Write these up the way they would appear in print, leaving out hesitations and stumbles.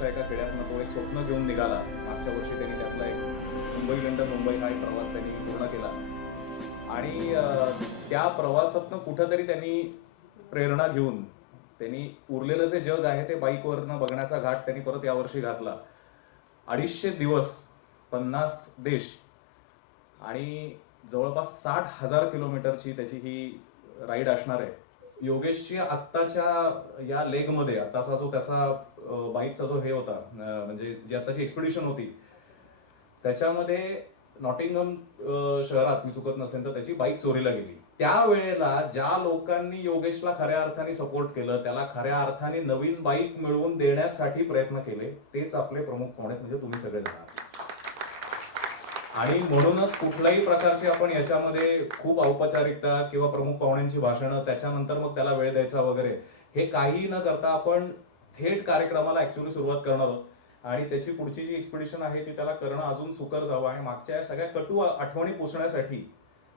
लंडनच्या एका खेड्यातनं तो एक स्वप्न घेऊन निघाला. मागच्या वर्षी त्यांनी त्यातला एक मुंबई लंडन मुंबई हा एक प्रवास त्यांनी पूर्ण केला आणि त्या प्रवासातनं कुठंतरी त्यांनी प्रेरणा घेऊन त्यांनी उरलेलं जे जग आहे ते बाईकवरनं बघण्याचा घाट त्यांनी परत यावर्षी घातला. 250 दिवस, 50 देश आणि जवळपास 60,000 किलोमीटरची त्याची ही राईड असणार आहे. योगेशची आत्ताच्या या लेगमध्ये आत्ताचा जो त्याचा बाईकचा जो हे होता म्हणजे जी आत्ताची एक्सपिडिशन होती त्याच्यामध्ये नॉटिंगहम शहरात मी चुकत नसेल तर त्याची बाईक चोरीला गेली. त्यावेळेला ज्या लोकांनी योगेशला खऱ्या अर्थाने सपोर्ट केलं, त्याला खऱ्या अर्थाने नवीन बाईक मिळवून देण्यासाठी प्रयत्न केले, तेच आपले प्रमुख पाहुणे म्हणजे तुम्ही सगळे जण. आणि म्हणूनच कुठल्याही प्रकारची आपण याच्यामध्ये खूप औपचारिकता किंवा प्रमुख पाहुण्यांची भाषणं त्याच्यानंतर मग त्याला वेळ द्यायचा वगैरे हे काही न करता आपण थेट कार्यक्रमाला ऍक्च्युअली सुरुवात करणार आहोत. आणि त्याची पुढची जी एक्सपिडिशन आहे ती त्याला करणं अजून सुकर जावं आणि मागच्या या सगळ्या कटू आठवणी पुसण्यासाठी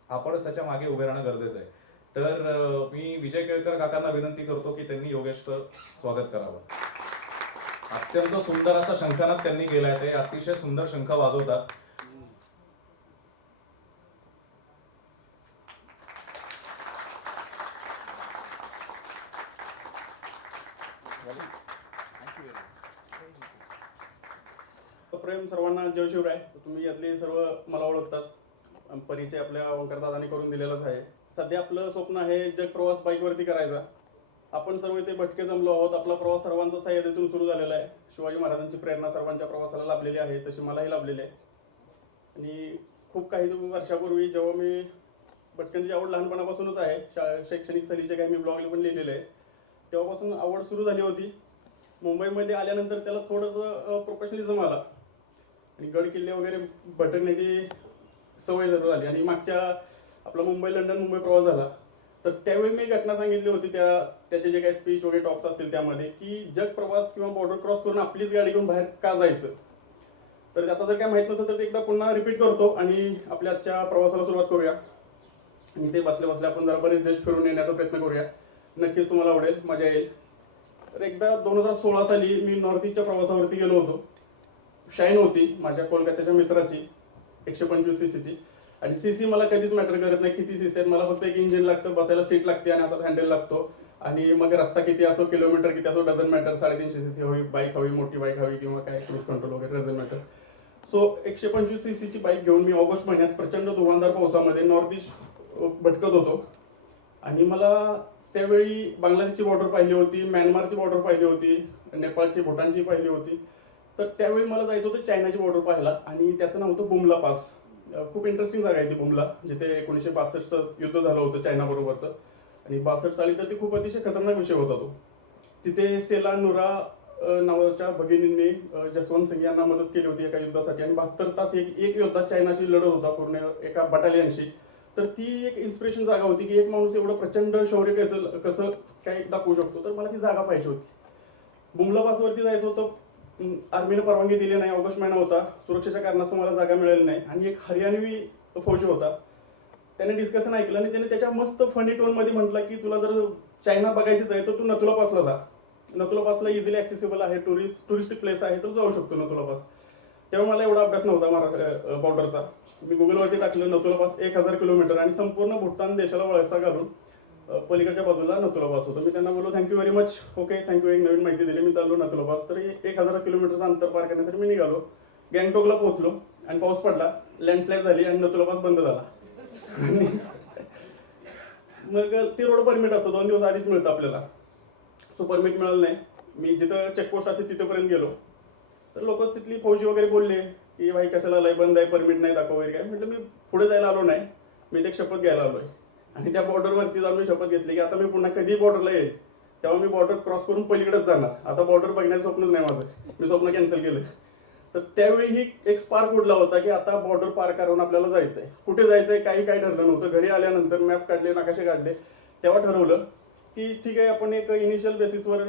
आपणच त्याच्या मागे उभे राहणं गरजेचं आहे. तर मी विजय केळकर काकांना विनंती करतो की त्यांनी योगेशचं स्वागत करावं. अत्यंत सुंदर असा शंखनाद त्यांनी केलाय, ते अतिशय सुंदर शंख वाजवतात. प्रेम सर्वांना जय शिवराय. तुम्ही यातले सर्व मला ओळखताच, परिचय आपल्या ओंकार दादांनी करून दिलेलाच आहे. सध्या आपलं स्वप्न आहे जग प्रवास बाईकवरती करायचा. आपण सर्व इथे भटके जमलो आहोत. आपला प्रवास सर्वांचा सह्याद्रीतून सुरू झालेला आहे. शिवाजी महाराजांची प्रेरणा सर्वांच्या प्रवासाला लाभलेली आहे, तशी मलाही लाभलेली आहे. आणि खूप काही वर्षापूर्वी जेव्हा मी भटक्यांची आवड लहानपणापासूनच आहे, शैक्षणिक सहलीचे काही मी ब्लॉग पण लिहिलेले आहे, तेव्हापासून आवड सुरू झाली होती. मुंबईमध्ये आल्यानंतर त्याला थोडंसं प्रोफेशनलिझम आला आणि गड किल्ले वगैरे भटकण्याची सवय जरूर झाली. आणि मागच्या आपला मुंबई लंडन मुंबई प्रवास झाला तर त्यावेळी मी घटना सांगितली होती त्याचे जे काही स्पीच वगैरे टॉक्स असतील त्यामध्ये, की जग प्रवास किंवा बॉर्डर क्रॉस करून आपलीच गाडी घेऊन बाहेर का जायचं. तर आता जर काय माहीत नसेल तर ते एकदा पुन्हा रिपीट करतो आणि आपल्या आजच्या प्रवासाला सुरुवात करूया. आणि ते बसल्या बसल्या आपण जरा बरेच देश फिरून येण्याचा प्रयत्न करूया. नक्कीच तुम्हाला आवडेल, मजा येईल. तर एकदा 2016 साली मी नॉर्थ ईस्टच्या प्रवासावरती गेलो होतो. शाईन होती माझ्या कोलकात्याच्या मित्राची 125 सीसीची. आणि सीसी मला कधीच मॅटर करत नाही किती सीसी आहेत, मला फक्त एक इंजिन लागतं, बसायला सीट लागते आणि हातात हँडल लागतो. आणि मग रस्ता किती असो, किलोमीटर किती असो, डझन मॅटर. 350 सीसी हवी बाईक हवी, मोठी बाईक हवी किंवा काय क्रूज कंट्रोल वगैरे, डझन मॅटर. सो 125 सीसीची बाईक घेऊन मी ऑगस्ट महिन्यात प्रचंड धुवांधार पावसामध्ये नॉर्थ ईस्ट भटकत होतो. आणि मला त्यावेळी बांगलादेशची बॉर्डर पाहिली होती, म्यानमारची बॉर्डर पाहिली होती, नेपाळची भूटानची पाहिली होती. तर त्यावेळी मला जायचं होतं चायनाची बॉर्डर पाहायला आणि त्याचं नाव होतं बुमला पास. खूप इंटरेस्टिंग जागा आहे ती बुमला, जिथे 1962चं युद्ध झालं होतं चायना बरोबरचं. आणि 62 साली तर ती खूप अतिशय खतरनाक विषय होता तो. तिथे सेला नुरा नावाच्या भगिनींनी जसवंत सिंग यांना मदत केली होती एका युद्धासाठी. आणि 72 तास एक योद्धा चायनाशी लढत होता पूर्ण एका बटालियनशी. तर ती एक इन्स्पिरेशन जागा होती की एक माणूस एवढं प्रचंड शौर्य कसं काय दाखवू शकतो. तर मला ती जागा पाहिजे होती. बुमला पासवरती जायचं होतं. आर्मीने परवानगी दिली नाही, ऑगस्ट महिना होता, सुरक्षेच्या कारणास्तव मला जागा मिळाली नाही. आणि एक हरियाणवी फौजी होता, त्याने डिस्कशन ऐकलं आणि त्याने त्याच्या मस्त फनी टोनमध्ये म्हटलं की तुला जर चायना बघायचीच आहे तर तू नथुला पासला जा. नथुला पासला इझिली ॲक्सेसिबल आहे, टुरिस्ट प्लेस आहे, तर जाऊ शकतो नथुला पास. तेव्हा मला एवढा अभ्यास नव्हता बॉर्डरचा. मी गुगलवरती टाकलं नथुला पास 1000 किलोमीटर आणि संपूर्ण भूटान देशाला वळसा घालून पलीकडच्या बाजूला नथुला पास होतं. मी त्यांना बोललो thank you very much, okay thank you, एक नवीन माहिती दिली. मी चाललो नथुला पास. तर 1000 किलोमीटरचं अंतर पार करण्यासाठी मी निघालो. गँगटोकला पोहोचलो आणि पाऊस पडला, लँडस्लाईड झाली आणि नथुला पास बंद झाला. मग ते रोड परमिट असतं, 2 दिवस आधीच मिळतं आपल्याला. तो परमिट मिळालं नाही. मी जिथं चेकपोस्ट असते तिथेपर्यंत गेलो तर लोक तिथली फौजी वगैरे बोलले की भाई कशाला लय बंद आहे, परमिट नाही दाखव वगैरे काय. म्हटलं मी पुढे जायला आलो नाही, मी एक शपथ घ्यायला आलोय. आणि त्या बॉर्डरवरती जाऊन मी शपथ घेतली की आता मी पुन्हा कधी बॉर्डरला येईल तेव्हा मी बॉर्डर क्रॉस करून पलीकडेच जाणार. आता बॉर्डर बघण्याचं स्वप्नच नाही माझं, मी स्वप्न कॅन्सल केलं. तर त्यावेळी ही एक स्पार्क उडला होता की आता बॉर्डर पार करून आपल्याला जायचंय. कुठे जायचंय काही ठरलं नव्हतं. घरी आल्यानंतर मॅप काढले, नकाशे काढले, तेव्हा ठरवलं की ठीक आहे आपण एक इनिशियल बेसिसवर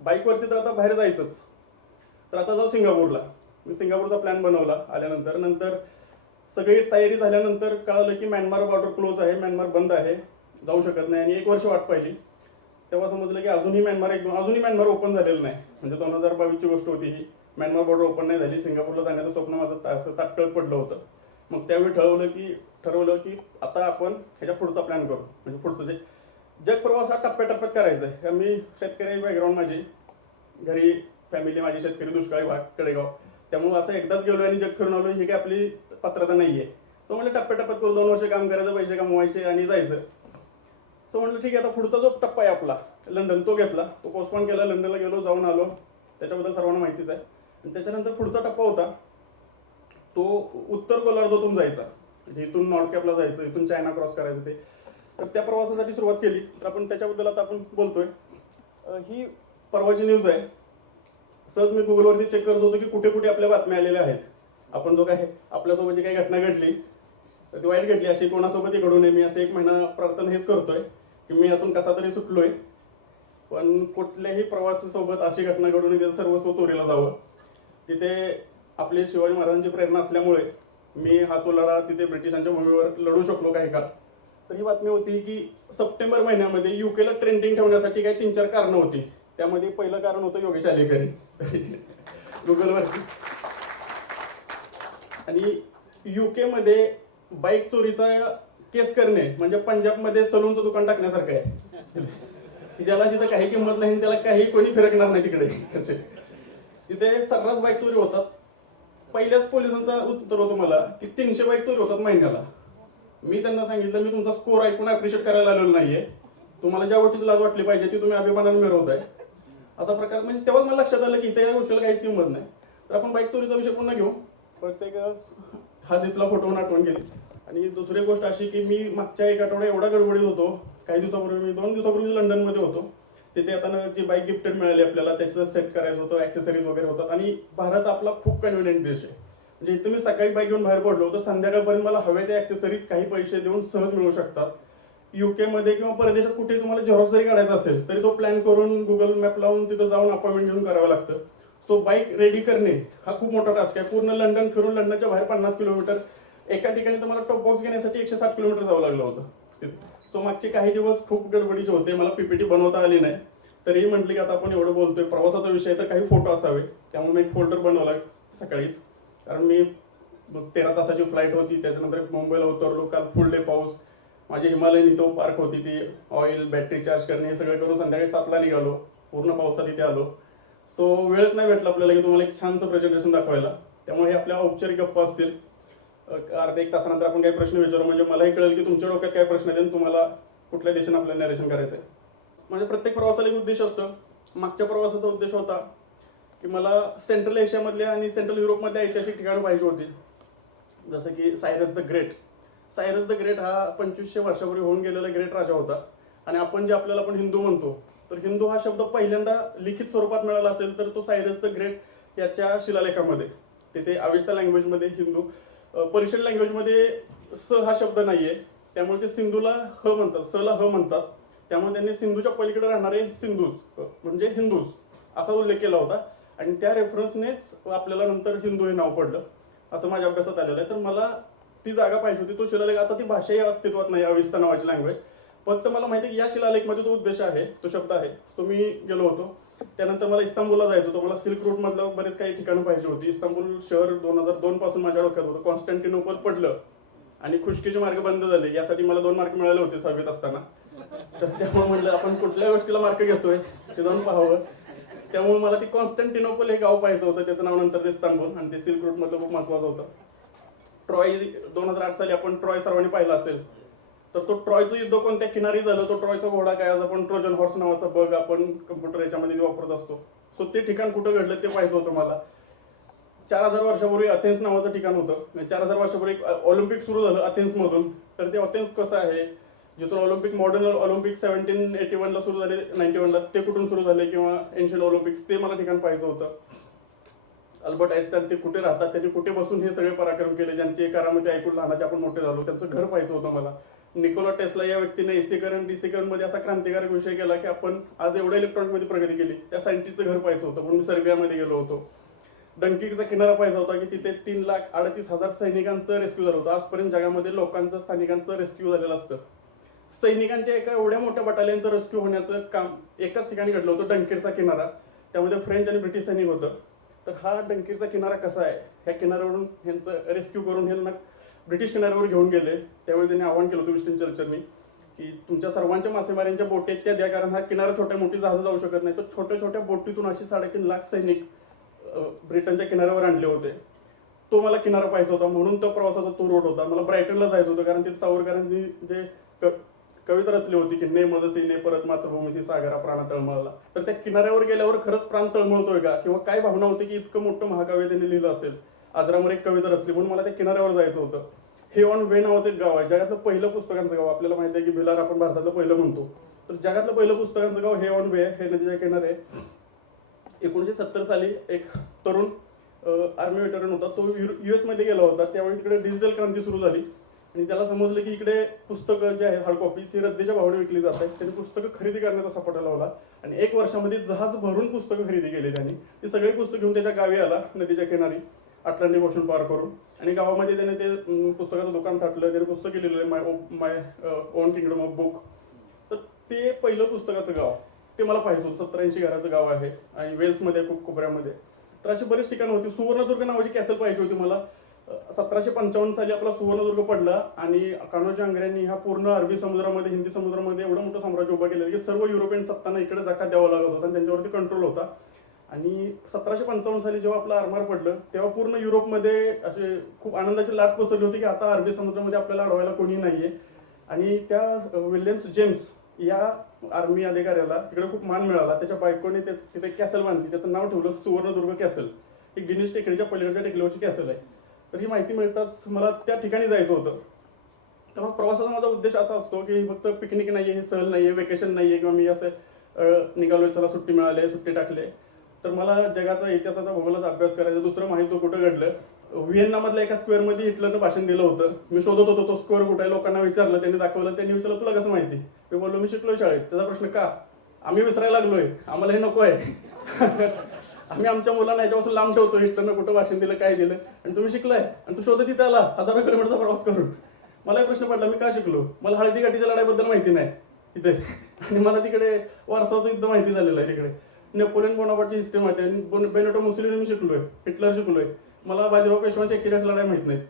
बाईकवरती तर आता बाहेर जायचंच, तर आता जाऊ सिंगापूरला. मी सिंगापूरचा प्लॅन बनवला. आल्यानंतर सगळी तयारी झाल्यानंतर कळालं की म्यानमार बॉर्डर क्लोज आहे, म्यानमार बंद आहे, जाऊ शकत नाही. आणि 1 वर्ष वाट पाहिली. तेव्हा समजलं की अजूनही म्यानमार ओपन झालेलं नाही. म्हणजे 2022ची गोष्ट होती ही. म्यानमार बॉर्डर ओपन नाही झाली, सिंगापूरला जाण्याचं स्वप्न माझं असं ताटकळत पडलं होतं. मग त्यावेळी ठरवलं की आता आपण ह्याच्या पुढचा प्लॅन करू. म्हणजे पुढचं जे जग प्रवास हा टप्प्याटप्प्यात करायचा आहे. मी शेतकरी बॅकग्राऊंड, माझी घरी फॅमिली माझी शेतकरी, दुष्काळी भाग, कडेगाव, त्यामुळे असं एकदाच गेलो आणि जग फिरून आलो ही काही आपली पात्रता नाही आहे. सो म्हणजे टप्प्याटप्प्यात करू, 2 वर्ष काम करायचं, पैसे कमवायचे आणि जायचं. सो म्हटलं ठीक आहे, आता पुढचा जो टप्पा आहे आपला लंडन, तो घेतला, तो पोस्टपोन केला, लंडनला गेलो, जाऊन आलो, त्याच्याबद्दल सर्वांना माहितीच आहे. आणि त्याच्यानंतर पुढचा टप्पा होता तो उत्तर गोलार्धातून जायचा, म्हणजे इथून नॉर्थ कॅपला जायचं, इथून चायना क्रॉस करायचं ते. तर त्या प्रवासासाठी सुरुवात केली. तर आपण त्याच्याबद्दल आता आपण बोलतोय. ही परवाची न्यूज आहे. सहज मी गुगलवरती चेक करत होतो की कुठे कुठे आपल्या बातम्या आलेल्या आहेत. आपण जो काय आपल्यासोबत जी काही घटना घडली तर ती वाईट घडली, अशी कोणासोबतही घडू नये. मी असं 1 महिना प्रार्थना हेच करतोय की मी यातून कसा तरी सुटलोय, पण कुठल्याही प्रवासासोबत अशी घटना घडू नये, त्याचं सर्वस्व चोरीला जावं. तिथे आपले शिवाजी महाराजांची प्रेरणा असल्यामुळे मी हा तो लढा तिथे ब्रिटिशांच्या भूमीवर लढू शकलो काही काळ. तर ही बातमी होती की सप्टेंबर महिन्यामध्ये युकेला ट्रेंडिंग ठेवण्यासाठी काही 3-4 कारणं होती. त्यामध्ये पहिलं कारण होतं योगेश आलेकरी गुगलवरती. आणि युकेमध्ये बाईक चोरीचा केस करणे म्हणजे पंजाबमध्ये सलूनचं दुकान टाकण्यासारखं आहे. ज्याला तिथं काही किंमत नाही, त्याला काही कोणी फिरकणार नाही तिकडे. तिथे सर्रास बाईक चोरी होतात. पहिल्याच पोलिसांचा उत्तर होतं मला की 300 बाईक चोरी होतात महिन्याला. मी त्यांना सांगितलं, मी तुमचा स्कोर ऐकून अप्रिशिएट करायला आलेलो नाहीये. तुम्हाला ज्या गोष्टीची लाज वाटली पाहिजे ती तुम्ही अभिमानाने मिळवताय. असा प्रकार. म्हणजे तेव्हाच मला लक्षात आलं की इथे या गोष्टीला काहीच किंमत नाही. तर आपण बाईक चोरीचा विषय पुन्हा घेऊ. प्रत्येक हा दिसला फोटोवरून आठवण केली. आणि दुसरी गोष्ट अशी की मी मागच्या 1 आठवडा एवढा गडबडीत होतो. काही दिवसापूर्वी मी 2 दिवसापूर्वी लंडनमध्ये होतो. तिथे आता जी बाईक गिफ्टेड मिळाली आपल्याला त्याचं सेट करायचं होतं, ॲक्सेसरीज वगैरे होतात. आणि भारत आपला खूप कन्व्हिनियंट देश आहे. म्हणजे इथं मी सकाळी बाईक घेऊन बाहेर पडलो तर संध्याकाळपर्यंत मला हवे ते ॲक्सेसरीज काही पैसे देऊन सहज मिळू शकतात. युकेमध्ये किंवा परदेशात कुठे तुम्हाला झेरॉक्स जरी काढायचा असेल तरी तो प्लॅन करून गुगल मॅप लावून तिथं जाऊन अपॉइंटमेंट घेऊन करावं लागतं. सो बाईक रेडी करणे हा खूप मोठा टास्क आहे. पूर्ण लंडन फिरून लंडनच्या बाहेर 50 किलोमीटर, एका ठिकाणी तर मला टॉप बॉक्स घेण्यासाठी 107 किलोमीटर जावं लागलं होतं. सो मागचे काही दिवस खूप गडबडीचे होते. मला पीपीटी बनवता आली नाही. तरीही म्हटलं की आता आपण एवढं बोलतोय, प्रवासाचा विषय, तर काही फोटो असावे. त्यामुळे मी एक फोल्डर बनवला सकाळीच. कारण मी 13 तासाची फ्लाईट होती. त्याच्यानंतर मुंबईला उतरलो. काल फुल डे पाऊस. माझी हिमालयन इथं पार्क होती, ती ऑइल बॅटरी चार्ज करणे हे सगळं करून संध्याकाळी 7ला निघालो. पूर्ण पावसात इथे आलो. सो वेळच नाही भेटला आपल्याला की तुम्हाला एक छानसं प्रेझेंटेशन दाखवायला. त्यामुळे हे आपल्या औपचारिक गप्पा असतील. अर्धा 1 तासानंतर आपण काही प्रश्न विचारू, म्हणजे मलाही कळेल की तुमच्या डोक्यात काय प्रश्न आहेत आणि तुम्हाला कुठल्या दिशेने आपल्याला नरेशन करायचं आहे. म्हणजे प्रत्येक प्रवासाला एक उद्देश असतो. मागच्या प्रवासाचा उद्देश होता की मला सेंट्रल एशियामधल्या आणि सेंट्रल युरोपमधल्या ऐतिहासिक ठिकाणं पाहिजे होती. जसं की Cyrus the great. Cyrus the great हा 2500 वर्षापूर्वी होऊन गेलेला ग्रेट राजा होता. आणि आपण जे आपल्याला आपण हिंदू म्हणतो, तर हिंदू हा शब्द पहिल्यांदा लिखित स्वरूपात मिळाला असेल तर तो सायरस द ग्रेट याच्या शिलालेखामध्ये. तिथे अवेस्ता लँग्वेजमध्ये हिंदू, पर्शियन लँग्वेजमध्ये स हा शब्द नाहीये, त्यामुळे ते सिंधूला ह म्हणतात, स ला ह म्हणतात. त्यामुळे त्यांनी सिंधूच्या पलीकडे राहणारे सिंधूस म्हणजे हिंदूस असा उल्लेख केला होता. आणि त्या रेफरन्सनेच आपल्याला नंतर हिंदू हे नाव पडलं असं माझ्या अभ्यासात आलेलं आहे. तर मला ती जागा पाहिजे होती, तो शिलालेख. आता ती भाषाही अस्तित्वात नाही, अविस्ता नावाची लँग्वेज. फक्त मला माहिती आहे की या शिलालेखमध्ये तो उद्देश आहे, तो शब्द आहे. तो मी गेलो होतो. त्यानंतर मला इस्तांबूलला जायचं होतं. मला सिल्क रूटमधलं बरेच काही ठिकाणं पाहिजे होती. इस्तांबूल शहर 2002 पासून माझ्या डोक्यात होतं. कॉन्स्टँटिनोपल पडलं आणि खुशकीचे मार्ग बंद झाले. यासाठी मला 2 मार्क मिळाले होते 6वीत असताना. तर त्यामुळे म्हटलं आपण कुठल्या गोष्टीला मार्क घेतोय ते जाऊन पाहावं. त्यामुळे मला ती कॉन्स्टँटिनोपल हे गाव पाहायचं होतं. त्याचं नाव नंतर ते इस्तांबूल, आणि ते सिल्क रूटमधलं खूप महत्त्वाचं होतं. ट्रॉय 2008 साली आपण ट्रॉय सर्वांनी पाहिला असेल. तर तो ट्रॉयचं युद्ध कोणत्या किनारी झालं, तो ट्रॉयचा घोडा काय, आज आपण ट्रोजन हॉर्स नावाचा बग आपण कम्प्युटर याच्यामध्ये वापरत असतो. सो ते ठिकाण कुठं घडलं ते पाहायचं होतं मला. 4000 वर्षापूर्वी अथेन्स नावाचं ठिकाण होतं. 4000 वर्षापूर्वी ऑलिम्पिक सुरू झालं अथेन्समधून. तर ते अथेन्स कसं आहे, जिथून ऑलिम्पिक, मॉडर्न ऑलिम्पिक 1781ला सुरू झाले, 91ला, ते कुठून सुरू झाले, किंवा एन्शियंट ऑलिम्पिक्स, ते मला ठिकाण पाहायचं होतं. अल्बर्ट आइन्स्टाईन ते कुठे राहतात, त्यांनी कुठे बसून हे सगळे पराक्रम केले, ज्यांचे करामती ऐकून लहानाचे आपण मोठे झालो, त्यांचं घर पाहायचं होतं मला. निकोला टेस्ला या व्यक्तीने एसी करंट, डीसी करंट मध्ये असा क्रांतिकारक विषय केला की आपण आज एवढ्या इलेक्ट्रॉनिकमध्ये प्रगती केली. त्या सायंटिस्टचं घर पाहायचं होतं, म्हणून मी सर्बियामध्ये गेलो होतो. डंकीचा किनारा पाहायचा होता की तिथे 3,38,000 सैनिकांचं रेस्क्यू झालं होतं. आजपर्यंत जगामध्ये लोकांचं, स्थानिकांचं रेस्क्यू झालेलं असतं. सैनिकांच्या एका एवढ्या मोठ्या बटालियनचं रेस्क्यू होण्याचं काम एकाच ठिकाणी घडलं होतं, डंकेरचा किनारा. त्यामध्ये फ्रेंच आणि ब्रिटिश सैनिक होतं. तर हा डंकीरचा किनारा कसा आहे, ह्या किनाऱ्यावरून ह्यांचं रेस्क्यू करून ह्यांना ब्रिटिश किनाऱ्यावर घेऊन गेले. त्यावेळी त्यांनी आवाहन केलं होतं विस्टन चर्चरनी की तुमच्या सर्वांच्या मासेमाऱ्यांच्या बोटी आहेत त्या द्या, कारण हा किनारा छोट्या मोठी जहाजं जाऊ शकत नाही. तर छोट्या छोट्या बोटीतून अशी 3.5 लाख सैनिक ब्रिटनच्या किनाऱ्यावर आणले होते. तो मला किनारा पाहिजे होता, म्हणून तो प्रवासाचा तो रोड होता. मला ब्रायटनला जायचं होतं, कारण तिथे सावरकरांनी जे कविता रचली होती की ने मजसी ने परत मातृभूमीशी सागरा प्राण तळमळला. तर त्या किनाऱ्यावर गेल्यावर खरंच प्राण तळमळतोय का, किंवा काय भावना होती की इतकं मोठं महाकाव्य त्यांनी लिहिलं असेल. आजरामर एक कविता रचली, म्हणून मला त्या किनाऱ्यावर जायचं होतं. हे ऑन वे नावाचं एक गाव आहे, जगातलं पहिलं पुस्तकांचं गाव. आपल्याला माहिती आहे की भिलार आपण भारतातलं पहिलं म्हणतो, तर जगातलं पहिलं पुस्तकांचं गाव हे ऑन वे आहे, हे नदीच्या किनारे. 1970 साली एक तरुण आर्मी वेटरन होता, तो US मध्ये गेला होता. त्यावेळी तिकडे डिजिटल क्रांती सुरू झाली आणि त्याला समजलं की इकडे पुस्तकं जे आहेत हार्ड कॉपीज ही रद्दीच्या भावाने विकली जात आहेत. त्यांनी पुस्तकं खरेदी करण्याचा सपाटा लावला आणि 1 वर्षामध्ये जहाज भरून पुस्तकं खरेदी केली त्यांनी. ती सगळी पुस्तकं घेऊन त्याच्या गावी आला नदीच्या किनारी अटलांटिक ओशन पार करून, आणि गावामध्ये त्याने ते पुस्तकाचं दुकान टाकलं. त्याने पुस्तक लिहिलेलं आहे माय ओन किंगडम ऑफ बुक. तर ते पहिलं पुस्तकाचं गाव ते मला पाहिजे होतं. 70-80 घराचं गाव आहे आणि वेल्समध्ये खूप कोपऱ्यामध्ये. तर अशी बरीच ठिकाणं होती. सुवर्णदुर्ग नावाची कॅसल पाहिजे होती मला. 1755 साली आपला सुवर्णदुर्ग पडला आणि कान्होजी आंग्र्यांनी ह्या पूर्ण अरबी समुद्रामध्ये, हिंदी समुद्रामध्ये एवढं मोठं साम्राज्य उभं केलं की सर्व युरोपियन सत्तांना इकडे जाका द्यावा लागत होता आणि त्यांच्यावरती कंट्रोल होता. आणि 1755 साली जेव्हा आपलं आरमार पडलं तेव्हा पूर्ण युरोपमध्ये असे खूप आनंदाची लाट पसरली होती की आता अरबी समुद्रामध्ये आपल्याला अडवायला कोणी नाहीये. आणि त्या विल्यम्स जेम्स या आर्मी अधिकाऱ्याला तिकडे खूप मान मिळाला. त्याच्या बायकोने तिथे कॅसल बांधली, त्याचं नाव ठेवलं सुवर्णदुर्ग कॅसल. ही गिनीज टेकडीच्या पलीकडच्या टेकडीवरची कॅसल आहे. तर ही माहिती मिळताच मला त्या ठिकाणी जायचं होतं. तर मग प्रवासाचा माझा उद्देश असा असतो की फक्त पिकनिक नाहीये, हे सहल नाहीये, वेकेशन नाहीये, किंवा मी असं निघालोय चला सुट्टी मिळाली सुट्टी टाकले. तर मला जगाचा इतिहासाचा भूगोलाचा अभ्यास करायचा. दुसरं माहिती तो कुठं घडलं. व्हिएन्ना मधल्या एका स्क्वेअरमध्ये हिटलरनं भाषण दिलं होतं. मी शोधत होतो तो स्क्वेअर कुठे आहे, लोकांना विचारलं, त्यांनी दाखवलं. त्यांनी विचारलं तुला कसं माहिती. मी बोललो मी शिकलोय शाळेत. त्याचा प्रश्न का, आम्ही विसरायला लागलोय, आम्हाला हे नको आहे. आम्ही आमच्या मुलांना याच्यापासून लांब ठेवतो, हिटलरनं कुठं भाषण दिलं काय दिलं, आणि तुम्ही शिकलाय आणि तू शोधत तिथे आला 1000 किलोमीटरचा प्रवास करून. मला एक प्रश्न पडला, मी का शिकलो. मला हळदी घाटीच्या लढाईबद्दल माहिती नाही तिथे, आणि मला तिकडे वारसाचं युद्ध माहिती झालेलं आहे. तिकडे नेपोलियन बोनापार्टची हिस्ट्री माहिती आहे, आणि बेनिटो मुसोलिनी मी शिकलोय, हिटलर शिकलोय. मला बाजीराव पेशवांच्या इतिहास लढाई माहित नाहीत.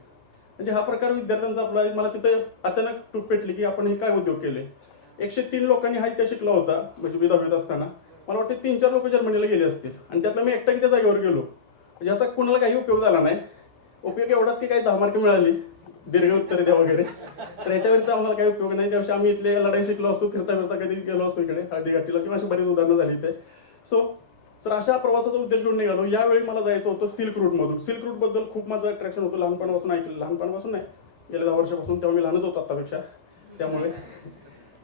म्हणजे हा प्रकार विद्यार्थ्यांचा आपला. मला तिथं अचानक टूप पेटली की आपण हे काय उद्योग केले. 103 लोकांनी हा इतिहास शिकला होता, म्हणजे 10वीत असताना. मला वाटतं 3-4 लोक जर्मनीला गेले असतील, आणि त्यातला मी एकटा त्या जागेवर गेलो. म्हणजे आता कुणाला काही उपयोग झाला नाही. उपयोग एवढाच की काही 10 मार्क मिळाली, दीर्घ उत्तरे द्या वगैरे. तर याच्यावरती आम्हाला काही उपयोग नाही. त्यापेक्षा आम्ही इथले लढाई शिकलो असतो, फिरता फिरता कधी गेलो असतो इकडे हळदी घाटीला, किंवा अशी बरीच उदाहरणं झाली इथे. सर अशा प्रवासाचा उद्देश घेऊन निघालो. यावेळी मला जायचं होतं सिल्क रूटमधून. सिल्क रूट बद्दल खूप माझं अट्रॅक्शन होतं, लहानपणापासून ऐकलं. लहानपणापासून नाही, गेल्या 10 वर्षापासून, तेव्हा मी लहानच होतो आतापेक्षा. त्यामुळे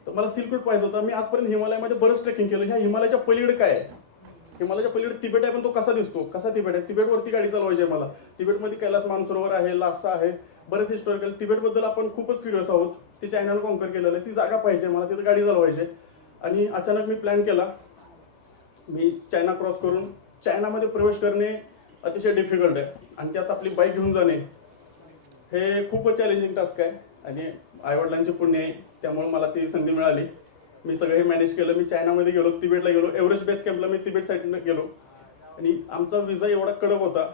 तर मला सिल्क रूट पाहिजे होता. मी आजपर्यंत हिमालयामध्ये बरंच ट्रेकिंग केलं. ह्या हिमालयाच्या पलीकडे काय आहे, हिमालयाच्या पलीकडे तिबेट आहे, पण तो कसा दिसतो, कसा तिबेट आहे. तिबेटवरती गाडी चालवायची आहे मला. तिबेटमध्ये कैलास मानसरोवर आहे, लासा आहे, बरेच हिस्टॉरिकल. तिबेटबद्दल आपण खूपच क्युरियस आहोत. ती चायनाला कॉन्कर केलेलं आहे, ती जागा पाहिजे मला, तिथे गाडी चालवायची. आणि अचानक मी प्लॅन केला. मी चायना क्रॉस करून चायनामध्ये प्रवेश करणे अतिशय डिफिकल्ट आहे, आणि त्यात आपली बाईक घेऊन जाणे हे खूपच चॅलेंजिंग टास्क आहे. आणि आईवडिलांची पुण्य आहे, त्यामुळे मला ती संधी मिळाली. मी सगळं हे मॅनेज केलं. मी चायनामध्ये गेलो, तिबेटला गेलो, एव्हरेस्ट बेस कॅम्पला मी तिबेट साईडनं गेलो. आणि आमचा विजा एवढा कडक होता,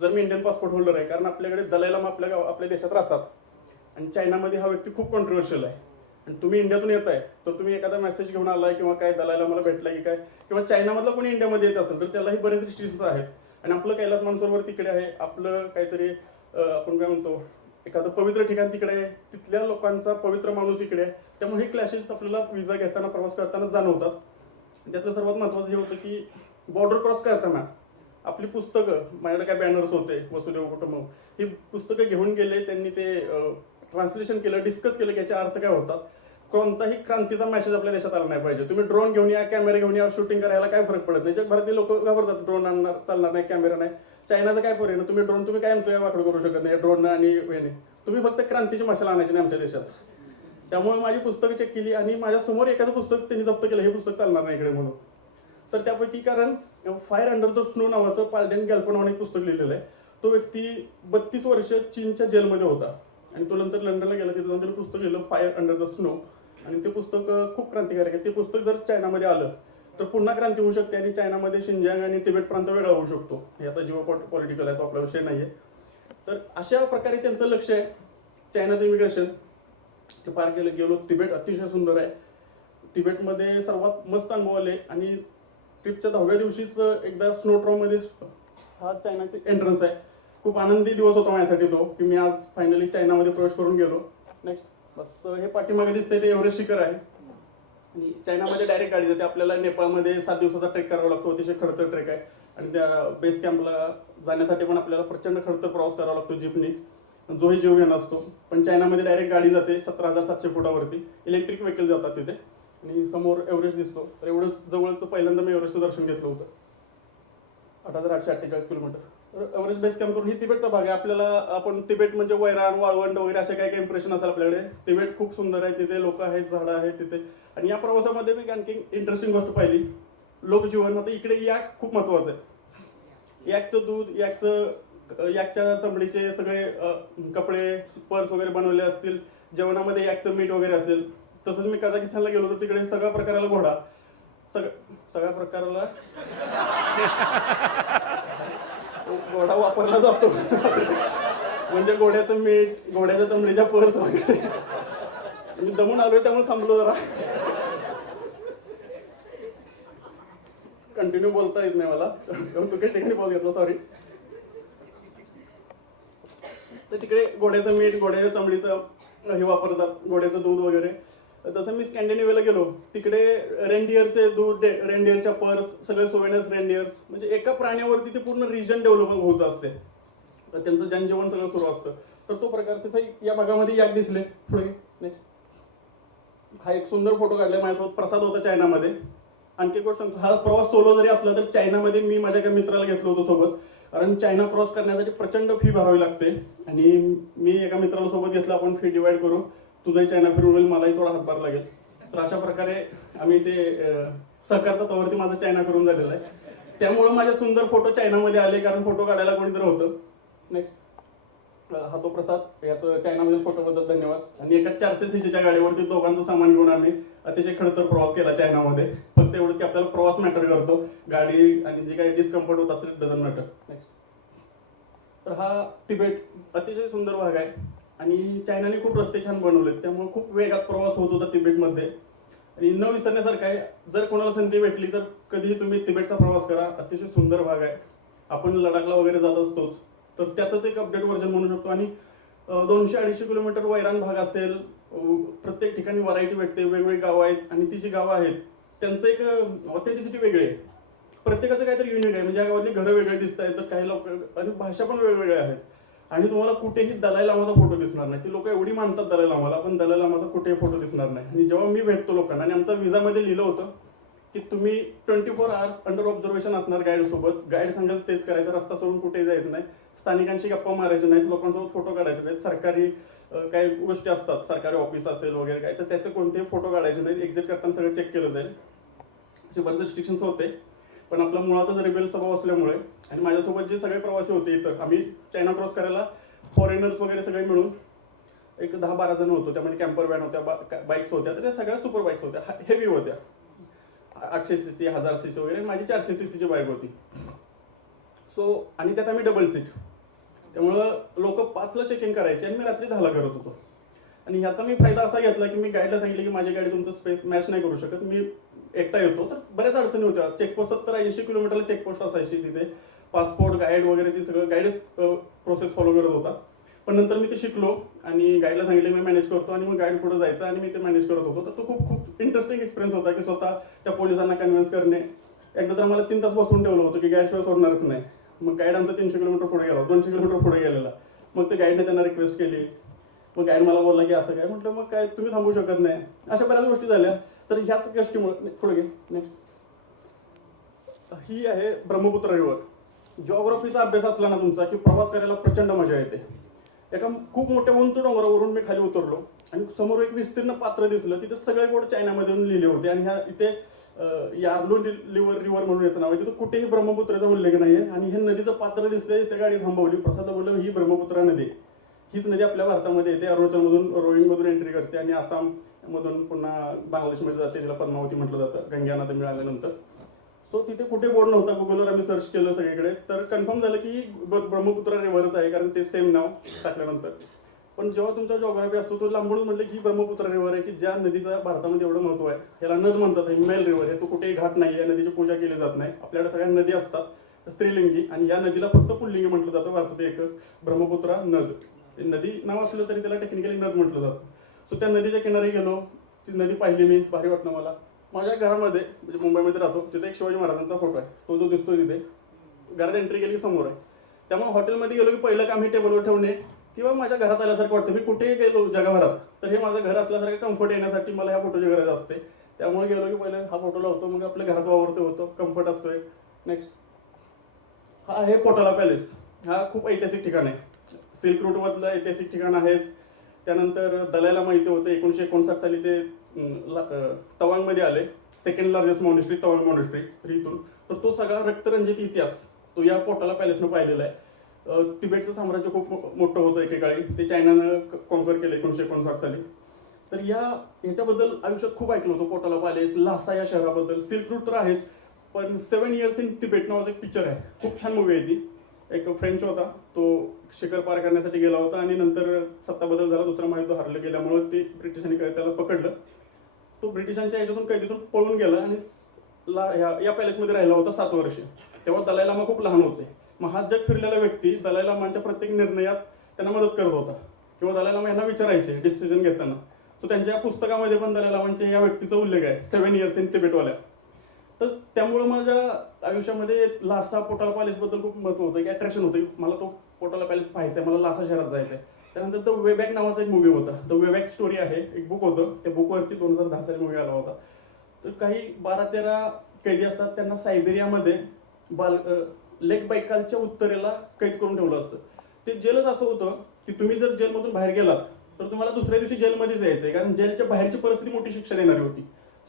जर मी इंडियन पासपोर्ट होल्डर आहे, कारण आपल्याकडे दलाई लामा आपल्या देशात राहतात, आणि चायनामध्ये हा व्यक्ती खूप कॉन्ट्रोवर्शियल आहे. आणि तुम्ही इंडियातून येत आहे, तर तुम्ही एखादा मेसेज घेऊन आलाय किंवा काय दलाई लामाला भेटलाय की काय, किंवा चायनामधला कोणी इंडियामध्ये येत असेल तर त्यालाही बरेच रिस्ट्रिक्शन्स आहेत. आणि आपलं कैलास मानसरोवर तिकडे आहे, आपलं काहीतरी आपण काय म्हणतो एखादं पवित्र ठिकाण तिकडे आहे, तिथल्या लोकांचा पवित्र माणूस इकडे आहे. त्यामुळे हे क्लॅशेस आपल्याला विजा घेताना, प्रवास करताना जाणवतात. त्यातलं सर्वात महत्त्वाचं हे होतं की बॉर्डर क्रॉस करताना आपली पुस्तकं, माझ्याकडे काय बॅनर्स होते, वसुदेव कुटुंब, ही पुस्तकं घेऊन गेले. त्यांनी ते ट्रान्सलेशन केलं, डिस्कस केलं की याचे अर्थ काय होतात. कोणताही क्रांतीचा मेसेज आपल्या देशात आला नाही पाहिजे. तुम्ही ड्रोन घेऊन या, कॅमेरा घेऊन या, शूटिंग करायला काय फरक पडत नाही. जगभरातील लोक घाबरतात, ड्रोन आणणार चालणार नाही, कॅमेरा नाही. चायनाचं काय फरक आहे, तुम्ही ड्रोन तुम्ही काय आमचं वाकडं करू शकत नाही ड्रोन आणि याने. तुम्ही फक्त क्रांतीची मशाल आणायची नाही आमच्या देशात. त्यामुळे माझी पुस्तकं चेक केली, आणि माझ्या समोर एखादं पुस्तक त्यांनी जप्त केलं, हे पुस्तक चालणार नाही इकडे म्हणून. तर त्यापैकी, कारण फायर अंडर द स्नो नावाचं पाल्डेन गॅल्पन एक पुस्तक लिहिलेलं आहे. तो व्यक्ती 32 वर्ष चीनच्या जेलमध्ये होता, आणि तो नंतर लंडनला गेला. तिथं जाऊन त्याने पुस्तक लिहिलं फायर अंडर द स्नो, आणि ते पुस्तक खूप क्रांतिकारक आहे. ते पुस्तक जर चायनामध्ये आलं तर पुन्हा क्रांती होऊ शकते आणि चायनामध्ये शिंजियांग आणि तिबेट प्रांत वेगळा होऊ शकतो. हे आता जिओ पॉलिटिकल आहे, तो आपला विषय नाही आहे. तर अशा प्रकारे त्यांचं लक्ष आहे. चायनाचं इमिग्रेशन ते पार केलं गेलो. तिबेट अतिशय सुंदर आहे. तिबेटमध्ये सर्वात मस्त अनुभव आले आणि ट्रिपच्या 10व्या दिवशीच एकदा स्नोट्रॉमध्ये हा चायनाचे एंट्रन्स आहे. खूप आनंदी दिवस होता माझ्यासाठी तो, की मी आज फायनली चायनामध्ये प्रवेश करून गेलो. नेक्स्ट बस हे पाठीमागे दिसतंय ते एव्हरेस्ट शिखर आहे आणि चायनामध्ये डायरेक्ट गाडी जाते. आपल्याला नेपाळमध्ये 7 दिवसाचा ट्रेक करावा लागतो, अतिशय खडतर ट्रेक आहे आणि त्या बेस कॅम्पला जाण्यासाठी पण आपल्याला प्रचंड खडतर प्रवास करावा लागतो जीपनी, जोही जीव घेणं असतो. पण चायनामध्ये डायरेक्ट गाडी जाते 17,700 फुटावरती. इलेक्ट्रिक व्हेकल जातात तिथे आणि समोर एव्हरेस्ट दिसतो. तर एवढं जवळचं पहिल्यांदा मी एव्हरेस्टचं दर्शन घेतलं होतं. 8,848 किलोमीटर. तर एव्हरेस्ट बेस कॅम्प करून ही तिबेटचा भाग आहे. आपल्याला आपण तिबेट म्हणजे वैराण, वाळवंट वगैरे अशा काही इम्प्रेशन असेल आपल्याकडे. तिबेट खूप सुंदर आहे, तिथे लोक आहेत, झाडं आहेत तिथे. आणि या प्रवासामध्ये मी आणखी इंटरेस्टिंग गोष्ट पाहिली, लोकजीवन. आता इकडे याक खूप महत्वाचं आहे. याकचं दूध, याकच्या चमडीचे सगळे कपडे, पर्स वगैरे बनवले असतील. जेवणामध्ये याकचं मीठ वगैरे असेल. तसंच मी कझाकिस्तानला गेलो होतो, तिकडे सगळ्या प्रकाराला घोडा, सगळ्या प्रकाराला घोडा वापरला जातो. म्हणजे घोड्याचं मीठ, घोड्याच्या चमडीच्या पर्स वगैरे. मी दमून आलोय त्यामुळे थांबलो जरा. कंटिन्यू बोलता येत नाही मला, चुकीच्या ठिकाणी पॉज घेतला, सॉरी. तर तिकडे घोड्याचं मीठ, घोड्याच्या चमडीचं हे वापरतात, घोड्याचं दूध वगैरे. तसं मी स्कॅन्डिनेव्हियाला गेलो, तिकडे रेनडिअरचे दूध, रेनडिअरच्या पर्स, सगळे सोवेनियर्स रेनडिअर्स. म्हणजे एका प्राण्यावरती ते पूर्ण रिजन डेव्हलप होत असते. तर त्यांचं जनजीवन सगळं सुरू असतं. तर तो प्रकार तिथे या भागामध्ये याक दिसले. पुढे नेक्स्ट हा एक सुंदर फोटो काढला माझ्यासोबत. प्रसाद होता चायनामध्ये. आणखी एक गोष्ट सांगतो, हा प्रवास सोलो जरी असला तर चायनामध्ये मी माझ्या एका मित्राला घेतलं होतं सोबत. कारण चायना क्रॉस करण्यासाठी प्रचंड फी भरावी लागते आणि मी एका मित्राला सोबत घेतलं. आपण फी डिवाइड करू, तुझंही चायना फिरून होईल, मलाही थोडा हातभार लागेल. तर अशा प्रकारे आम्ही ते सहकारचा तोवरती माझं चायना फिरून झालेलं आहे. त्यामुळे माझे सुंदर फोटो चायनामध्ये आले, कारण फोटो काढायला कोणीतरी होतं. नेक्स्ट हा तो प्रसाद, याचं चायनामधील फोटोबद्दल धन्यवाद. आणि एका 400 सीसीच्या गाडीवरती दोघांचं सामान घेऊन आम्ही अतिशय खडतर प्रवास केला चायनामध्ये. फक्त एवढंच की आपल्याला प्रवास मॅटर करतो, गाडी आणि जे काही डिस्कम्फर्ट होत असेल डझंट मॅटर. नेक्स्ट तर हा तिबेट अतिशय सुंदर भाग आहे आणि चायनाने खूप रस्ते छान बनवलेत, त्यामुळे खूप वेगात प्रवास होत होता तिबेटमध्ये आणि न विसरण्यासारखं आहे. जर कोणाला संधी भेटली तर कधीही तुम्ही तिबेटचा प्रवास करा. अतिशय सुंदर भाग आहे. आपण लडाखला वगैरे जात असतोच, तर त्याचंच एक अपडेट व्हर्जन म्हणू शकतो. आणि 200-250 किलोमीटर वैरान भाग असेल, प्रत्येक ठिकाणी व्हरायटी भेटते, वेगवेगळी गावं आहेत आणि ती जी गावं आहेत त्यांचं एक ऑथेंटिसिटी वेगळी आहे. प्रत्येकाचं काहीतरी युनिक आहे. म्हणजे या गावातली घरं वेगळे दिसत आहेत, तर काही लोक आणि भाषा पण वेगवेगळ्या आहेत. आणि तुम्हाला कुठेही दलाई लामाचा फोटो दिसणार नाही. ती लोक एवढी मानतात दलाई लामाला, पण दलाई लामाचा कुठेही फोटो दिसणार नाही. आणि जेव्हा मी भेटतो लोकांना, आणि आमचा विजामध्ये लिहिलं होतं की तुम्ही 24 आवर्स अंडर ऑब्झर्वेशन असणार गाईड सोबत. गाईड सांगाल तेच करायचं, रस्ता सोडून कुठेही जायचं नाही, स्थानिकांशी गप्पा मारायचे नाहीत, लोकांसोबत फोटो काढायचे नाहीत. सरकारी काही गोष्टी असतात, सरकारी ऑफिस असेल वगैरे काय, तर त्याचे कोणतेही फोटो काढायचे नाहीत. एक्झिट करताना सगळं चेक केलं जाईल. असे बरेच रिस्ट्रिक्शन्स होते, पण आपला मुळातच रिबेल स्वभाव असल्यामुळे आणि माझ्यासोबत जे सगळे प्रवासी होते इथं, आम्ही चायना क्रॉस करायला फॉरेनर्स वगैरे सगळे मिळून एक 10-12 जण होतो. त्यामध्ये कॅम्पर व्हॅन होत्या, बाईक्स होत्या. तर त्या सगळ्या सुपर बाईक्स होत्या, हेवी होत्या, 800 सीसी, 1000 सीसी वगैरे. माझी 400 सीसीची बाईक होती. सो आणि त्यात आम्ही डबल सीट, त्यामुळं लोक 5ला चेक इन करायचे आणि मी रात्री 10ला करत होतो. आणि ह्याचा मी फायदा असा घेतला की मी गाईडला सांगितलं की माझी गाडी तुमचं स्पेस मॅच नाही करू शकत, मी एकटा येतो. तर बऱ्याच अडचणी होत्या. चेकपोस्ट 70-80 किलोमीटरला चेकपोस्ट असायची तिथे. पासपोर्ट, गाईड वगैरे ती सगळं गाईडच प्रोसेस फॉलो करत होता. पण नंतर मी ते शिकलो आणि गाईडला सांगितलं मी मॅनेज करतो आणि मग गाईड पुढे जायचं आणि मी ते मॅनेज करत होतो. तर तो खूप इंटरेस्टिंग एक्सपिरियन्स होता की स्वतः त्या पोलिसांना कन्व्हिन्स करणे. एकदा तर मला 3 तास बसून ठेवलं होतं की गाईडशिवाय सोडणारच नाही. मग गाईड आमचा 300 किलोमीटर पुढे गेला, 200 किलोमीटर पुढे गेलेला. मग ते गाईडने त्यांना रिक्वेस्ट केली. मग गाईड मला बोलला की असं काय, म्हटलं मग काय तुम्ही थांबू शकत नाही. अशा बऱ्याच गोष्टी झाल्या. तर ह्याच गोष्टीमुळे पुढे घे. नेक्स्ट ही आहे ब्रह्मपुत्र रिव्हर. जिओग्राफीचा अभ्यास असला ना तुमचा की प्रवास करायला प्रचंड मजा येते. एका खूप मोठ्या उंच डोंगरावरून मी खाली उतरलो आणि समोर एक विस्तीर्ण पात्र दिसलं. तिथे सगळे बोर्ड चायनामध्ये लिहिले होते आणि ह्या इथे यार्लू रिव्हर म्हणून याचं नाव आहे. तिथं कुठेही ब्रह्मपुत्राचा उल्लेख नाही आहे. आणि हे नदीचं पात्र दिसलं, त्या गाडी थांबवली. प्रसाद बोललं ही ब्रह्मपुत्रा नदी, हीच नदी आपल्या भारतामध्ये येते, अरुणाचलमधून रोईंगमधून एंट्री करते आणि आसाम मधून पुन्हा बांगलादेशमध्ये जाते, तिला पद्मावती म्हटलं जातं गंगा नदी मिळाल्यानंतर. सो तिथे कुठे बोर्ड नव्हता, गुगलवर आम्ही सर्च केलं सगळीकडे, तर कन्फर्म झालं की ब्रह्मपुत्रा रिव्हरच आहे, कारण ते सेम नाव टाकल्यानंतर. पण जेव्हा तुमचा जॉग्राफी असतो तो लांबूनच म्हटलं की ब्रह्मपुत्रा रिव्हर आहे, की ज्या नदीचं भारतामध्ये एवढं महत्व आहे. ह्याला नद म्हणतात, हिमालय रिव्हर आहे, तो कुठेही घाट नाही, या नदीची पूजा केली जात नाही. आपल्याकडे सगळ्या नदी असतात स्त्रीलिंगी, आणि या नदीला फक्त पुल्लिंगी म्हटलं जातं. भारतात एकच ब्रह्मपुत्रा नद, नदी नाव असलं तरी त्याला टेक्निकली नद म्हटलं जातं. सो त्या नदीच्या किनारी गेलो, ती नदी पाहिली मी, भारी वाटलं मला. माझ्या घरामध्ये, म्हणजे मुंबईमध्ये राहतो, तिथे एक शिवाजी महाराजांचा फोटो आहे, तो जो दिसतोय तिथे घरात एंट्री केली समोर आहे. त्यामुळे हॉटेलमध्ये गेलो की पहिलं काम हे टेबलवर ठेवणे, किंवा माझ्या घरात आल्यासारखं वाटतं. मी कुठेही गेलो जगभरात तर हे माझं घर असल्यासारखं कम्फर्ट येण्यासाठी मला ह्या फोटोची गरज असते. त्यामुळे गेलो की पहिले हा फोटो लावतो, मग आपल्या घरात वावरतो होतो, कम्फर्ट असतोय. नेक्स्ट हा आहे पोटाला पॅलेस. हा खूप ऐतिहासिक ठिकाण आहे, सिल्क रूटमधलं ऐतिहासिक ठिकाण आहेच. त्यानंतर दलायला माहिती होतं 1959 साली ते तवांगमध्ये आले, second largest monastery Tawang monastery इथून. तर तो सगळा रक्तरंजित इतिहास तो या पोटाला पॅलेसनं पाहिलेला आहे. तिबेटचं साम्राज्य खूप मोठं होतं एकेकाळी, ते चायनानं कॉन्कर केलं 1959 साली. तर ह्याच्याबद्दल आयुष्यात खूप ऐकलं होतं, पोटाला पॅलेस, लासा या शहराबद्दल. सिल्क रूट तर आहेच, पण 7 इयर्स इन तिबेट नावाचं एक पिक्चर आहे, खूप छान मूवी आहे ती. एक फ्रेंच होता, तो शिखर पार करण्यासाठी गेला होता आणि नंतर सत्ता बदल झाला, दुसरं महायुद्ध हरलं गेल्यामुळे ते ब्रिटिशांनी त्याला पकडलं. तो ब्रिटिशांच्या याच्यातून कैदीतून पळून गेला आणि या पॅलेसमध्ये राहिला होता 7 वर्ष. तेव्हा दलाई लामा खूप लहान होते. मग हा जग फिरलेला व्यक्ती दलाई लामांच्या प्रत्येक निर्णयात त्यांना मदत करत होता, किंवा दलाई लामा यांना विचारायचे डिसिजन घेताना. तो त्यांच्या पुस्तकामध्ये पण दलाई लामांच्या या व्यक्तीचा उल्लेख आहे, 7 इयर्स इन तिबेटवाल्या. तर त्यामुळे माझ्या आयुष्यामध्ये लासा पोटाला पॅलेसबद्दल खूप महत्व होतं, की अट्रॅक्शन होतं. मला तो पोटाला पॅलेस पाहायचा आहे, मला लासा शहरात जायचं आहे. त्यानंतर द वे बॅक नावाचा एक मूवी होता, द वे बॅक स्टोरी आहे, एक बुक होतं. त्या बुकवरती 2010 साली मूवी आला होता. तर काही 12-13 कैदी असतात, त्यांना सायबेरियामध्ये लेक बायकालच्या उत्तरेला कैद करून ठेवलं असतं. ते जेलच असं होतं की तुम्ही जर जेलमधून बाहेर गेलात तर तुम्हाला दुसऱ्या दिवशी जेलमध्येच यायचंय, कारण जेलच्या बाहेरची परिस्थिती मोठी शिक्षा देणारी होती.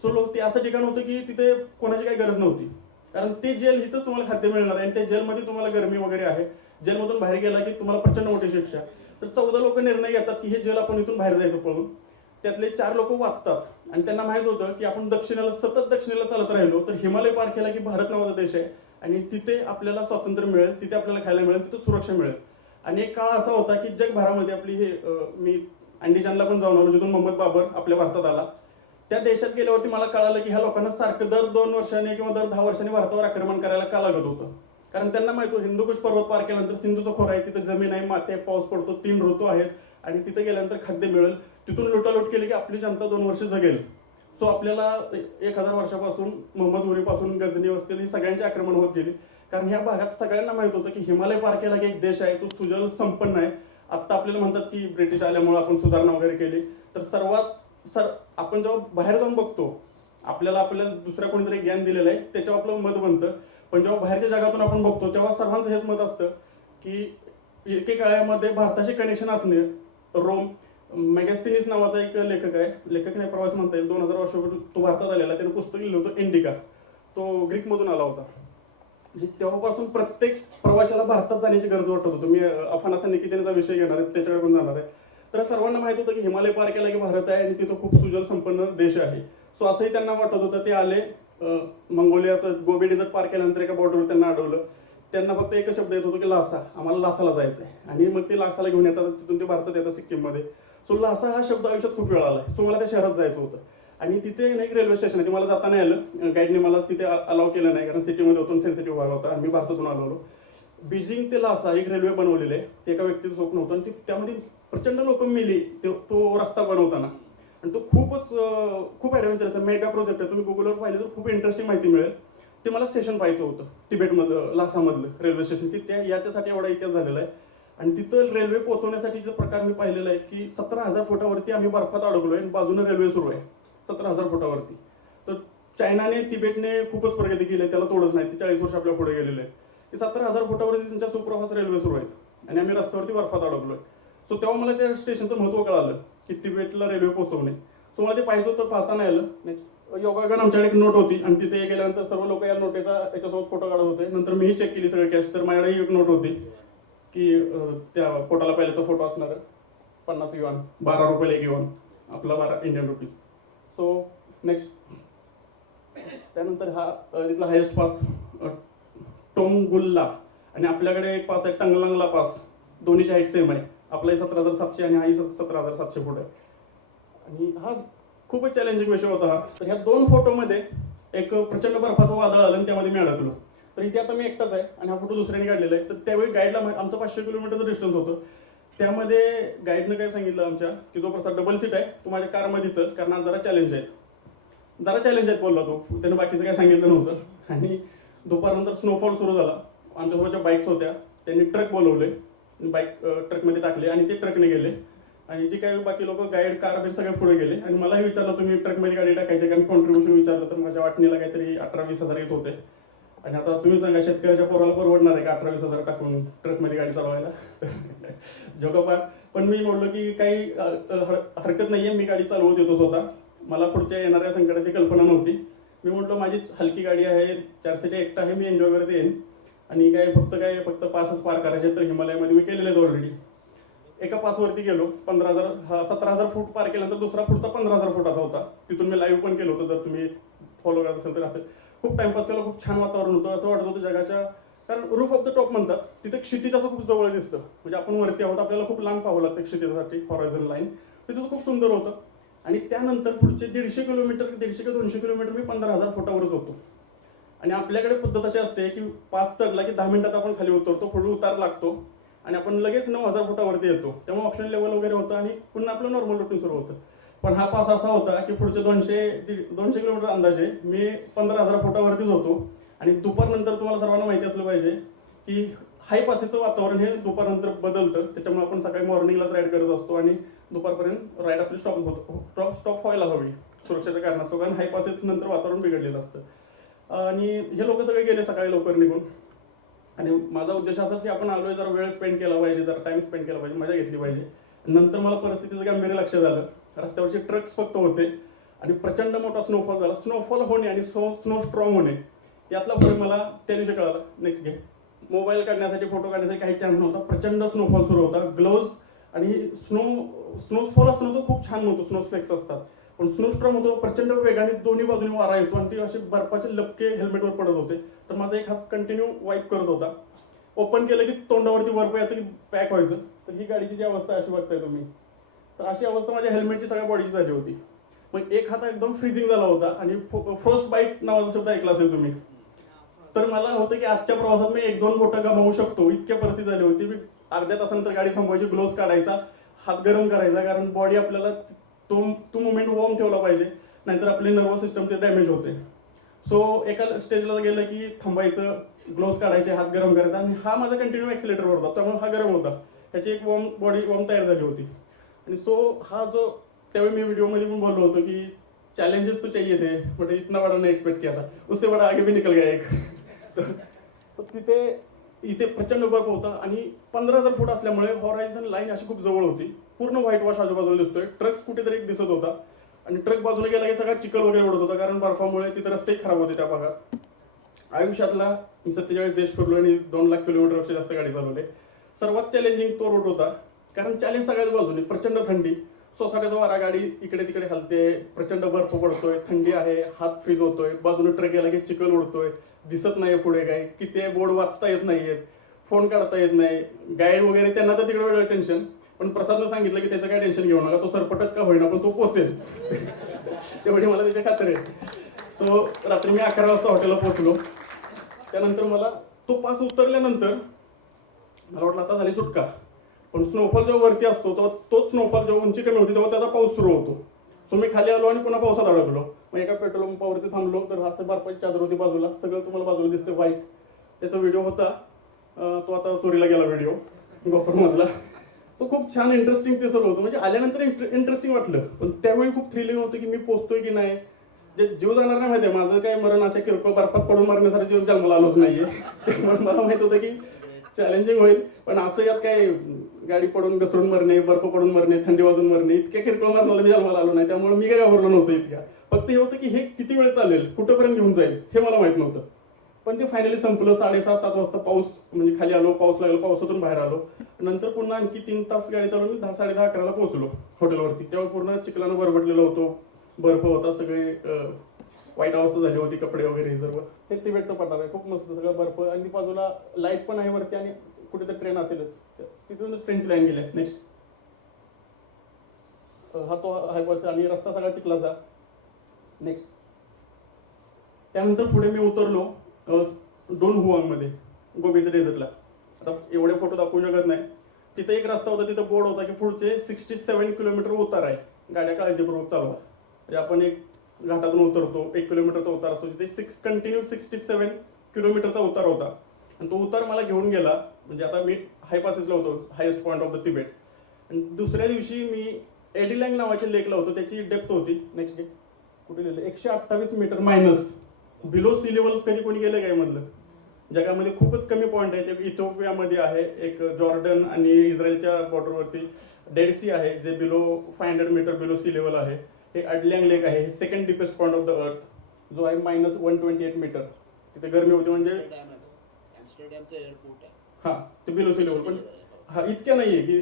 सो ते असं ठिकाण होतं की तिथे कोणाची काही गरज नव्हती, कारण ते जेल इथंच तुम्हाला खाद्य मिळणार आहे आणि त्या जेलमध्ये तुम्हाला गरमी वगैरे आहे. जेलमधून बाहेर गेला की तुम्हाला प्रचंड मोठी शिक्षा. तर 14 लोक निर्णय घेतात की हे जेल आपण इथून बाहेर जायचं पळून. त्यातले 4 लोक वाचतात आणि त्यांना माहित होतं की आपण सतत दक्षिणेला चालत राहिलो तर हिमालय पार केला की भारत नावाचा देश आहे आणि तिथे आपल्याला स्वातंत्र्य मिळेल, तिथे आपल्याला खायला मिळेल, तिथे सुरक्षा मिळेल. आणि एक काळ असा होता की जगभरामध्ये आपली मी अंडीजानला पण जाऊन आलो, जिथून मोहम्मद बाबर आपल्या भारतात आला. त्या देशात गेल्यावरती मला कळालं की ह्या लोकांना सारखं दर 2 वर्षांनी किंवा दर 10 वर्षांनी भारतावर आक्रमण करायला का लागत होतं. कारण त्यांना माहित होतं हिंदुकुश पर्वत पार केल्यानंतर सिंधूचं खोरं आहे, तिथे जमीन आहे, माती आहे, पाऊस पडतो, 3 ऋतू आहेत आणि तिथे गेल्यानंतर खाद्य मिळेल. तिथून लुटालूट केली की आपली जनता 2 वर्ष जगेल. सो आपल्याला 1000 वर्षापासून मोहम्मद घोरीपासून गजनी वस्ती ही सगळ्यांची आक्रमण होत गेली. कारण ह्या भागात सगळ्यांना माहित होतं की हिमालय पार केला की एक देश आहे, तो सुजल संपन्न आहे. आता आपल्याला म्हणतात की ब्रिटिश आल्यामुळे आपण सुधारणा वगैरे केली. तर आपण जेव्हा बाहेर जाऊन बघतो, आपल्याला दुसऱ्या कोणीतरी ज्ञान दिलेलं आहे त्याच्यावर आपलं मत बनतं. पण जेव्हा बाहेरच्या जगातून आपण बघतो तेव्हा सर्वांचं हेच मत असतं की एकेकाळामध्ये भारताचे कनेक्शन असणे. रोम मेगॅस्थिनीस नावाचा एक लेखक आहे, लेखक नाही प्रवास म्हणता येईल, 2000 वर्षापूर्वी तो भारतात आलेला. त्याने पुस्तक लिहिलं होतं इंडिका, तो ग्रीकमधून आला होता. म्हणजे तेव्हापासून प्रत्येक प्रवाशाला भारतात जाण्याची गरज वाटत होतं. मी अफानासा निकितीचा विषय घेणार आहे, त्याच्याकडे पण जाणार आहे. तर सर्वांना माहित होतं की हिमालय पार केला की भारत आहे आणि तिथं खूप सुजल संपन्न देश आहे. सो असंही त्यांना वाटत होतं. ते आले, मंगोलियाचं गोबी डेझर्ट पार केल्यानंतर एका बॉर्डरवर त्यांना अडवलं. त्यांना फक्त एकच शब्द येत होतो की लासा, आम्हाला लासाला जायचं आहे. आणि मग ते लासाला घेऊन येतात, तिथून ते भारतात येतात सिक्कीममध्ये. सो लासा हा शब्द आयुष्यात खूप वेळा आला. सो मला त्या शहरात जायचं होतं आणि तिथे एक रेल्वे स्टेशन आहे, ते मला जाता नाही आलं, गाईडने मला तिथे अलाव केलं नाही, कारण सिटीमध्ये होतो, सेन्सिटिव्ह भाग होता. मी भारतातून आलो. बीजिंग ते लासा एक रेल्वे बनवलेली आहे, ते एका व्यक्तीचं स्वप्न होतं आणि त्यामध्ये प्रचंड लोक मेली तो रस्ता बनवताना. आणि तो खूप ॲडव्हेंचरस आहे, मेगा प्रोजेक्ट आहे. तुम्ही गुगलवर पाहिले तर खूप इंटरेस्टिंग माहिती मिळेल. ते मला स्टेशन पाहिजे होतं तिबेटमधलं, लासामधलं रेल्वे स्टेशन, की याच्यासाठी एवढा इतिहास झालेला आहे. आणि तिथं रेल्वे पोहोचवण्यासाठीचा प्रकार मी पाहिलेला आहे की 17,000 फुटावरती आम्ही बर्फात अडकलोय आणि बाजूने रेल्वे सुरू आहे 17,000 फुटावरती. तर चायनाने तिबेटने खूपच प्रगती केली आहे, त्याला तोडच नाही. ते 40 वर्ष आपल्या पुढे गेलेले आहेत की 17,000 फुटावरती त्यांच्या सुप्रवास रेल्वे सुरू आहेत आणि आम्ही रस्त्यावरती बर्फात अडकलोय. सो तेव्हा मला त्या स्टेशनचं महत्त्व कळालं की तिबेटला रेल्वे पोहोचवणे. सो मला ते पाहिजे होतं, पाहता नाही आलं. योगायोगाने आमच्याकडे एक नोट होती आणि तिथे गेल्यानंतर सर्व लोक या नोटेचा याच्यासोबत फोटो काढत होते. नंतर मीही चेक केली सगळं कॅश, तर माझ्याकडे एक नोट होती की त्या पोटाला पहिल्याचा फोटो असणार, 50 युआन, 12 रुपये एक युआन, आपला 12 इंडियन रुपीज. सो नेक्स्ट त्यानंतर हा तिथला हायेस्ट पास टोंगुल्ला आणि आपल्याकडे एक पास आहे टंगलंगला पास. दोन्हीची हाईट सेम आहे. आपलाही 17,700 आणि हाही 17,700 फूट आहे. आणि हा खूपच चॅलेंजिंग विषय होता हा. तर ह्या 2 फोटोमध्ये एक प्रचंड बर्फाचं वादळ आलं आणि त्यामध्ये मी अडकलो. तर इथे आता मी एकटाच आहे आणि हा फोटो दुसऱ्याने काढलेला आहे. तर त्यावेळी गाईडला आमचं 500 किलोमीटरचं डिस्टन्स होतं. त्यामध्ये गाईडनं काय सांगितलं आमच्या की जो प्रसाद डबल सीट आहे तो माझ्या कारमध्ये चल, कारण आज जरा चॅलेंज आहेत बोलला तो. त्यानं बाकीचं काय सांगितलं नव्हतं. आणि दुपारनंतर स्नोफॉल सुरू झाला. आमच्यासोबतच्या बाईक्स होत्या, त्यांनी ट्रक बोलवले, बाईक ट्रकमध्ये टाकले आणि ते ट्रकने गेले. आणि जे काही बाकी लोक गाईड कार बिर सगळे पुढे गेले. आणि मलाही विचारलं तुम्ही ट्रकमध्ये गाडी टाकायची, कारण कॉन्ट्रीब्युशन विचारलं तर माझ्या वाटणीला काहीतरी 18-20 हजार येत होते. आणि आता तुम्ही सांगा शेतकऱ्याच्या पोराला परवडणार आहे का 18-20 हजार टाकून ट्रकमध्ये गाडी चालवायला? जोगोपार. पण मी म्हणलो की काही हरकत नाहीये, मी गाडी चालवत येतो स्वतः. मला पुढच्या येणाऱ्या संकटाची कल्पना नव्हती. मी म्हटलं माझी हलकी गाडी आहे, 4 सीट एकटा आहे, मी एन्जॉय करत येईन. आणि फक्त पासच पार करायचे. तर हिमालयामध्ये मी केलेले आहेत ऑलरेडी. एका पासवरती गेलो, 17,000 फूट पार केल्यानंतर दुसरा पुढचा 15,000 फुटाचा होता. तिथून मी लाईव्ह पण केलं होतं, जर तुम्ही फॉलो करत असेल तर. असेल खूप टाइमपास केला, खूप छान वातावरण होतं. असं वाटत होतं जगाच्या, कारण रूफ ऑफ द टॉप म्हणतात तिथे क्षितिज असं खूप जवळ दिसतं. म्हणजे आपण वरती आहोत, आपल्याला खूप लांब पाहावं लागतं क्षितिजासाठी, हॉरायझन लाईन. तिथं खूप सुंदर होतं. आणि त्यानंतर पुढचे 150 किलोमीटर 150 ते 200 किलोमीटर मी 15,000 फुटावरच होतो. आणि आपल्याकडे पद्धत अशी असते की पास चढला की 10 मिनिटात आपण खाली उतरतो, पुढे उतार लागतो आणि आपण लगेच 9,000 फुटावरती येतो. त्यामुळे ऑप्शन लेवल वगैरे होतं आणि पुन्हा आपलं नॉर्मल रुटीन सुरू होतं. पण हा पास असा होता की पुढचे 200 किलोमीटर अंदाजे मी 15,000 फुटावरतीच होतो. आणि दुपारनंतर तुम्हाला सर्वांना माहिती असलं पाहिजे की हाय पासेचं वातावरण हे दुपारनंतर बदलतं. त्याच्यामुळे आपण सकाळी मॉर्निंगलाच राईड करत असतो आणि दुपारपर्यंत राईड आपली स्टॉप व्हायला हवी सुरक्षेच्या कारणास्तव, कारण हाय पासेस नंतर वातावरण बिघडलेलं असतं. आणि हे लोक सगळे गेले सकाळी लवकर निघून. आणि माझा उद्देश असाच की आपण आलोय, जरा वेळ स्पेंड केला पाहिजे, जरा टाइम स्पेंड केला पाहिजे, मजा घेतली पाहिजे. नंतर मला परिस्थितीचं गांभीर्य लक्षात आलं. रस्त्यावरचे ट्रक्स फक्त होते आणि प्रचंड मोठा स्नोफॉल झाला. स्नोफॉल होणे आणि स्नो स्ट्रॉंग होणे यातला फरक मला त्या दिवशी कळाला. नेक्स्ट डे मोबाईल काढण्यासाठी, फोटो काढण्यासाठी काही चान्स नव्हता. प्रचंड स्नोफॉल सुरू होता. ग्लोव्ज आणि स्नोफॉल असतो तो खूप छान होतो, स्नोफ्लेक्स असतात. पण स्नोस्ट्रॉम होतो, प्रचंड वेगाने दोन्ही बाजूने वारा येतो आणि ते असे बर्फाचे लपके हेल्मेटवर पडत होते. तर माझा एक हात कंटिन्यू वाईप करत होता. ओपन केलं की तोंडावरती बर्फ यायचं की पॅक व्हायचं. तर ही गाडीची जी अवस्था अशी बघताय तुम्ही, तर अशी अवस्था माझ्या हेल्मेटची सगळ्या बॉडीची झाली होती. मग एक हात एकदम फ्रीजिंग झाला होता. आणि फ्रोस्ट बाईट नावाचा शब्द ऐकला असेल तुम्ही. तर मला होतं की आजच्या प्रवासात मी 1-2 बोटं गमावू शकतो, इतक्या परिस्थिती झाली होती. मी अर्ध्या तासानंतर गाडी थांबवायची, ग्लोव्ज काढायचा, हात गरम करायचा, कारण बॉडी आपल्याला तो मुवमेंट वॉर्म ठेवला पाहिजे, नाहीतर आपली नर्वस सिस्टम ते डॅमेज होते. सो एका स्टेजला गेलं की थांबायचं, ग्लोव्ज काढायचे, हात गरम करायचा. आणि हा माझा कंटिन्यू ॲक्सिलेटरवर होता, त्यामुळे हा गरम होता. त्याची एक बॉडी वॉर्म तयार झाली होती. आणि सो हा जो त्यावेळी मी व्हिडिओमध्ये पण बोललो होतो की चॅलेंजेस तो चाहिए थे, बट इतना बड़ा नहीं एक्सपेक्ट किया था, उससे बड़ा आगे भी निकल गया एक. तर इथे प्रचंड बर्फ होता आणि 15,000 फूट असल्यामुळे हॉरायझन लाईन अशी खूप जवळ होती. पूर्ण व्हाईट वॉश आजूबाजूला दिसतोय. ट्रक कुठेतरी एक दिसत होता आणि ट्रक बाजूला गेला की सगळा चिखल वगैरे उडत होता, कारण बर्फामुळे तिथे रस्ते खराब होते त्या भागात. आयुष्यातला मी 47 देश फिरलो आणि 2 लाख किलोमीटरपेक्षा जास्त गाडी चालवली. सर्वात चॅलेंजिंग तो रूट होता, कारण चॅलेंज सगळ्याच बाजूने. प्रचंड थंडी, सोसाट्याचा वारा, गाडी इकडे तिकडे हलते, प्रचंड बर्फ पडतोय, थंडी आहे, हात फ्रीज होतोय, बाजूने ट्रक गेला की चिखल उडतोय, दिसत नाही पुढे काय, किती बोर्ड वाचता येत नाहीयेत, फोन काढता येत नाही, गाईड वगैरे त्यांना तर तिकडे वेगळं टेन्शन. पण प्रसादनं सांगितलं की त्याचं काय टेन्शन घेऊ नका, तो सरपटत का होईना पण तो पोहोचेल. तेवढी मला त्याची खात्री आहे. सो रात्री मी 11 वाजता हॉटेलला पोहोचलो. त्यानंतर मला तो पास उतरल्यानंतर मला वाटलं आता झाली सुटका. पण स्नोफॉल जेव्हा वरती असतो तेव्हा तोच स्नोफॉल जेव्हा उंची कमी होती तेव्हा त्याचा पाऊस सुरू होतो. सो मी खाली आलो आणि पुन्हा पावसात अडकलो. मग एका पेट्रोल पंपावरती थांबलो, तर असं बर्फाची चादर होती बाजूला, सगळं तुम्हाला बाजूला दिसते व्हाईट. त्याचा व्हिडिओ होता, तो आता चोरीला गेला व्हिडिओ गोफरमधला. तो खूप छान इंटरेस्टिंग ते सर्व होतं. म्हणजे आल्यानंतर इंटरेस्टिंग वाटलं, पण त्यावेळी खूप थ्रिलिंग होतं की मी पोहोचतोय की नाही. जे जीव जाणार नाही माहिती आहे, माझं काय मरण अशा किरकोळ बर्फात पडून मरण्यासाठी जीव जन्माला आलोच नाहीये. त्यामुळे मला माहित होतं की चॅलेंजिंग होईल. पण असं यात काय गाडी पडून घसरून मरणे, बर्फ पडून मरणे, थंडी वाजून मरणे, इतक्या किरकोळ मरणाला मी जन्माला आलो नाही. त्यामुळे मी काय घाबरलो नव्हतं इतक्या. फक्त हे होतं की हे किती वेळ चालेल, कुठंपर्यंत घेऊन जाईल हे मला माहित नव्हतं. पण ते फायनली संपलं. 6:30-7 वाजता पाऊस, म्हणजे खाली आलो, पाऊस लागला, पावसातून बाहेर आलो. नंतर पुन्हा आणखी 3 तास गाडी चालवून 10-10:30-11ला पोहोचलो हॉटेलवरती. तेव्हा पूर्ण चिखलानं बरबटलेलो होतो. बर्फ होता, सगळे वाईट अवस्था झाली होती, कपडे वगैरे हे सर्व. हे तिबेटचं पठार आहे, खूप मस्त सगळं बर्फ आणि बाजूला लाईट पण आहे वरती आणि कुठेतरी ट्रेन असेलच, तिथूनच ट्रेनची लाईन गेली आहे. नेक्स्ट हा तो हायपर्स आणि रस्ता सगळा चिखलाचा. नेक्स्ट त्यानंतर पुढे मी उतरलो डोन हुआंगमध्ये, गोबीच्या डेझर्टला. आता एवढे फोटो दाखवू शकत नाही. तिथे एक रस्ता होता, तिथे बोर्ड होता की पुढचे 67 किलोमीटर उतार आहे, गाड्या काळजीपूर्वक चालवा. म्हणजे आपण एक घाटातून उतरतो, 1 किलोमीटरचा उतार असतो, तिथे कंटिन्यू 67 किलोमीटरचा उतार होता. आणि तो उतार मला घेऊन गेला, म्हणजे आता मी हाय पासेसला होतो, highest point of the Tibet. आणि दुसऱ्या दिवशी मी एडिलँग नावाच्या लेकला होतो, त्याची डेप्थ होती, नेक्स्ट डे कुठे लिहिलं, 128 meter minus below sea level. कधी कोणी गेलं काय मधलं? जगामध्ये खूपच कमी पॉईंट आहे ते. इथिओपियामध्ये आहे एक, जॉर्डन आणि इस्रायलच्या बॉर्डरवरती डेड सी आहे जे below 500 meter below sea level आहे. हे अडलँग लेक आहे, हे second deepest point of the earth, जो आहे -128 मीटर. तिथे गरमी होती, म्हणजे एम्स्टरडॅमचं एअरपोर्ट आहे. हा ते बिलो सी लेवल, पण हा इतक्या नाहीये की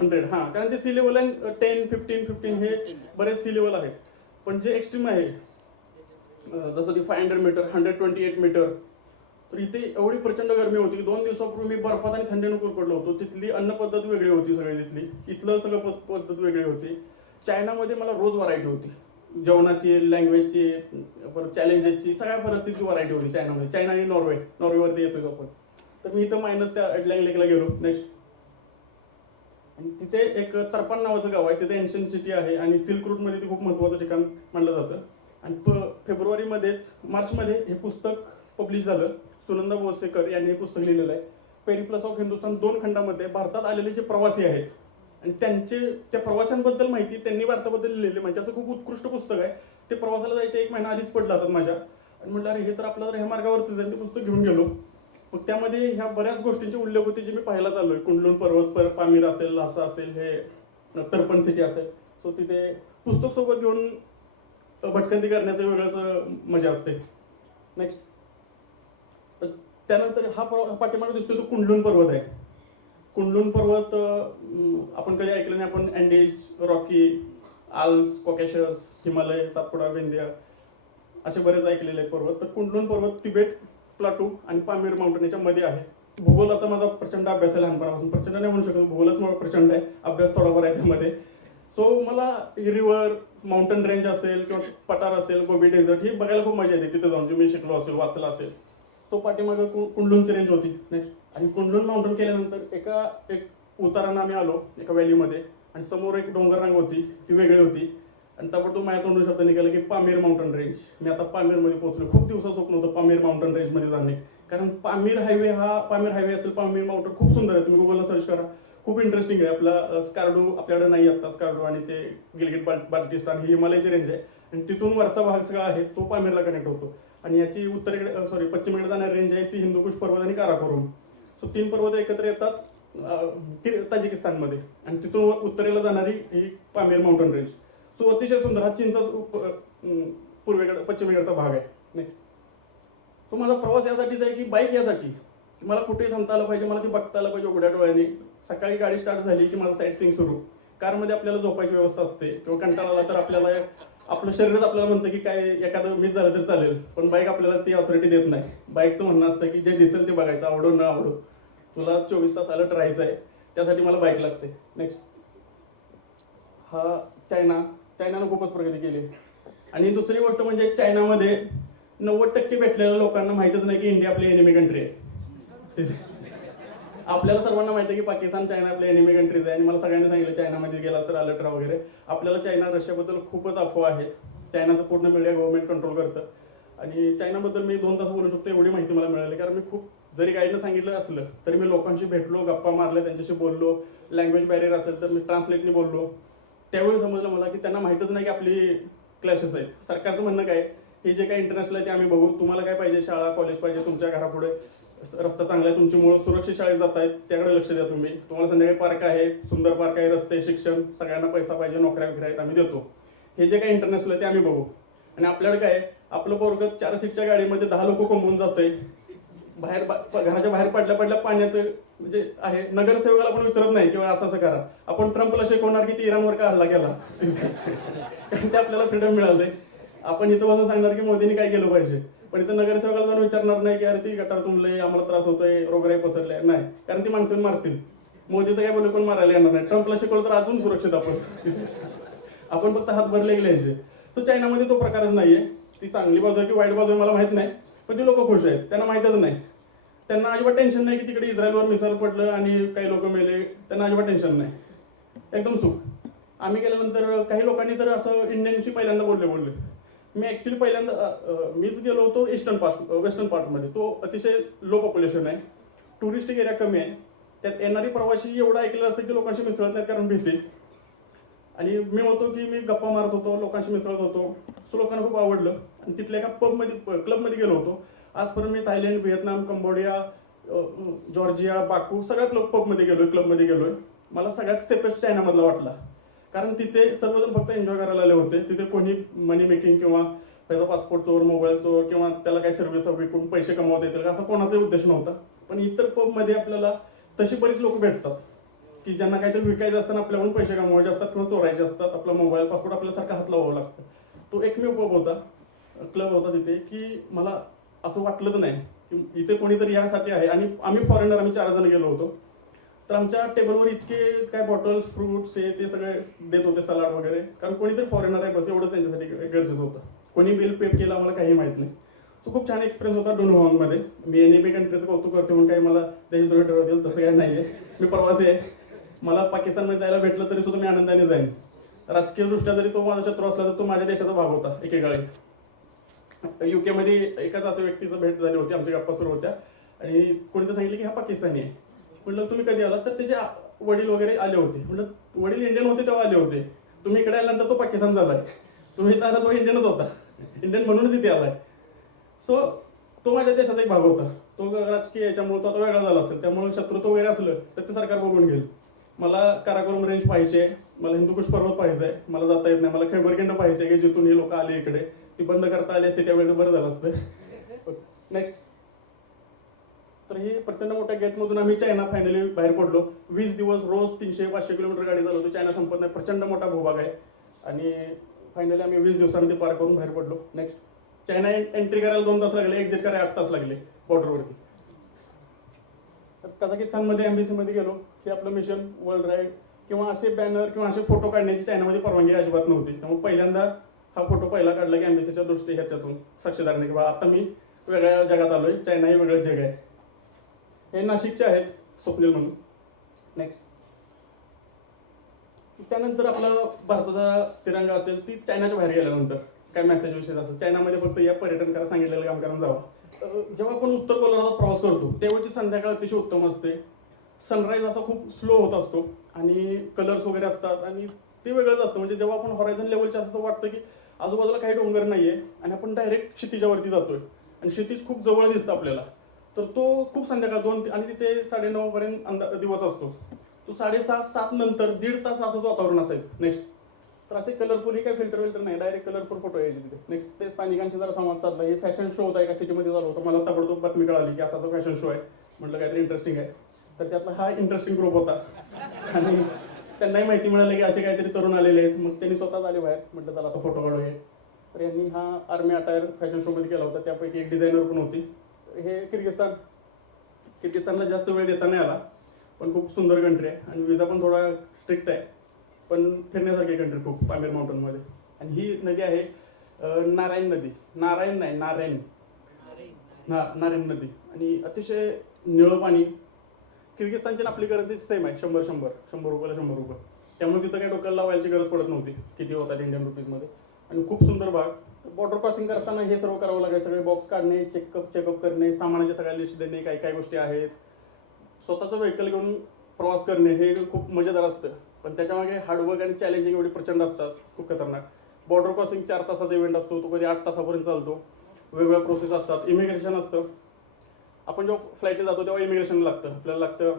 100. हा, कारण ते सी लेवल आहे 10, 15 हे बरेच सी लेवल आहेत. पण जे एक्स्ट्रीम आहे जसं की 500 मीटर, 128 मीटर, तर इथे एवढी प्रचंड गरमी होती की 2 दिवसापूर्वी मी बर्फात आणि थंडीनं कुरपडलो होतो. तिथली अन्न पद्धत वेगळी होती सगळी, तिथली इथलं सगळं पद्धत वेगळी होती. चायनामध्ये मला रोज व्हरायटी होती, जेवणाची, लँग्वेजची, परत चॅलेंजेसची, सगळ्या परिस्थितीची व्हरायटी होती चायनामध्ये. चायना आणि नॉर्वेवरती येतोय आपण. तर मी इथं मायनस त्या अडलँग लेकला गेलो. नेक्स्ट आणि तिथे एक तरपान नावाचं गाव आहे, तिथे एन्शियंट सिटी आहे आणि सिल्क रूटमध्ये ते खूप महत्त्वाचं ठिकाण मानलं जातं. आणि फेब्रुवारीमध्येच, मार्चमध्ये हे पुस्तक पब्लिश झालं. सुनंदा भोसेकर यांनी हे पुस्तक लिहिलेलं आहे, पेरिप्लस ऑफ हिंदुस्थान. 2 खंडामध्ये भारतात आलेले जे प्रवासी आहेत आणि त्या प्रवाशांबद्दल माहिती त्यांनी भारताबद्दल लिहिलेली माहिती, असं खूप उत्कृष्ट पुस्तक आहे. ते प्रवासाला जायच्या 1 महिना आधीच पडला जातात माझ्या. आणि म्हटलं अरे हे तर आपलं तर ह्या मार्गावरतीच आहे, ते पुस्तक घेऊन गेलो. मग त्यामध्ये ह्या बऱ्याच गोष्टींचे उल्लेख होते जे मी पाहायला चाललोय. कुंडलून पर्वत, पामीर असेल, लासा असेल, हे तरपण सिटी असेल. सो तिथे पुस्तक सोबत घेऊन भटकंती करण्याचं वेगळंच मजा असते. नेक्स्ट त्यानंतर हा पाठीमागे दिसतोय तो कुंडलून पर्वत आहे. कुंडलून पर्वत आपण कधी ऐकलं नाही. आपण Andes, Rocky, Alps, Caucasus, Himalaya, Satpuda, Vindhya असे बरेच ऐकलेले आहेत पर्वत. तर कुंडलून पर्वत तिबेट प्लाटू आणि पामीर माउंटेन याच्या मध्ये आहे. भूगोलाचा माझा प्रचंड अभ्यास आहे लहानपणापासून. प्रचंड नाही म्हणू शकतो, भूगोलच मला प्रचंड आहे, अभ्यास थोडाफार आहे त्यामध्ये. सो मला रिव्हर, माउंटेन रेंज असेल किंवा पठार असेल, गोबी डेझर्ट, ही बघायला खूप मजा येते तिथे जाऊन, जे मी शिकलो असेल, वाचलं असेल. तो पाठीमागं कुंडलूनची रेंज होती. नेक्स्ट आणि कुंडलून माउंटेन केल्यानंतर एक उतारानं आम्ही आलो एका व्हॅलीमध्ये आणि समोर एक डोंगर रांग होती, ती वेगळी होती. आणि ताबडतोब माझ्या तोंडून शब्द निघाला की पामीर माउंटेन रेंज. मी आता पामीरमध्ये पोहोचलो. खूप दिवसाचं स्वप्न होतं पामीर माउंटेन रेंजमध्ये जाणे, कारण पामीर हायवे असेल, पामीर माउंटेन खूप सुंदर आहे. तुम्ही गुगलला सर्च करा, खूप इंटरेस्टिंग आहे. आपला स्कार्डू आपल्याकडे नाही आता, स्कार्डू आणि ते गिलगिट बाल्टिस्तान ही हिमालयाची रेंज आहे आणि तिथून वरचा भाग सगळा आहे तो पामीरला कनेक्ट होतो. आणि याची उत्तरेकडे पश्चिमेकडे जाणारी रेंज आहे ती हिंदुकुश पर्वत आणि काराकोरम. सो 3 पर्वत एकत्र येतात ताजिकिस्तानमध्ये आणि तिथून उत्तरेला जाणारी ही पामीर माउंटेन रेंज. सो अतिशय सुंदर. हा चिंचा पश्चिमेकडचा भाग आहे. नाही, तो माझा प्रवास यासाठीच आहे की बाईक यासाठी मला कुठेही थांबता आलं पाहिजे, मला ती बघता आलं पाहिजे उघड्या डोळ्याने. सकाळी गाडी स्टार्ट झाली की माझं साईट सीइंग सुरू. कारमध्ये आपल्याला झोपायची व्यवस्था असते किंवा कंटाळा आला तर आपल्याला आपलं शरीरच आपल्याला म्हणतं की काय एखादं मिस झालं तर चालेल, पण बाईक आपल्याला ती ऑथॉरिटी देत नाही. बाईकचं म्हणणं असतं की जे दिसेल ते बघायचं, आवडो न आवडो, तुला 24 तास अलर्ट राहायचं आहे, त्यासाठी मला बाईक लागते. नेक्स्ट हा चायनानं खूपच प्रगती केली. आणि दुसरी गोष्ट म्हणजे चायनामध्ये 90% भेटलेल्या लोकांना माहितच नाही की इंडिया आपली एनिमी कंट्री आहे. आपल्याला सर्वांना माहिती आहे की पाकिस्तान, चायना आपले एनिमी कंट्रीज आहे आणि मला सगळ्यांनी सांगितलं चायनामध्ये गेला तर अलर्ट राहा वगैरे. आपल्याला चायना, रशियाबद्दल खूपच अफवा आहेत. चायनाचं पूर्ण मीडिया गव्हर्नमेंट कंट्रोल करतं आणि चायनाबद्दल मी 2 तास बोलू शकतो एवढी माहिती मला मिळाली. कारण मी खूप, जरी गाईडनं सांगितलं असलं तरी मी लोकांशी भेटलो, गप्पा मारल्या, त्यांच्याशी बोललो. लँग्वेज बॅरियर असेल तर मी ट्रान्सलेटनी बोललो. त्यावेळी समजलं मला की त्यांना माहितच नाही की आपली क्लॅशेस आहेत. सरकारचं म्हणणं काय, हे जे काही इंटरनॅशनल आहे ते आम्ही बघू, तुम्हाला काय पाहिजे, शाळा कॉलेज पाहिजे, तुमच्या घरापुढे रस्ता चांगला आहे, तुमची मुलं सुरक्षित शाळेत जात आहेत त्याकडे लक्ष द्या तुम्ही. तुम्हाला संध्याकाळी पार्क आहे, सुंदर पार्क आहे, रस्ते, शिक्षण, सगळ्यांना पैसा पाहिजे, नोकऱ्या वगैरे आहेत, आम्ही देतो. हे जे काही इंटरनॅशनल आहे ते आम्ही बघू. आणि आपल्याकडे काय, आपलं पोरगं 4 सीटच्या गाडीमध्ये 10 लोक कमवून जातंय, घराच्या बाहेर पडल्या पाण्यात म्हणजे आहे, नगरसेवकाला पण विचारत नाही किंवा असं असं करा. आपण ट्रम्पला शिकवणार की ते इराणवर का हल्ला केला कारण ते आपल्याला फ्रीडम मिळालंय. आपण इथं बसून सांगणार की मोदींनी काय केलं पाहिजे, पण इथं नगरसेवकाला जाऊन विचारणार नाही की अरे ती गटार तुंबले, आम्हाला त्रास होतोय, रोगराई पसरले नाही, कारण ती माणसं मारतील. मोदीचं काय बोलू कोण मारायला येणार नाही. ट्रम्पला शिकवलं तर अजून सुरक्षित आपण आपण फक्त हात भरले गेले. तो चायनामध्ये तो प्रकारच नाहीये. ती चांगली बाजू आहे की वाईट बाजू आहे मला माहित नाही, पण ती लोक खुश आहेत, त्यांना माहितच नाही. त्यांना अजिबात टेन्शन नाही की तिकडे इस्रायलवर मिसाईल पडलं आणि काही लोक मेले, त्यांना अजिबात टेन्शन नाही, एकदम सुख. आम्ही गेल्यानंतर काही लोकांनी तर असं इंडियनशी पहिल्यांदा बोलले. मी ऍक्च्युली पहिल्यांदा मीच गेलो होतो वेस्टर्न पार्टमध्ये. तो अतिशय लो पॉप्युलेशन आहे, टुरिस्टिक एरिया कमी आहे, त्यात येणारी प्रवासी एवढं ऐकलेलं असतं की लोकांशी मिसळत नाही कारण भीती. आणि मी म्हणतो की मी गप्पा मारत होतो, लोकांशी मिसळत होतो, सो लोकांना खूप आवडलं. आणि तिथल्या एका क्लबमध्ये गेलो होतो. आजपर्यंत मी Thailand, Vietnam, Cambodia, Georgia, Baku सगळ्यात पबमध्ये गेलोय, क्लबमध्ये गेलोय. मला सगळ्यात सेफेस्ट चायनामधला वाटला, कारण तिथे सर्वजण फक्त एन्जॉय करायला आले होते. तिथे कोणी मनी मेकिंग किंवा त्याचा पासपोर्ट चोर, मोबाईल चोर किंवा त्याला काही सर्व्हिस विकून पैसे कमवता येतील असा कोणाचाही उद्देश नव्हता. पण इतर पबमध्ये आपल्याला तशी बरीच लोक भेटतात की ज्यांना काहीतरी विकायचं असताना आपल्याकडून पैसे कमवायचे असतात किंवा चोरायचे असतात. आपला मोबाईल, पासपोर्ट आपल्यासारखा हात लावावं लागतं. तो एकमेव पब होता, क्लब होता तिथे, की मला असं वाटलंच नाही की इथे कोणीतरी यासाठी आहे. आणि आम्ही फॉरेनर, आम्ही 4 जण गेलो होतो. तर आमच्या टेबलवर इतके काय बॉटल्स, फ्रुट्स हे ते सगळे देत होते, सलाड वगैरे, कारण कोणीतरी फॉरेनर आहे बस एवढंच त्यांच्यासाठी गरजेचं होतं. कोणी बिल पे केलं आम्हाला काही माहित नाही. तो खूप छान एक्सपिरियन्स होता डुनहोंगमध्ये. मी एनईपी कंट्रीचं कौतुक करते म्हणून काही मला देशद्रोही ठरवतील तसं काही नाहीये. मी प्रवासी आहे, मला पाकिस्तानमध्ये जायला भेटलं तरी सुद्धा मी आनंदाने जाईन. राजकीय दृष्ट्या जरी तो माझा शत्रू असला तर तो माझ्या देशाचा भाग होता एकेकाळी. UK मध्ये एकाच असं व्यक्तीचं भेट झाली होती, आमच्या गप्पा सुरू होत्या आणि कोणी तर सांगितलं की हा पाकिस्तानी आहे. म्हटलं तुम्ही कधी आला, तर त्याचे वडील वगैरे आले होते. म्हटलं वडील इंडियन होते तेव्हा आले होते, तुम्ही इकडे आल्यानंतर तो पाकिस्तान झालाय, तुम्ही इथं आला तो इंडियनच होता, इंडियन म्हणूनच इथे आलाय. सो तो माझ्या देशाचा एक भाग होता. तो राजकीय याच्यामुळे तो आता वेगळा झाला असेल, त्यामुळे शत्रुत्व वगैरे असलं तर ते सरकार बघून घेईल. मला काराकोरम रेंज पाहिजे, मला हिंदुकुश पर्वत पाहिजे, मला जाता येत नाही. मला खैबरखंड पाहिजे की जिथून हे लोक आले इकडे, ती बंद करता आली असते त्यावेळेला बरं झालं असतं. नेक्स्ट. तर ही प्रचंड मोठ्या गेटमधून आम्ही चायना फायनली बाहेर पडलो. 20 दिवस रोज 300-500 किलोमीटर गाडी चालवतो, चायना संपत नाही, प्रचंड मोठा भूभाग आहे. आणि फायनली आम्ही 20 दिवसांमध्ये पार करून बाहेर पडलो. नेक्स्ट. चायना एंट्री करायला 2 तास लागले, एक्झिट करायला 8 तास लागले बॉर्डरवरती. तर कझाकिस्तानमध्ये एम्बेसीमध्ये गेलो की आपलं मिशन वर्ल्ड राईड किंवा असे बॅनर किंवा असे फोटो काढण्याची चायनामध्ये परवानगी अजिबात नव्हती. त्यामुळे पहिल्यांदा हा फोटो पहिला काढला की एम्बेसीच्या दृष्टी ह्याच्यातून साक्षीदाराने किंवा आता मी वेगळ्या जगात आलोय, चायना हे वेगळं जग आहे. हे नाशिकचे आहेत, स्वप्नील म्हणून. नेक्स्ट. त्यानंतर आपला भारताचा तिरंगा असेल ती चायनाच्या बाहेर गेल्यानंतर काय मेसेज विषय असेल, चायनामध्ये फक्त या पर्यटन करा, सांगितलेलं काम करून जावा. जेव्हा आपण उत्तर गोलार्धात प्रवास करतो तेव्हाची संध्याकाळ अतिशय उत्तम असते. सनराईज असा खूप स्लो होत असतो आणि कलर्स वगैरे असतात आणि ते वेगळंच असतं. म्हणजे जेव्हा आपण हॉरायझन लेवलच्या असं वाटतं की आजूबाजूला काही डोंगर नाहीये आणि आपण डायरेक्ट क्षितिजावरती जातोय आणि क्षितिज खूप जवळ दिसतं आपल्याला. तर तो खूप संध्याकाळ 2 आणि तिथे 9:30 पर्यंत दिवस असतो. तो 6:30-7 नंतर 1.5 तास असंच वातावरण असायचं. नेक्स्ट. तर असे कलरफुल, ही काही फिल्टर नाही, डायरेक्ट कलरफुल फोटो यायचे तिथे. नेक्स्ट. ते स्थानिकांशी जरा संवाद साधला. हे फॅशन शो होता एका सिटीमध्ये चालू होता. मला ताबडतोब बातमी कळाली की असा तो फॅशन शो आहे. म्हटलं काहीतरी इंटरेस्टिंग आहे. तर त्यातला हा इंटरेस्टिंग ग्रुप होता आणि त्यांनाही माहिती मिळाली की असे काहीतरी तरुण आलेले आहेत. मग त्यांनी स्वतःच आले बाहेर, म्हटलं चला आता फोटो काढूया. तर यांनी हा आर्मी अटायर फॅशन शोमध्ये केला होता. त्यापैकी एक डिझायनर पण होती. हे किर्गिस्तानला जास्त वेळ देता नाही आला, पण खूप सुंदर कंट्री आहे आणि विजा पण थोडा स्ट्रिक्ट आहे, पण फिरण्यासारखी कंट्री खूप पामीर माउंटनमध्ये. आणि ही नदी आहे नारायण नदी. नारायण नदी. आणि अतिशय निळं पाणी. किर्गिस्तानची आपली करन्सी सेम आहे, 100 रुपयाला 100 रुपये. त्यामुळे तिथं काही डोक्याला लावायची गरज पडत नव्हती, किती होतात इंडियन रुपीजमध्ये. आणि खूप सुंदर भाग. बॉर्डर क्रॉसिंग करताना हे सर्व करावं लागेल, सगळे बॉक्स काढणे, चेकअप करणे, सामानाच्या सगळ्या लिस्ट देणे, काय काय गोष्टी आहेत. स्वतःचं व्हेकल घेऊन प्रवास करणे हे खूप मजेदार असतं, पण त्याच्यामागे हार्डवर्क आणि चॅलेंजिंग एवढी प्रचंड असतात, खूप खतरनाक. बॉर्डर क्रॉसिंग 4 तासाचा इव्हेंट असतो, तो कधी 8 तासापर्यंत चालतो. वेगवेगळ्या प्रोसेस असतात. इमिग्रेशन असतं. आपण जेव्हा फ्लाईटला जातो तेव्हा इमिग्रेशन लागतं. आपल्याला लागतं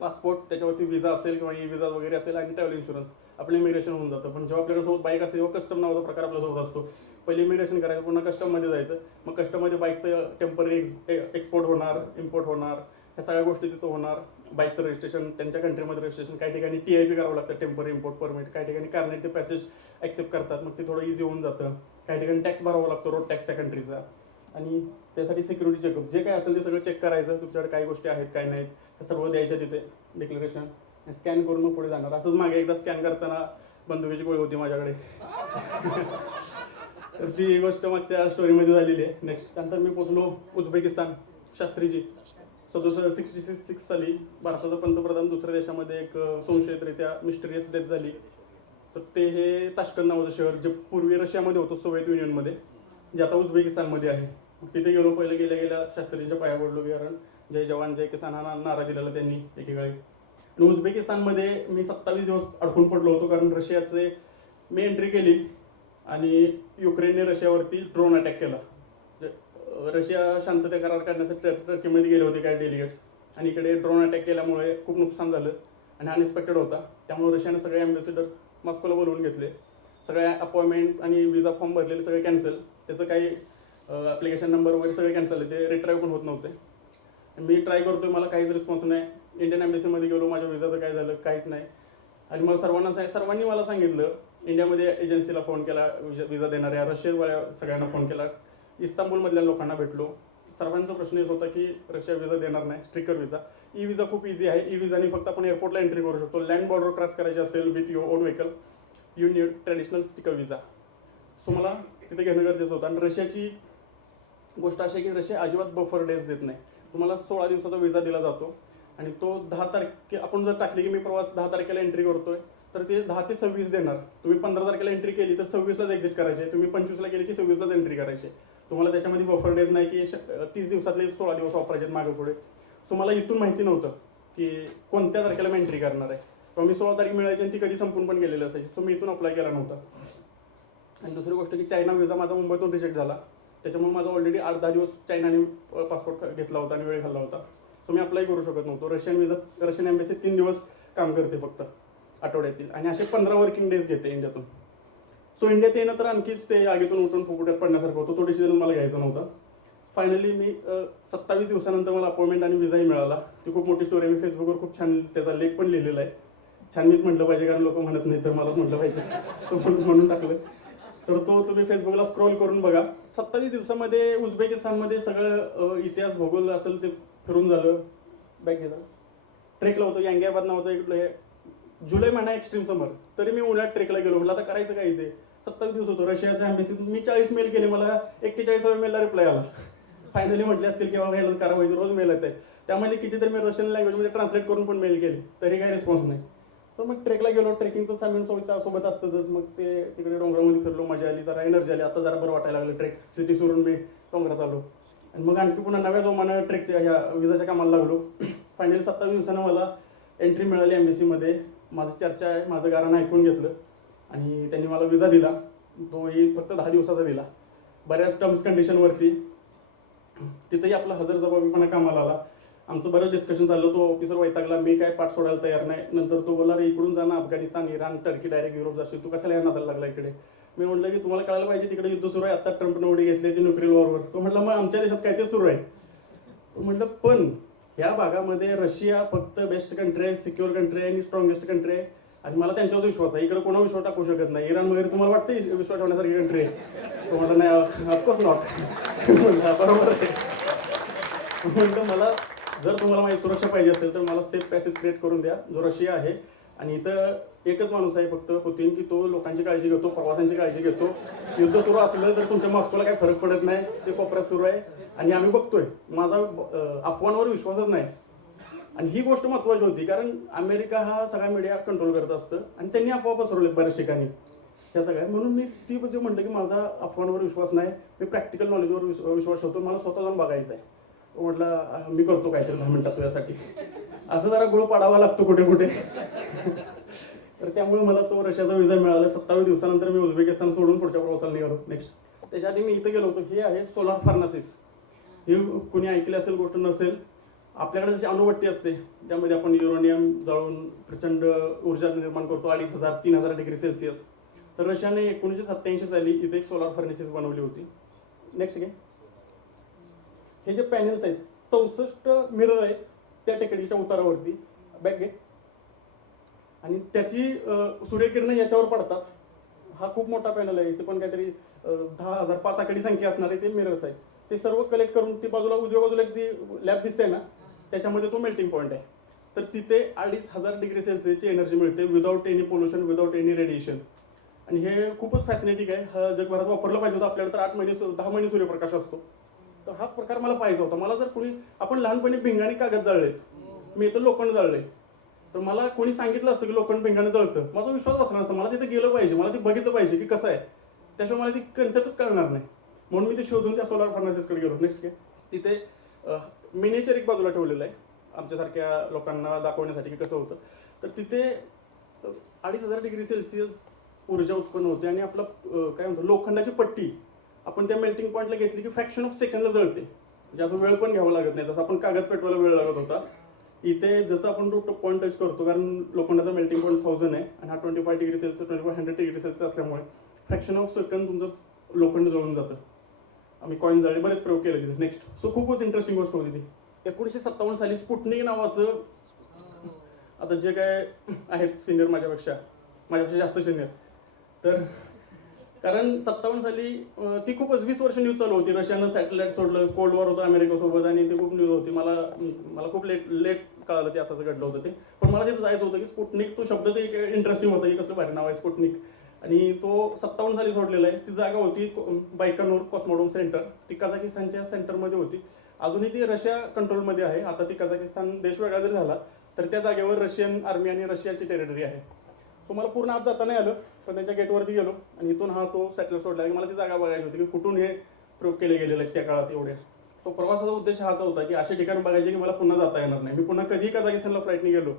पासपोर्ट, त्याच्यावरती विजा असेल किंवा ई विजा वगैरे असेल आणि ट्रॅव्हल इन्शुरन्स, आपलं इमिग्रेशन होऊन जातं. पण जेव्हा आपल्याकडे बाईक असेल तेव्हा कस्टम नावाचा प्रकार आपल्यासोबत असतो. पहिले इमिग्रेशन करायचं, पुन्हा कस्टममध्ये जायचं. मग कस्टममध्ये बाईकचं टेम्पररी एक्सपोर्ट होणार, इम्पोर्ट होणार, ह्या सगळ्या गोष्टी तिथं होणार. बाईकचं रजिस्ट्रेशन, त्यांच्या कंट्रीमध्ये रजिस्ट्रेशन, काही ठिकाणी TIP करावं लागतं, टेम्पररी इम्पोर्ट परमिट, काही ठिकाणी कार्नेट ते पॅसेज ॲक्सेप्ट करतात, मग ते थोडं इझी होऊन जातं. काही ठिकाणी टॅक्स भरावा लागतो, रोड टॅक्स त्या कंट्रीचा, आणि त्यासाठी सिक्युरिटी चेकअप जे काय असेल ते सगळं चेक करायचं. तुमच्याकडे काही गोष्टी आहेत काय नाहीत ते सर्व द्यायच्या तिथे डिक्लेरेशन, स्कॅन करून मग पुढे जाणार. असंच मागे एकदा स्कॅन करताना बंदुकीची गोळी होती माझ्याकडे. तर ती गोष्ट मागच्या स्टोरीमध्ये झालेली आहे. नेक्स्ट त्यानंतर मी पोचलो उझबेकिस्तान. शास्त्रीजी 67 साली भारताचा पंतप्रधान दुसऱ्या देशामध्ये एक संशयितरित्या मिस्टिरियस डेथ झाली. तर ते हे ताश्कंद नावाचं शहर जे पूर्वी रशियामध्ये होतं, सोव्हिएत युनियनमध्ये, जे आता उझबेकिस्तानमध्ये आहे. तिथे गेलो. पहिले गेल्या शास्त्रीजींच्या पाया पडलो, कारण जय जवान जय किसान हा नारा दिलेला त्यांनी एकेकाळी. आणि उझबेकिस्तानमध्ये मी 27 दिवस अडकून पडलो होतो, कारण रशियाचे मी एंट्री केली आणि युक्रेनने रशियावरती ड्रोन अटॅक केला. रशिया शांतता करार काढण्यासाठी टर्कीमध्ये गेले होते काही डेलिगेट्स, आणि इकडे ड्रोन अटॅक केल्यामुळे खूप नुकसान झालं आणि अनएक्सपेक्टेड होता. त्यामुळे रशियाने सगळे ॲम्बेसिडर मॉस्कोला बोलवून घेतले. सगळ्या अपॉइंटमेंट आणि विजा फॉर्म भरलेले सगळे कॅन्सल. त्याचं काही ॲप्लिकेशन नंबर वगैरे सगळे कॅन्सल आहे, ते रिट्राईव्ह पण होत नव्हते. मी ट्राय करतोय, मला काहीच रिस्पॉन्स नाही. इंडियन एम्बेसीमध्ये गेलो, माझ्या विजाचं काय झालं, काहीच नाही. आणि मग सर्वांनी मला सांगितलं, इंडियामध्ये एजन्सीला फोन केला, विजा देणाऱ्या रशियन सगळ्यांना फोन केला, इस्तांबूलमधल्या लोकांना भेटलो. सर्वांचा प्रश्न एक होता की रशिया विजा देणार नाही, स्ट्रिकर विजा. ई विजा खूप इझी आहे. ई विजाने फक्त आपण एअरपोर्टला एंट्री करू शकतो. लँड बॉर्डर क्रॉस करायची असेल with your on vehicle, you need traditional sticker visa. So मला तिथे घेणं गरजेचं होतं. आणि रशियाची गोष्ट अशी आहे की रशिया अजिबात बफर डेज देत नाही. तुम्हाला 16 दिवसाचा विजा दिला जातो, आणि तो 10 तारखे आपण जर टाकली की मी प्रवास 10 तारखेला एंट्री करतोय, तर ते 10 ते 26 देणार. तुम्ही 15 तारखेला एंट्री केली तर 26लाच एक्झिट करायचे. तुम्ही 25ला केली की 26लाच एंट्री करायचे. तुम्हाला त्याच्यामध्ये बफर डेज नाही की 30 दिवसातले 16 दिवस वापरायचे मागे पुढे. सो मला इथून माहिती नव्हतं की कोणत्या तारखेला मी एंट्री करणार आहे. तर मी 16 तारीख मिळायची आणि ती कधी संपून पण गेलेली असायची. सो मी इथून अप्लाय केला नव्हता. आणि दुसरी गोष्ट की चायना विजा माझा मुंबईतून रिजेक्ट झाला. त्याच्यामुळे माझा ऑलरेडी 8-10 दिवस चायनाने पासपोर्ट घेतला होता आणि वेळ घालला होता. सो मी अप्लाय करू शकत नव्हतो. रशियन एम्बेसी 3 दिवस काम करते फक्त आठवड्यातील, आणि असे 15 वर्किंग डेज घेते इंडियातून. सो इंडियात येणं तर आणखीच ते आगीतून उठून फुकुट्यात पडण्यासारखं होतं. तो डिसिजन मला घ्यायचा नव्हता. फायनली मी 27 दिवसानंतर मला अपॉइंटमेंट आणि विजाही मिळाला. ती खूप मोठी स्टोरी. मी फेसबुकवर खूप छान त्याचा लेख पण लिहिलेला आहे. छान मीच म्हटलं पाहिजे, कारण लोक म्हणत नाही तर मलाच म्हटलं पाहिजे, तो म्हणून टाकलं. तर तो तुम्ही फेसबुकला स्क्रोल करून बघा. 27 दिवसामध्ये उझबेकिस्तानमध्ये सगळं इतिहास भूगोल असेल ते फिरून झालं. बॅक गेला. ट्रेकला होतो यांग्याबाद नावाचं एक जुलै महिना एक्स्ट्रीम समर, तरी मी उन्हाळ्यात ट्रेकला गेलो. म्हटलं आता करायचं काय इथे. 27 दिवस होतो रशियाच्या एम्बेसीत. मी 40 मेल केले, मला 41व्या मेलला रिप्लाय आला. फायनली म्हटले असतील की बाबा ह्याला कारवाई, रोज मेल येत आहे. त्यामध्ये कितीतरी मी रशियन लँग्वेजमध्ये ट्रान्सलेट करून पण मेल केले, तरी काही रिस्पॉन्स नाही. तर मग ट्रेकला गेलो. ट्रेकिंगचं सामान सोबत असतंच. मग ते तिकडे डोंगरामध्ये फिरलो, मजा आली, जरा एनर्जी आली. आता जरा बरं वाटायला लागलं. ट्रेक सिटी सोडून मी डोंगरात आलो, आणि मग आणखी पुन्हा नव्या जोमानं ट्रेकच्या ह्या विजाच्या कामाला लागलो. फायनली 27 दिवसानं मला एंट्री मिळाली एम्बेसीमध्ये. माझं चर्चा आहे, माझं गाणं ऐकून घेतलं, आणि त्यांनी मला विजा दिला. तोही फक्त 10 दिवसाचा दिला, बऱ्याच टर्म्स कंडिशनवरती. तिथंही आपला हजरजबाबीपणा कामाला आला. आमचं बरंच डिस्कशन झालं. तो ऑफिसर वैतागला, मी काय पाठ सोडायला तयार नाही. नंतर तो बोलला, रे इकडून जा ना, Afghanistan, Iran, Turkey, direct Europe जाशील, तू कशाला नादायला लागला इकडे. मी म्हटलं की तुम्हाला कळायला पाहिजे तिकडे युद्ध सुरू आहे. आता ट्रम्पनं उडी घेतली ती न्यूक्लिअर वॉरवर. तो म्हटलं मग आमच्या देशात काय ते सुरू आहे. म्हटलं पण ह्या भागामध्ये रशिया फक्त बेस्ट कंट्री आहे, सिक्युअर कंट्री आहे आणि स्ट्रॉंगेस्ट कंट्री आहे, आणि मला त्यांच्यावर विश्वास आहे. इकडे कोणा विश्वास टाकू शकत नाही. इराण वगैरे तुम्हाला वाटतं विश्वास ठेवण्यासारखी कंट्री आहे. तो म्हटलं नाही, ऑफकोर्स नॉट. बरोबर आहे. म्हटलं मला जर तुम्हाला माझी सुरक्षा पाहिजे असेल तर मला सेफ पॅसेज क्रिएट करून द्या, जो रशिया आहे. आणि इथं एकच माणूस आहे फक्त पुतीन, की तो लोकांची काळजी घेतो, प्रवाशांची काळजी घेतो. युद्ध सुरू असलं तर तुमच्या मॉस्कोला काही फरक पडत नाही, ते कोपऱ्यात सुरू आहे आणि आम्ही बघतोय. माझा अफवांवर विश्वासच नाही. आणि ही गोष्ट महत्त्वाची होती, कारण अमेरिका हा सगळा मीडिया कंट्रोल करत असतं, आणि त्यांनी अफवा पसरवलेत बऱ्याच ठिकाणी त्या सगळ्या. म्हणून मी ती जे म्हटलं की माझा अफवांवर विश्वास नाही, मी प्रॅक्टिकल नॉलेजवर विश्वास ठेवतो, मला स्वतः जाऊन बघायचं आहे. म्हटलं मी करतो काहीतरी 10 मिनिटात तुझ्यासाठी. असं जरा गुळ पाडावा लागतो कुठे कुठे. तर त्यामुळे मला तो रशियाचा विजा मिळाला. 27 दिवसानंतर मी उझबेकिस्तान सोडून पुढच्या प्रवासाला निघालो. नेक्स्ट त्याच्या आधी मी इथं गेलो होतो. हे आहे सोलार फार्नसिस. हे कुणी ऐकले असेल, गोष्ट नसेल. आपल्याकडे जशी अणुभट्टी असते, त्यामध्ये आपण युरेनियम जाळून प्रचंड ऊर्जा निर्माण करतो, 2500-3000 डिग्री सेल्सिअस. तर रशियाने 1987 साली इथे एक सोलार फर्नेसेस बनवली होती. नेक्स्ट घे. हे जे पॅनेल्स आहेत 64 मिरर आहेत, त्या टेकडीच्या उतारावरती बॅग घे आणि त्याची सूर्यकिरणं याच्यावर पडतात. हा खूप मोठा पॅनल आहे. इथे पण काहीतरी 10,000 5 आकडी संख्या असणार आहे. ते मिरर्स आहेत. ते सर्व कलेक्ट करून ती बाजूला उजव्या बाजूला एक ती लॅब दिसते ना, त्याच्यामध्ये तो मेल्टिंग पॉईंट आहे. तर तिथे 2,500 डिग्री सेल्सिअसची एनर्जी मिळते without any pollution, without any radiation. आणि हे खूपच फॅसिनेटिंग आहे. हा जगभरात वापरला पाहिजे होता. आपल्याला तर 8 महिने 10 महिने सूर्यप्रकाश असतो. तर हा प्रकार मला पाहिजे होता. मला जर कोणी आपण लहानपणी भिंगाणी कागद जाळले, मी इथं लोखंड जाळले, तर मला कोणी सांगितलं असतं की लोखंड भिंगाने जळतं, माझा विश्वास बसणार नसता. मला तिथे गेलं पाहिजे, मला ते बघितलं पाहिजे की कसं आहे. त्याशिवाय मला ती कन्सेप्टच कळणार नाही. म्हणून मी ते शोधून त्या सोलार फर्नासेसकडे गेलो. नेक्स्ट काय तिथे मिनिएचर एक बाजूला ठेवलेलं आहे आमच्यासारख्या लोकांना दाखवण्यासाठी की कसं होतं. तर तिथे 2,500 डिग्री सेल्सिअस ऊर्जा उत्पन्न होते आणि आपलं काय म्हणतो लोखंडाची पट्टी आपण त्या मेल्टिंग पॉईंटला घेतली की फ्रॅक्शन ऑफ सेकंडला जळते. म्हणजे असं वेळ पण घ्यावा लागत नाही. जसं आपण कागद पेटवायला वेळ लागत होता, इथे जसं आपण तो पॉईंट टच करतो, कारण लोखंडाचा मेल्टिंग पॉईंट 1000 आहे आणि हा 25 डिग्री सेल्सिअस 2500 डिग्री सेल्सिअस असल्यामुळे फ्रॅक्शन ऑफ सेकंड तुमचं लोखंड जळून जातं. आम्ही कॉइन जाळे बरेच प्रयोग केले तिथे. नेक्स्ट सो खूपच इंटरेस्टिंग गोष्ट होती ती. 1957 साली स्पुटनिक नावाचं, आता जे काय आहेत सिनियर माझ्यापेक्षा जास्त सिनियर, तर कारण 57 साली ती खूपच 20 वर्ष न्यूज चालू होती. रशियानं सॅटेलाइट सोडलं, कोल्ड वॉर होतं अमेरिकेसोबत आणि ती खूप न्यूज होती. मला खूप लेट कळालं ते असं घडलं होतं ते. पण मला तिथं जायचं होतं की स्पुटनिक तो शब्द ते इंटरेस्टिंग होता की कसं भारी नाव आहे स्पुटनिक. आणि तो 57 साली सोडलेला आहे. ती जागा होती बायकानूर कॉस्मोडोम सेंटर, ती कझाकिस्तानच्या सेंटरमध्ये होती. अजूनही ती रशिया कंट्रोलमध्ये आहे. आता ती कझाकिस्तान देश वेगळा जरी झाला तर त्या जागेवर रशियन आर्मी आणि रशियाची टेरिटरी आहे. तो मला पूर्ण आत जाता नाही आलं, पण त्यांच्या गेटवरती गेलो आणि इथून हा तो सॅटेलाइट सोडला की मला ती जागा बघायची होती की कुठून हे प्रयोग केले गेलेले आहेत त्या काळात एवढे. तो प्रवासाचा उद्देश हाच होता की असे ठिकाण बघायचे की मला पुन्हा जाता येणार नाही. मी पुन्हा कधीही कझाकिस्तानला फ्लाईटने गेलो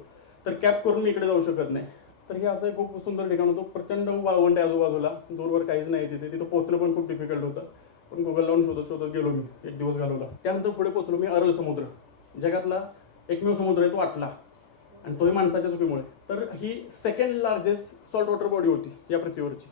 तर कॅब करून मी इकडे जाऊ शकत नाही. तर हे असं खूप सुंदर ठिकाण होतं. प्रचंड वाळवंट आहे आजूबाजूला, दूरवर काहीच नाही तिथे. तिथं पोहोचणं पण खूप डिफिकल्ट होतं. पण गुगल लावून शोधत गेलो मी, एक दिवस घालवला. त्यानंतर पुढे पोहोचलो मी अरल समुद्र, जगातला एकमेव समुद्र आहे तो आटला आणि तोही माणसाच्या चुकीमुळे. तर ही second largest salt water body होती या पृथ्वीवरची.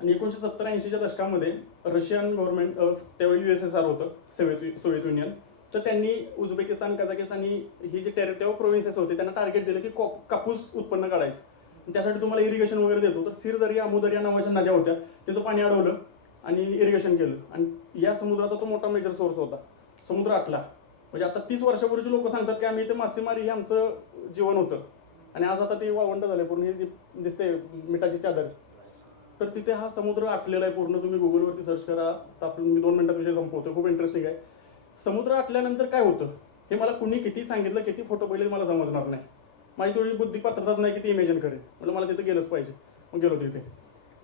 आणि 1970-80च्या दशकामध्ये रशियन गव्हर्नमेंट, त्यावेळी USSR होतं, सोव्हिएत युनियन, तर त्यांनी उझबेकिस्तान कझाकिस्तान ही जे टेरिटरी प्रोव्हिन्सेस होते त्यांना टार्गेट दिलं की कापूस उत्पन्न काढायचं. त्यासाठी तुम्हाला इरिगेशन वगैरे देतो. तर सिरदर्या, अमुदर्या नावाच्या नद्या होत्या, त्याचं पाणी अडवलं आणि इरिगेशन केलं. आणि या समुद्राचा तो मोठा मेजर सोर्स होता. समुद्र आटला. म्हणजे आता 30 वर्षापूर्वीचे लोक सांगतात की आम्ही इथे मासेमारी हे आमचं जीवन होतं आणि आज आता ते वाळवंट झाले पूर्ण. हे दिसते मिठाची चादर. तर तिथे हा समुद्र आटलेला आहे पूर्ण. तुम्ही गुगलवरती सर्च करा. तर आपण मी 2 मिनिटात विषय संपवतो. खूप इंटरेस्टिंग आहे. समुद्र आटल्यानंतर काय होतं हे मला कुणी किती सांगितलं, किती फोटो पहिले मला समजणार नाही. माझी थोडी बुद्धी पात्रताच नाही की ती इमेजिन करेल. म्हणजे मला तिथे गेलंच पाहिजे. मग गेलो तिथे.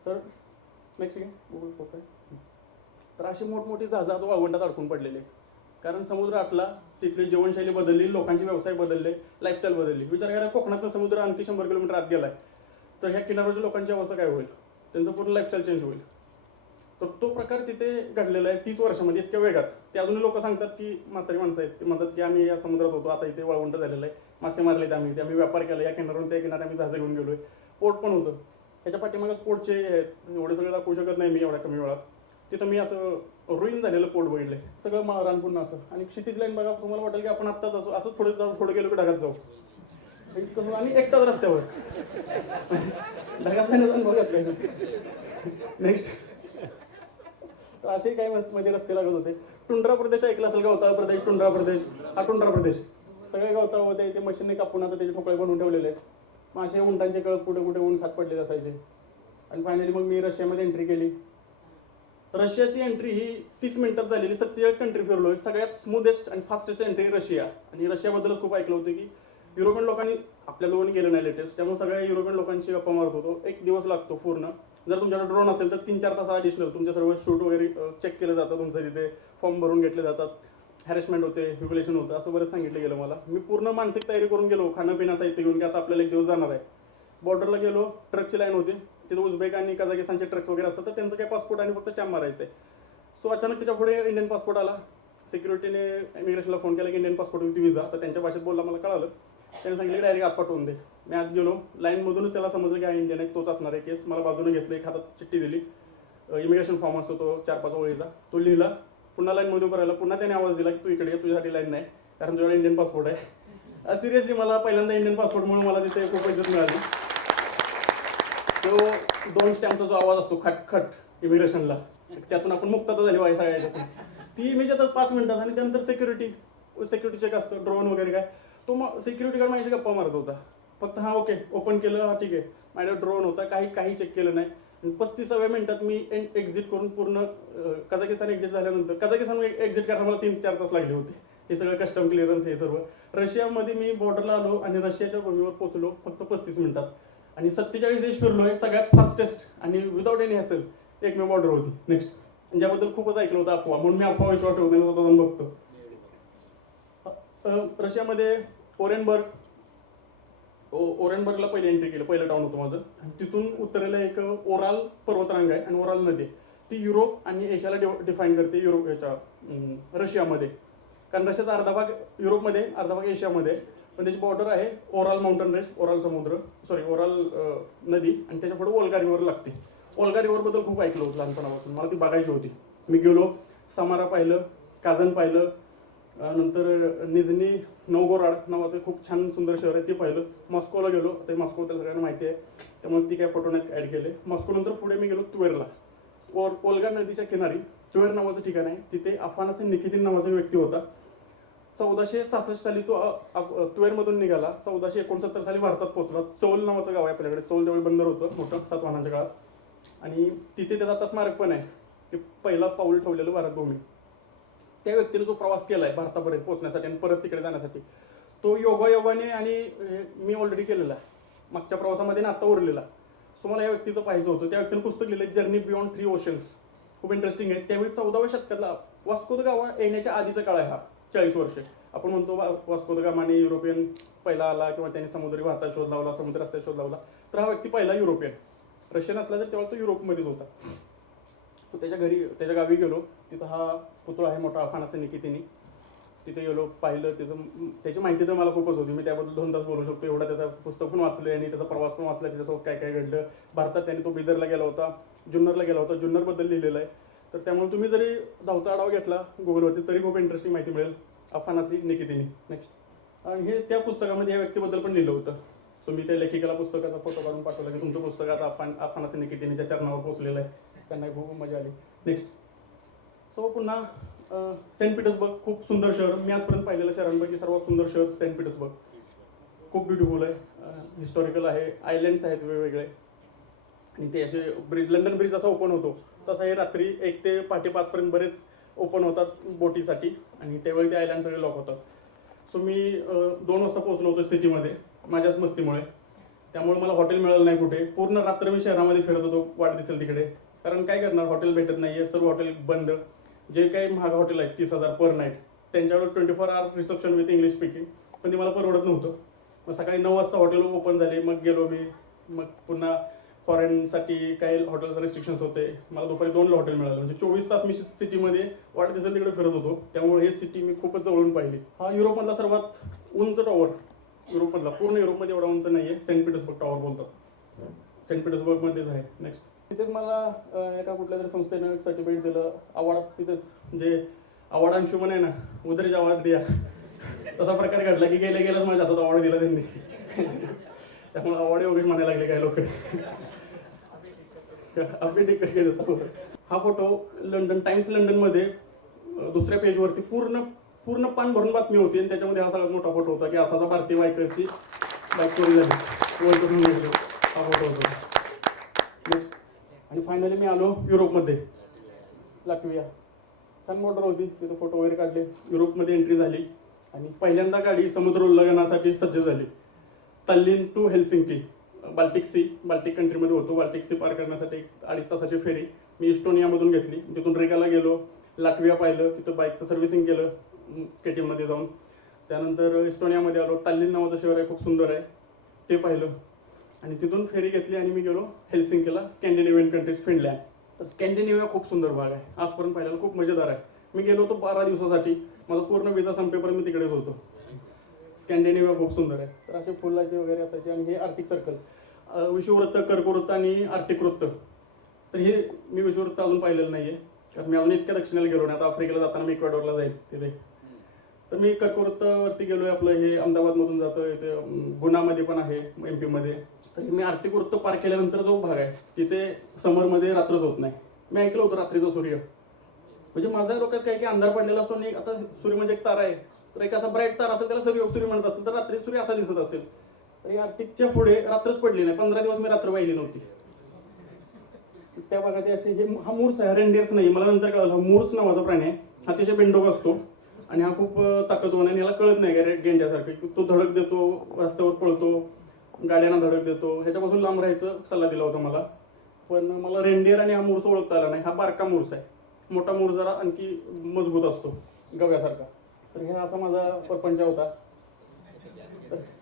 तर नेक्स्ट आहे गुगल फोटो आहे. तर अशी मोठमोठी जहाजं वाळवंटात अडकून पडलेले. कारण समुद्र आटला, तिथली जीवनशैली बदलली, लोकांचे व्यवसाय बदलले, लाईफस्टाईल बदलली. विचार करा कोकणातला समुद्र आणखी 100 किलोमीटर आत गेलाय, तर ह्या किनाऱ्याच्या लोकांची अवस्था काय होईल, त्यांचं पूर्ण लाईफस्टाईल चेंज होईल. तर तो प्रकार तिथे घडलेला आहे 30 वर्षामध्ये इतक्या वेगात. ते अजूनही लोक सांगतात की म्हातारी माणसं आहेत, ते म्हणतात की आम्ही या समुद्रात होतो, आता इथे वाळवंट झालेलं आहे, मासे मारलेत आम्ही व्यापार केला, या किनाऱ्यावरून त्या किनाऱ्या आम्ही जहाज घेऊन गेलोय. पोर्ट पण होतं. ह्याच्या पाठीमागे पोर्टचे एवढे सगळे दाखवू शकत नाही मी एवढ्या कमी वेळात. तिथं मी असं रुईन झालेलं पोर्ट बघितले, सगळं माळरान पुन्हा असं. आणि क्षितिज लाईन बघा, तुम्हाला वाटेल की आपण आत्ताच असं थोडं गेलो की ढगात जाऊ. आणि एकटाच रस्त्यावर ढगात नाही बघत नाही. नेक्स्ट तर असे काही मध्ये रस्ते लागत होते. टुंड्रा प्रदेश ऐकला असेल, गवताळ प्रदेश, टुंड्रा प्रदेश. हा टुंड्रा प्रदेश सगळे गवताळ होते. ते मशीनने कापून आता त्याचे ठोकळे बनवून ठेवलेले आहेत. मग असे उंटांचे कळप कुठे ऊन खात पडलेले असायचे. आणि फायनली मग मी रशियामध्ये एंट्री केली. रशियाची एंट्री ही 30 मिनिटात झालेली. 47 कंट्री फिरलोय. सगळ्यात स्मूथेस्ट आणि फास्टेस्ट एंट्री रशिया. आणि रशियाबद्दलच खूप ऐकलं होतं की युरोपियन लोकांनी, आपल्या लोकांनी गेलं नाही लेटेस्ट, त्यामुळे सगळ्या युरोपियन लोकांची गप्पा मारत होतो. 1 दिवस लागतो पूर्ण. जर तुमच्याकडे ड्रोन असेल तर 3-4 तास ॲडिशनल तुमच्या सर्व शूट वगैरे चेक केलं जातं. तुमचं तिथे फॉर्म भरून घेतले जातात. हॅरेसमेंट होते, ह्युमिलेशन होतं, असं बरंच सांगितलं गेलं मला. मी पूर्ण मानसिक तयारी करून गेलो, खाणं पिणं साहित्य घेऊन, की आता आपल्याला 1 दिवस जाणार आहे. बॉर्डरला गेलो, ट्रकची लाईन होती. तिथे उझबेक आणि कझाकिस्तानचे ट्रक्स वगैरे असतात, तर त्यांचं काही पासपोर्ट आणि फक्त स्टॅम्प मारायचं आहे. सो अचानक त्याच्या पुढे इंडियन पासपोर्ट आला. सिक्युरिटीने इमिग्रेशनला फोन केला की इंडियन पासपोर्ट विथ व्हिजा. तर त्यांच्या भाषेत बोलला, मला कळालं. त्याने सांगितलं डायरेक्ट आत पाठवून दे. मी आत गेलो, लाईनमधूनच त्याला समजलं की हा इंडियन आहे, तोच असणार आहे केस. मला बाजूने घेतलं, एक हातात चिठ्ठी दिली. इमिग्रेशन फॉर्म असतो तो 4-5 ओळीचा, तो लिहिला. पुन्हा लाईनमध्ये उभं राहिला. पुन्हा त्याने आवाज दिला की तू इकडे ये, तुझ्यासाठी लाईन नाही, कारण तुझ्याकडे इंडियन पासपोर्ट आहे. सिरियसली मला पहिल्यांदा इंडियन पासपोर्टमुळे मला तिथे खूप इज्जत मिळाली. तो 2 स्टॅम्पचा जो आवाज असतो खट इमिग्रेशनला, त्यातून आपण मुक्तता झाली वाई सगळ्याच्यातून. ती इमिजिएटच 5 मिनिटात. आणि त्यानंतर सिक्युरिटी चेक असतं, ड्रोन वगैरे काय. तो मग सिक्युरिटी गार्ड माझ्याशी गप्पा मारत होता. फक्त हा ओके ओपन केलं, हा ठीक आहे. माझ्यावर ड्रोन होता, काही चेक केलं नाही. 35व्या मिनिटात मी एक्झिट करून पूर्ण कझाकिस्तान एक्झिट झाल्यानंतर, कझाकिस्तान एक्झिट करायला मला 3-4 तास लागले होते. हे सगळं कस्टम क्लिअरन्स हे सर्व. रशियामध्ये मी बॉर्डरला आलो आणि रशियाच्या भूमीवर पोहोचलो फक्त 35 मिनिटात. आणि 47 देश फिरलोय. सगळ्यात फास्टेस्ट आणि विदाउट एनी हॅसल एकमेव बॉर्डर होती. नेक्स्ट, ज्याबद्दल खूपच ऐकलं होतं अफवा, म्हणून मी अफवा विश्वास ठेवतो नाही, जाऊन बघतो. रशियामध्ये ओरेनबर्गला पहिले एंट्री केलं, पहिलं टाउन होतं माझं. आणि तिथून उत्तरेला एक ओराल पर्वतरांग आहे आणि ओराल नदी. ती युरोप आणि एशियाला डिफाईन करते. रशियामध्ये, कारण रशियाचा अर्धा भाग युरोपमध्ये, अर्धा भाग एशियामध्ये. पण त्याची बॉर्डर आहे ओराल माउंटन रेंज, ओराल नदी, आणि त्याच्या पुढे वोल्गा रिव्हर लागते. वोल्गा रिव्हरबद्दल खूप ऐकलं होतं लहानपणापासून, मला ती बघायची होती. मी गेलो, समारा पाहिलं, काझन पाहिलं, नंतर निझनी नोव्गोराड नावाचं खूप छान सुंदर शहर आहे ते पाहिलं. मॉस्कोला गेलो, ते मॉस्को तर सगळ्यांना माहिती आहे, त्यामुळे ती काय फोटो नाही ॲड केले. मॉस्कोनंतर पुढे मी गेलो तुवेरला. वोल्गा नदीच्या किनारी तुवेर नावाचं ठिकाण आहे. तिथे अफानासिन निकितीन नावाचा व्यक्ती होता. 1466 साली तो तुवेरमधून निघाला. 1469 साली भारतात पोहोचला. चौल नावाचं गाव आहे आपल्याकडे. चौल जवळ बंदर होतं मोठं सातवाहनाच्या काळात. आणि तिथे त्याचा आता स्मारक पण आहे, की पहिला पाऊल ठेवलेलं भारत भूमी. त्या व्यक्तीने जो प्रवास केला आहे भारतापर्यंत पोहोचण्यासाठी आणि परत तिकडे जाण्यासाठी, तो योगायोगाने, आणि मी ऑलरेडी केलेला आहे मागच्या प्रवासामध्ये आणि आता उरलेला. सो मला या व्यक्तीचं पाहिजे होतं. त्या व्यक्तीने पुस्तक लिहिलं, जर्नी बियॉन्ड 3 ओशन्स. खूप इंटरेस्टिंग आहे. त्यावेळी 14व्या शतकातला वास्को द गामा येण्याच्या आधीचा काळ आहे हा, 40 वर्ष. आपण म्हणतो वास्को द गामाने युरोपियन पहिला आला, किंवा त्याने समुद्री वाहता शोध लावला, समुद्र रस्त्यात शोध लावला. तर हा व्यक्ती पहिला युरोपियन. रशियन असला तर तेव्हा तो युरोपमध्येच होता. तो त्याच्या गावी गेलो. तिथं हा पुतळा आहे मोठा अफानासिन निकितीनी. तिथे गेलो, पाहिलं. त्याची माहिती तर मला खूपच होती, मी त्याबद्दल 2 तास बोलू शकतो एवढा. त्याचं पुस्तक पण वाचलं आणि त्याचा प्रवास पण वाचला, त्याच्यासोबत काय काय घडलं भारतात. त्याने तो बिदरला गेला होता, जुन्नरला गेला होता, जुन्नरबद्दल लिहिलेलं आहे. तर त्यामुळे तुम्ही जरी धावता आढावा घेतला गुगलवरती तरी खूप इंटरेस्टिंग माहिती मिळेल अफानासिन निकितीनी. नेक्स्ट, आणि हे त्या पुस्तकामध्ये या व्यक्तीबद्दल पण लिहिलं होतं. सो मी त्या लेखिकेला पुस्तकाचा फोटो काढून पाठवला, की तुमचं पुस्तक आता अफानासिन निकितीनीच्या चरणावर पोहोचलेलं आहे. त्यांना खूप मजा आली. नेक्स्ट, सो पुन्हा सेंट पीटर्सबर्ग, खूप सुंदर शहर. मी आजपर्यंत पाहिलेल्या शहरांपैकी सर्वात सुंदर शहर सेंट पीटर्सबर्ग. खूप ब्युटिफुल आहे, हिस्टॉरिकल आहे, आयलँड्स आहेत वेगवेगळे. आणि ते असे लंडन ब्रिज असा ओपन होतो तसा हे रात्री 1 ते पहाटे 5 पर्यंत बरेच ओपन होतात बोटीसाठी. आणि त्यावेळी ते आयलँड सगळे लॉक होतात. सो मी 2 वाजता पोहोचलो होतो सिटीमध्ये माझ्याच मस्तीमुळे. त्यामुळे मला हॉटेल मिळालं नाही कुठे. पूर्ण रात्र मी शहरामध्ये फिरत होतो, वाट दिसेल तिकडे. कारण काय करणार, हॉटेल भेटत नाही आहे, सर्व हॉटेल बंद. जे काही महाग हॉटेल आहेत 30,000 पर नाईट, त्यांच्यावर 24 आवर रिसेप्शन विथ इंग्लिश स्पीकिंग, पण ते मला परवडत नव्हतं. मग सकाळी 9 वाजता हॉटेल ओपन झाले, मग गेलो मी. मग पुन्हा फॉरेनसाठी काही हॉटेलचे रिस्ट्रिक्शन्स होते. मला दुपारी 2ला हॉटेल मिळालं. म्हणजे 24 तास मी सिटीमध्ये वाट दिसेल तिकडे फिरत होतो. त्यामुळे हे सिटी मी खूपच जवळून पाहिली. हा युरोपमधला सर्वात उंच टॉवर, युरोपमधला. पूर्ण युरोपमध्ये एवढा उंच नाही आहे. सेंट पीटर्सबर्ग टॉवर बोलतात, सेंट पीटर्सबर्गमध्येच आहे. नेक्स्ट, तिथेच मला एका कुठल्या तरी संस्थेनं सर्टिफिकेट दिलं. अवॉर्ड तिथेच, म्हणजे अवॉर्ड अंशुमन आहे ना, उधर अवॉर्ड द्या, तसा प्रकार घडला की गेल्याच माझ्या हातात अवॉर्ड दिला त्यांनी. त्यामुळे अवॉर्ड वगैरे म्हणायला लागले काही लोक. अपडेट इकडे घेत होता. हा फोटो लंडन टाइम्स लंडनमध्ये दुसऱ्या पेजवरती पूर्ण पान भरून बातमी होती. आणि त्याच्यामध्ये हा सगळ्यात मोठा फोटो होता, की असाचा भारतीय बायकरची बाईक चोरी झाली. हा फोटो होता. नेक्स्ट, आणि फायनली मी आलो युरोपमध्ये, लाटविया. छान मोटर होती, तिथं फोटो वगैरे काढले. युरोपमध्ये एंट्री झाली आणि पहिल्यांदा गाडी समुद्र उल्लंघनासाठी सज्ज झाली. तल्लीन टू हेल्सिंकी, बाल्टिक कंट्रीमध्ये होतो. बाल्टिक सी पार करण्यासाठी 2.5 तासाची फेरी मी इस्टोनियामधून घेतली. तिथून रिगाला गेलो, लाटविया पाहिलं, तिथं बाईकचं सर्व्हिसिंग केलं केटीएममध्ये जाऊन. त्यानंतर इस्टोनियामध्ये आलो. ताल्लीन नावाचं शहर आहे, खूप सुंदर आहे, ते पाहिलं. आणि तिथून फेरी घेतली आणि मी गेलो हेल्सिंकीला, स्कॅन्डिनेव्हियन कंट्रीज, फिनलँड. तर स्कॅन्डिनेव्हिया खूप सुंदर भाग आहे, आजपर्यंत पाहिलेला खूप मजेदार आहे. मी गेलो होतो 12 दिवसासाठी. माझा पूर्ण विजा संपेपर्यंत मी तिकडेच होतो. स्कॅन्डिनेव्हिया खूप सुंदर आहे. तर असे फुलाचे वगैरे असायचे. आणि हे आर्टिक सर्कल, विषुववृत्त, कर्कवृत्त आणि आर्टिक वृत्त. तर हे मी विषुववृत्त अजून पाहिलेलं नाही आहे, कारण मी अजून इतक्या दक्षिणेला गेलो नाही. आता आफ्रिकेला जाताना मी इक्वेडोरला जाईल तिथे. तर मी कर्कवृत्तवरती गेलोय, आपलं हे अहमदाबादमधून जातोय, ते गुणामध्ये पण आहे MP मध्ये. तर मी आर्टिक वृत्त पार केल्यानंतर जो भाग आहे तिथे समरमध्ये रात्रच होत नाही. मी ऐकलं होतं रात्रीचा सूर्य, म्हणजे माझ्या डोक्यात काय की अंधार पडलेला असतो आणि आता सूर्य म्हणजे एक तारा आहे, तर एक असा ब्राईट तारा असेल त्याला सूर्य म्हणत असेल, तर रात्री सूर्य असा दिसत असेल. तर या आर्टिकच्या पुढे रात्रच पडली नाही. 15 दिवस मी रात्र पाहिली नव्हती. त्या भागात असे हा मूर्स आहे, रेंडियर्स नाही. मला नंतर कळलं हा मूर्स नावाचा प्राणी आहे. अतिशय बेंडोक असतो आणि हा खूप ताकदवान आहे. याला कळत नाही का गेंड्यासारखं की तो धडक देतो, रस्त्यावर पळतो, गाड्यांना धडक देतो. ह्याच्यापासून लांब राहायचं सल्ला दिला होता मला. पण मला रेंडियर आणि हा मूर्स ओळखता आला नाही. हा बारका मूर्स आहे. मोठा मूर्स जरा आणखी मजबूत असतो गव्यासारखा. तर हा असा माझा परपंच होता.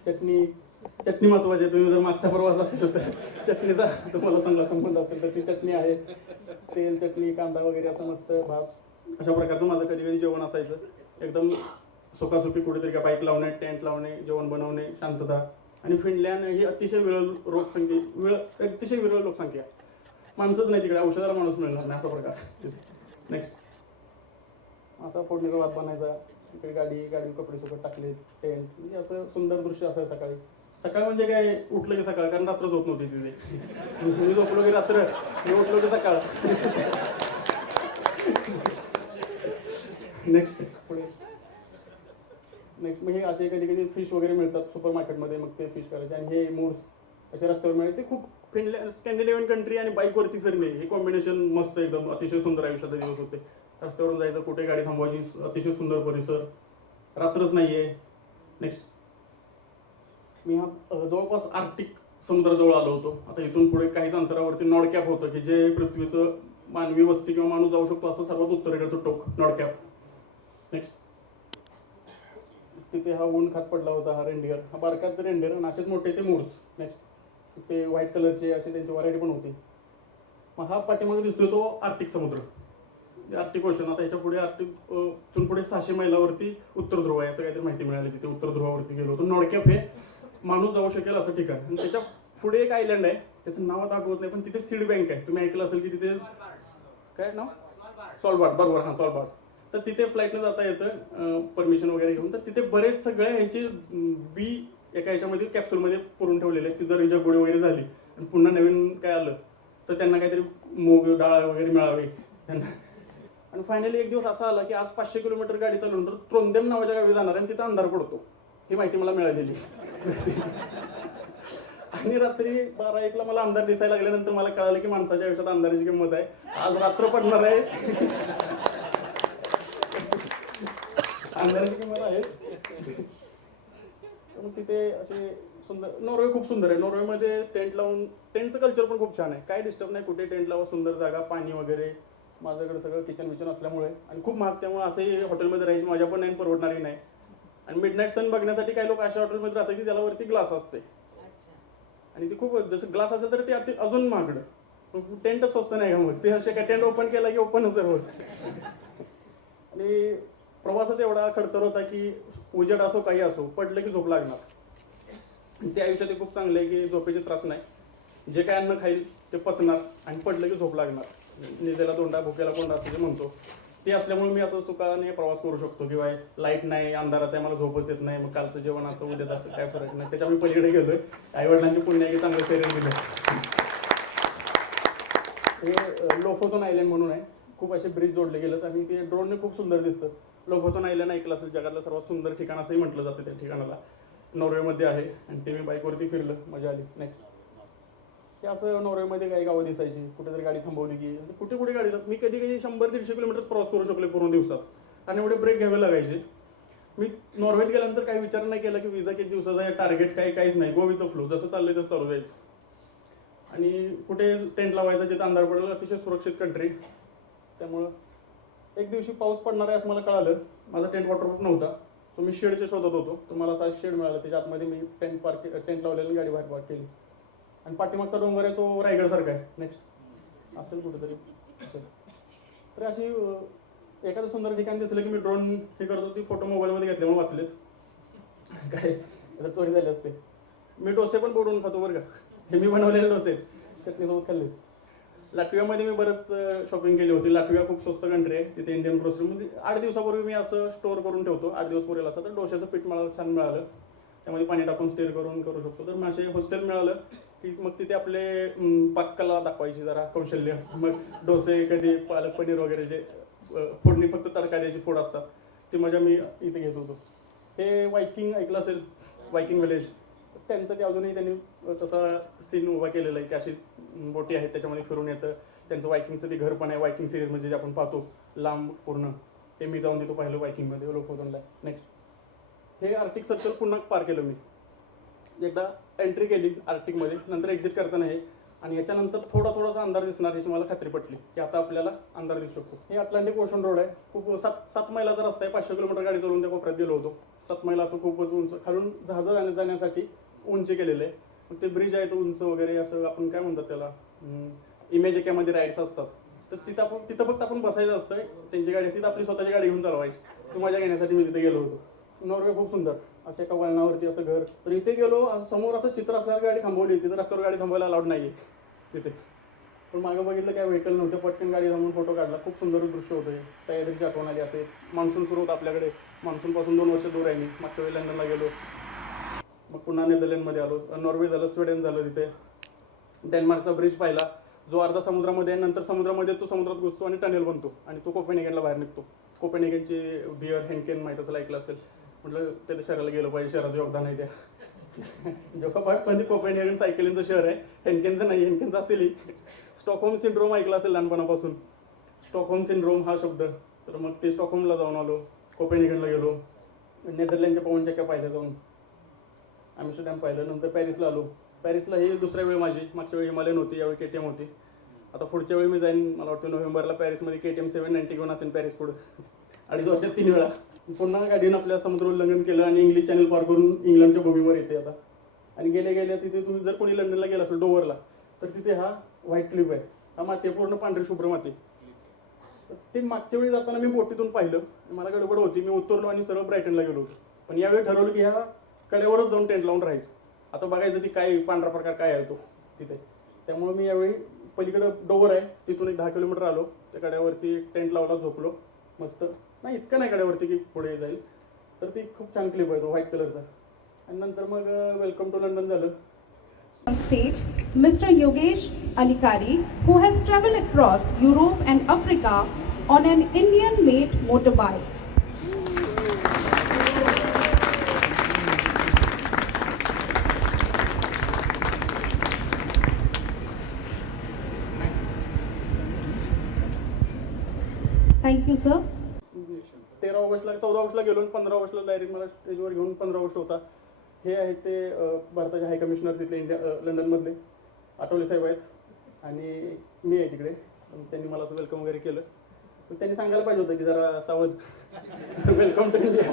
चटणी महत्वाची आहे. तुम्ही जर मागचा प्रवास असेल तर चटणीचा तुम्हाला चांगला संबंध असेल तर ती चटणी आहे. तेल, चटणी, कांदा वगैरे असं मस्त भात, अशा प्रकारचं माझं कधी कधी जेवण असायचं. एकदम सुखासुखी कुठेतरी का बाईक लावणे, टेंट लावणे, जेवण बनवणे, शांतता. आणि फिनलँड ही अतिशय विरळ लोकसंख्या. माणसंच नाही तिकडे, औषधाला माणूस मिळणार नाही असा प्रकार. नेक्स्ट असा फोडणीचा भात बनायचा. इकडे गाडी कपडे सुकत टाकले, टेंट, म्हणजे असं सुंदर दृश्य असायचं सकाळी. सकाळ म्हणजे काय, उठलं की सकाळ, कारण रात्रच होत नव्हती तिथे. मी झोपलो की रात्र, मी उठलो की सकाळ. नेक्स्ट मग हे असे कधी कधी फिश वगैरे मिळतात सुपर मार्केटमध्ये, मग ते फिश करायचे. आणि हे मूर्स असे रस्त्यावर मिळाले. ते खूप फिनलँड, स्कॅन्डिनेव्हियन कंट्री आणि बाईकवरती फिरणे हे कॉम्बिनेशन मस्त, एकदम अतिशय सुंदर आयुष्याचा दिवस होते. रस्त्यावरून जायचं, कुठे गाडी थांबवायची, अतिशय सुंदर परिसर, रात्रच नाहीये. नेक्स्ट मी हा जवळपास आर्क्टिक समुद्राजवळ आलो होतो. आता इथून पुढे काहीच अंतरावरती नॉर्डकॅप होतं की जे पृथ्वीचं मानवी वस्ती किंवा माणूस जाऊ शकतो असं सर्वात उत्तरेकडचं टोक, नॉर्डकॅप. नेक्स्ट तिथे हा ऊन खात पडला होता, हा रेंडियर, हा बारकात रेंडियर आणि असेच मोठे ते मूर्स. नेक्स्ट ते व्हाईट कलरचे असे त्यांची व्हरायटी पण होती. मग हा पाठीमागे दिसतोय तो आर्क्टिक समुद्र, आर्क्टिक ओशन. आता याच्या पुढे आर्क्टिक पुढे 600 मैलावरती उत्तर ध्रुव आहे, असं काहीतरी माहिती मिळाली. तिथे उत्तर ध्रुवावरती गेलो होतो. नॉर्डकॅप हे माणूस जाऊ शकेल असं ठिकाण. आणि त्याच्या पुढे एक आयलंड आहे, त्याचं नाव आता आठवत नाही, पण तिथे सीड बँक आहे. तुम्ही ऐकलं असेल की तिथे काय नाव, सॉल्बार्ड, बरोबर, हा सॉल्बार्ड. तर तिथे फ्लाईटला जाता येतं परमिशन वगैरे घेऊन. तर तिथे बरेच सगळे ह्याचे बी एका ह्याच्यामध्ये कॅप्सूलमध्ये पुरून ठेवलेले आहेत. ती जर हिच्या गोळी वगैरे झाली आणि पुन्हा नवीन काय आलं तर त्यांना काहीतरी मूग डाळ वगैरे मिळावे त्यांना. आणि फायनली एक दिवस असा आला की आज 500 किलोमीटर गाडी चालवून तर त्रोंदेम नावाच्या गावी जाणार आणि तिथं अंधार पडतो, ही माहिती मला मिळालेली. आणि रात्री 12-1 ला मला अंधार दिसायला लागल्यानंतर मला कळालं की माणसाच्या आयुष्यात अंधाराची किंमत आहे. आज रात्र पडणार आहे, अंधाराची किंमत आहे. तिथे असे सुंदर, नॉर्वे खूप सुंदर आहे. नॉर्वेमध्ये टेंट लावून, टेंटचं कल्चर पण खूप छान आहे. काय डिस्टर्ब नाही, कुठे टेंट लावा, सुंदर जागा, पाणी वगैरे. माझ्याकडे सगळं किचन विचन असल्यामुळे आणि खूप महाग, त्यामुळे असंही हॉटेलमध्ये राहायची माझ्या पण नाही, परवडणारही नाही. आणि मिडनाईट सन बघण्यासाठी काही लोक अशा हॉटेलमध्ये राहतात की त्याला वरती ग्लास असते आणि ती खूप, जसं ग्लास असेल तर ते अजून महागडं. टेंटच स्वस्त नाही का मग, ते असे काय टेंट ओपन केला की ओपनच सर्व. आणि प्रवासच एवढा खडतर होता की उजेड असो काही असो, पडलं की झोप लागणार. ते आयुष्यात खूप चांगलं आहे की झोपेचे त्रास नाही. जे काय अन्न खाईल ते पचणार आणि पडलं की झोप लागणार. निजेला दोंडा भुकेला कोंडा असं जे म्हणतो ते असल्यामुळे मी असं सुखाने प्रवास करू शकतो. किंवा लाईट नाही, अंधाराचं आहे, मला झोपच येत नाही, मग कालचं जेवण असं उद्याचं असं काय फरक नाही. त्याच्या मी पलीकडे गेलोय. आईवडिलांची पुण्य की चांगलं शरीर दिलं. हे लोफोटोन आयलंड म्हणून आहे. खूप असे ब्रिज जोडले गेलेत आणि ते ड्रोनने खूप सुंदर दिसतं. लोफोटोन आयलंड ऐकलं असेल, जगातलं सर्वात सुंदर ठिकाण असंही म्हटलं जातं त्या ठिकाणाला. नॉर्वेमध्ये आहे आणि ते मी बाईकवरती फिरलं, मजा आली. नेक्स्ट हे असं नॉर्वेमध्ये काही गावं दिसायची, कुठेतरी गाडी थांबवली की कुठे कुठे गाडी, मी कधी कधी 100-150 किलोमीटर प्रवास करू शकले पूर्ण दिवसात आणि एवढे ब्रेक घ्यावे लागायचे. मी नॉर्वेत गेल्यानंतर काही विचार नाही केला की विजा किती दिवसाचा आहे, टार्गेट काहीच नाही. गो विथ द फ्लो, जसं चाललंय तसं चालू जायचं. आणि कुठे टेंट लावायचा जिथं अंधार पडेल, अतिशय सुरक्षित कंट्री. त्यामुळं एक दिवशी पाऊस पडणार आहे असं मला कळालं. माझा टेंट वॉटरप्रूफ नव्हता, तो मी शेडच्या शोधत होतो. तर मला असा शेड मिळाला, त्याच्या आतमध्ये मी टेंट लावलेली गाडी बाहेर पार्क केली. आणि पाठीमागचा डोंगर आहे तो रायगडसारखा आहे. नेक्स्ट असेल कुठेतरी. तर अशी एखादं सुंदर ठिकाण दिसलं की मी ड्रोन हे करत होती, फोटो मोबाईलमध्ये घेतल्यामुळे वाचलेत. काय तर चोरी झाली असते. मी डोसे पण बोलवून खातो बरं का, हे मी बनवलेले डोसे चटणीसोबत खाल्ले. लाटवियामध्ये मी बरंच शॉपिंग केली होती. लाटविया खूप स्वस्त कंट्री आहे, तिथे इंडियन ग्रोसरी म्हणजे 8 दिवसापूर्वी मी असं स्टोअर करून ठेवतो. 8 दिवस पुरेल असं तर डोश्याचं पीठ मला छान मिळालं, त्यामध्ये पाणी टाकून स्टीर करून करू शकतो. तर माझे हॉस्टेल मिळालं की मग तिथे आपले पाककला दाखवायची जरा कौशल्य. मग डोसे, कधी पालक पनीर वगैरे जे फोडणी फक्त तडका द्यायची फोड असतात ती मजा मी इथे घेत होतो. हे वायकिंग ऐकलं असेल, वायकिंग विलेज, त्यांचं ते अजूनही त्यांनी तसा सीन उभा केलेला आहे की अशी बोटी आहेत त्याच्यामध्ये फिरून येतं. त्यांचं वायकिंगचं ते घर पण आहे, वायकिंग सिरीज म्हणजे जे आपण पाहतो लांब पूर्ण, ते मी जाऊन तिथं पाहिलं वायकिंगमध्ये लोकवदनला. नेक्स्ट हे आर्टिक सर्कल पुन्हा पार केलं मी. एकदा एंट्री केली आर्टिकमध्ये, नंतर एक्झिट करताना हे, आणि याच्यानंतर थोडासा अंधार दिसणार याची मला खात्री पटली की आता आपल्याला अंधार दिसू शकतो. हे अटलांटिक ओशन रोड आहे. खूप 7 मैलाचा रस्ता आहे. 500 किलोमीटर गाडी चालवून त्या कोपऱ्यात गेलो होतो. 7 मैल असं खूपच उंच, खालून जहाजं जाण्यासाठी उंची केलेलं आहे. मग ते ब्रिज आहे तो उंच वगैरे, असं आपण काय म्हणतात त्याला, इमेज एकामध्ये राईड्स असतात. तर तिथं फक्त आपण बसायचं असतं, त्यांची गाडी असते, आपली स्वतःची गाडी घेऊन चालवायची. तो मजा घेण्यासाठी मी तिथे गेलो होतो. नॉर्वे खूप सुंदर, अशा एका वळणावरती असं घर. तर इथे गेलो, समोर असं चित्र असल्यावर गाडी थांबवली. तिथं रस्त्यावर गाडी थांबवायला अलाउड नाही तिथे, पण मागं बघितलं काय व्हेकल नव्हतं, पटकन गाडी थांबून फोटो काढला. खूप सुंदर दृश्य होतं. सह्याद्रीची आठवण आली. असे मान्सून सुरू होतं आपल्याकडे. मान्सूनपासून 2 वर्ष दूर आहे मी. मागच्या वेळी लंडनला गेलो, मग पुन्हा नेदरलँडमध्ये आलो, नॉर्वे झालं, स्वीडन झालं, तिथे डेन्मार्कचा ब्रिज पाहिला जो अर्धा समुद्रामध्ये आहे. नंतर समुद्रामध्ये तो समुद्रात घुसतो आणि टनेल बनतो आणि तो कोपेनहेगनला बाहेर निघतो. कोपेनहेगनची बियर हेनकेन माहीत असेल, ऐकलं असेल. म्हटलं ते शहराला गेलं पाहिजे, शहराचं योगदान आहे त्या. जोकापाट म्हणजे कोपेनहेगन सायकलिंगचं शहर आहे, हेनकेनचं नाही. हेनकेनचं असेलही. स्टॉकहोम सिंड्रोम ऐकला असेल लहानपणापासून, स्टॉकहोम सिंड्रोम हा शब्द. तर मग ते स्टॉकहोमला जाऊन आलो, कोपेनहेगनला गेलो, नेदरलँडच्या पवनचक्क्या पाहिल्या जाऊन, आम्स्टरडॅम पाहिलं. नंतर पॅरिसला आलो. पॅरिसला ही दुसऱ्या वेळ माझी. मागच्या वेळी हिमालयन होती, यावेळी KTM होती. आता पुढच्या वेळी मी जाईन, मला वाटतं नोव्हेंबरला पॅरिसमध्ये KTM 790 घेऊन असेल पॅरिस पुढं. 2.5 वर्षात 3 वेळा. पुन्हा गाडीनं आपल्या समुद्र उल्लंघन केलं आणि इंग्लिश चॅनल पार करून इंग्लंडच्या भूमीवर येते आता. आणि गेल्या तिथे तुम्ही जर कोणी लंडनला गेला असेल डोवरला, तर तिथे हा व्हाईट क्लिफ आहे. हा माती पूर्ण पांढरी शुभ्र माती. ते मागच्या वेळी जाताना मी बोटीतून पाहिलं, मला गडबड होती, मी उतरलो आणि सरळ ब्रायटनला गेलो होतो. पण यावेळी ठरवलं की ह्या कड्यावरच जाऊन टेंट लावून राहायचं. आता बघायचं ती काय पांढरा प्रकार काय आहे तो तिथे. त्यामुळे मी यावेळी पलीकडं डोवर आहे तिथून एक 10 किलोमीटर आलो, त्या कड्यावरती टेंट लावला, झोपलो मस्त. नाही इतकं नाही कड्यावरती की पुढे जाईल, तर ती खूप छान क्लिप आहे तो व्हाईट कलरचा. आणि नंतर मग वेलकम टू लंडन झालं. On stage, Mr. Yogesh Alikari, who has traveled across Europe and Africa on an Indian-made motorbike. Thank you, sir. 14 ऑगस्टला गेलो आणि 15 ऑगस्टला डायरेक्ट मला स्टेजवर घेऊन 15 ऑगस्ट होता. हे आहेत ते भारताचे हाय कमिशनर तिथले लंडनमधले आठवले साहेब आहेत, आणि मी आहे तिकडे. त्यांनी मला असं वेलकम वगैरे केलं. पण त्यांनी सांगायला पाहिजे होतं की जरा सावध, वेलकम टू इंडिया.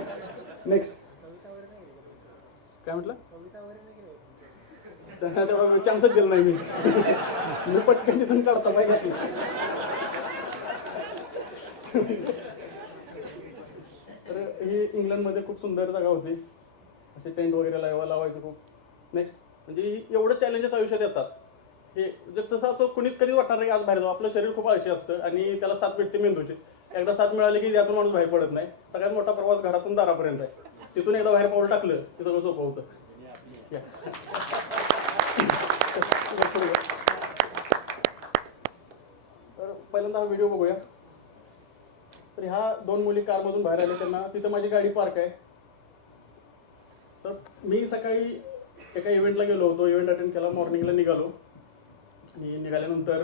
नेक्स्ट काय म्हटलं, तेव्हा चान्सच गेलं नाही मी पटकन तिथून काढता पाहिजे. तर ही इंग्लंडमध्ये खूप सुंदर जागा होती, असे टेंट वगैरे लावायचे खूप. नेक्स्ट म्हणजे एवढं चॅलेंजेस आयुष्यात येतात, हे तसं तो कुणीच कधीच वाटणार नाही की आज बाहेर जाऊ. आपलं शरीर खूप आळशी असतं आणि त्याला साथ भेटते मेंदूची. एकदा साथ मिळाली की यातून माणूस बाहेर पडत नाही. सगळ्यात मोठा प्रवास घरातून दारापर्यंत आहे. तिथून एकदा बाहेर पाऊल टाकलं की सगळं सोपं होतं. तर पहिल्यांदा हा व्हिडिओ बघूया. तर ह्या 2 मुली कारमधून बाहेर आले, त्यांना तिथं माझी गाडी पार्क आहे. तर मी सकाळी एका इव्हेंटला गेलो होतो, इव्हेंट अटेंड केला, मॉर्निंगला निघालो. आणि निघाल्यानंतर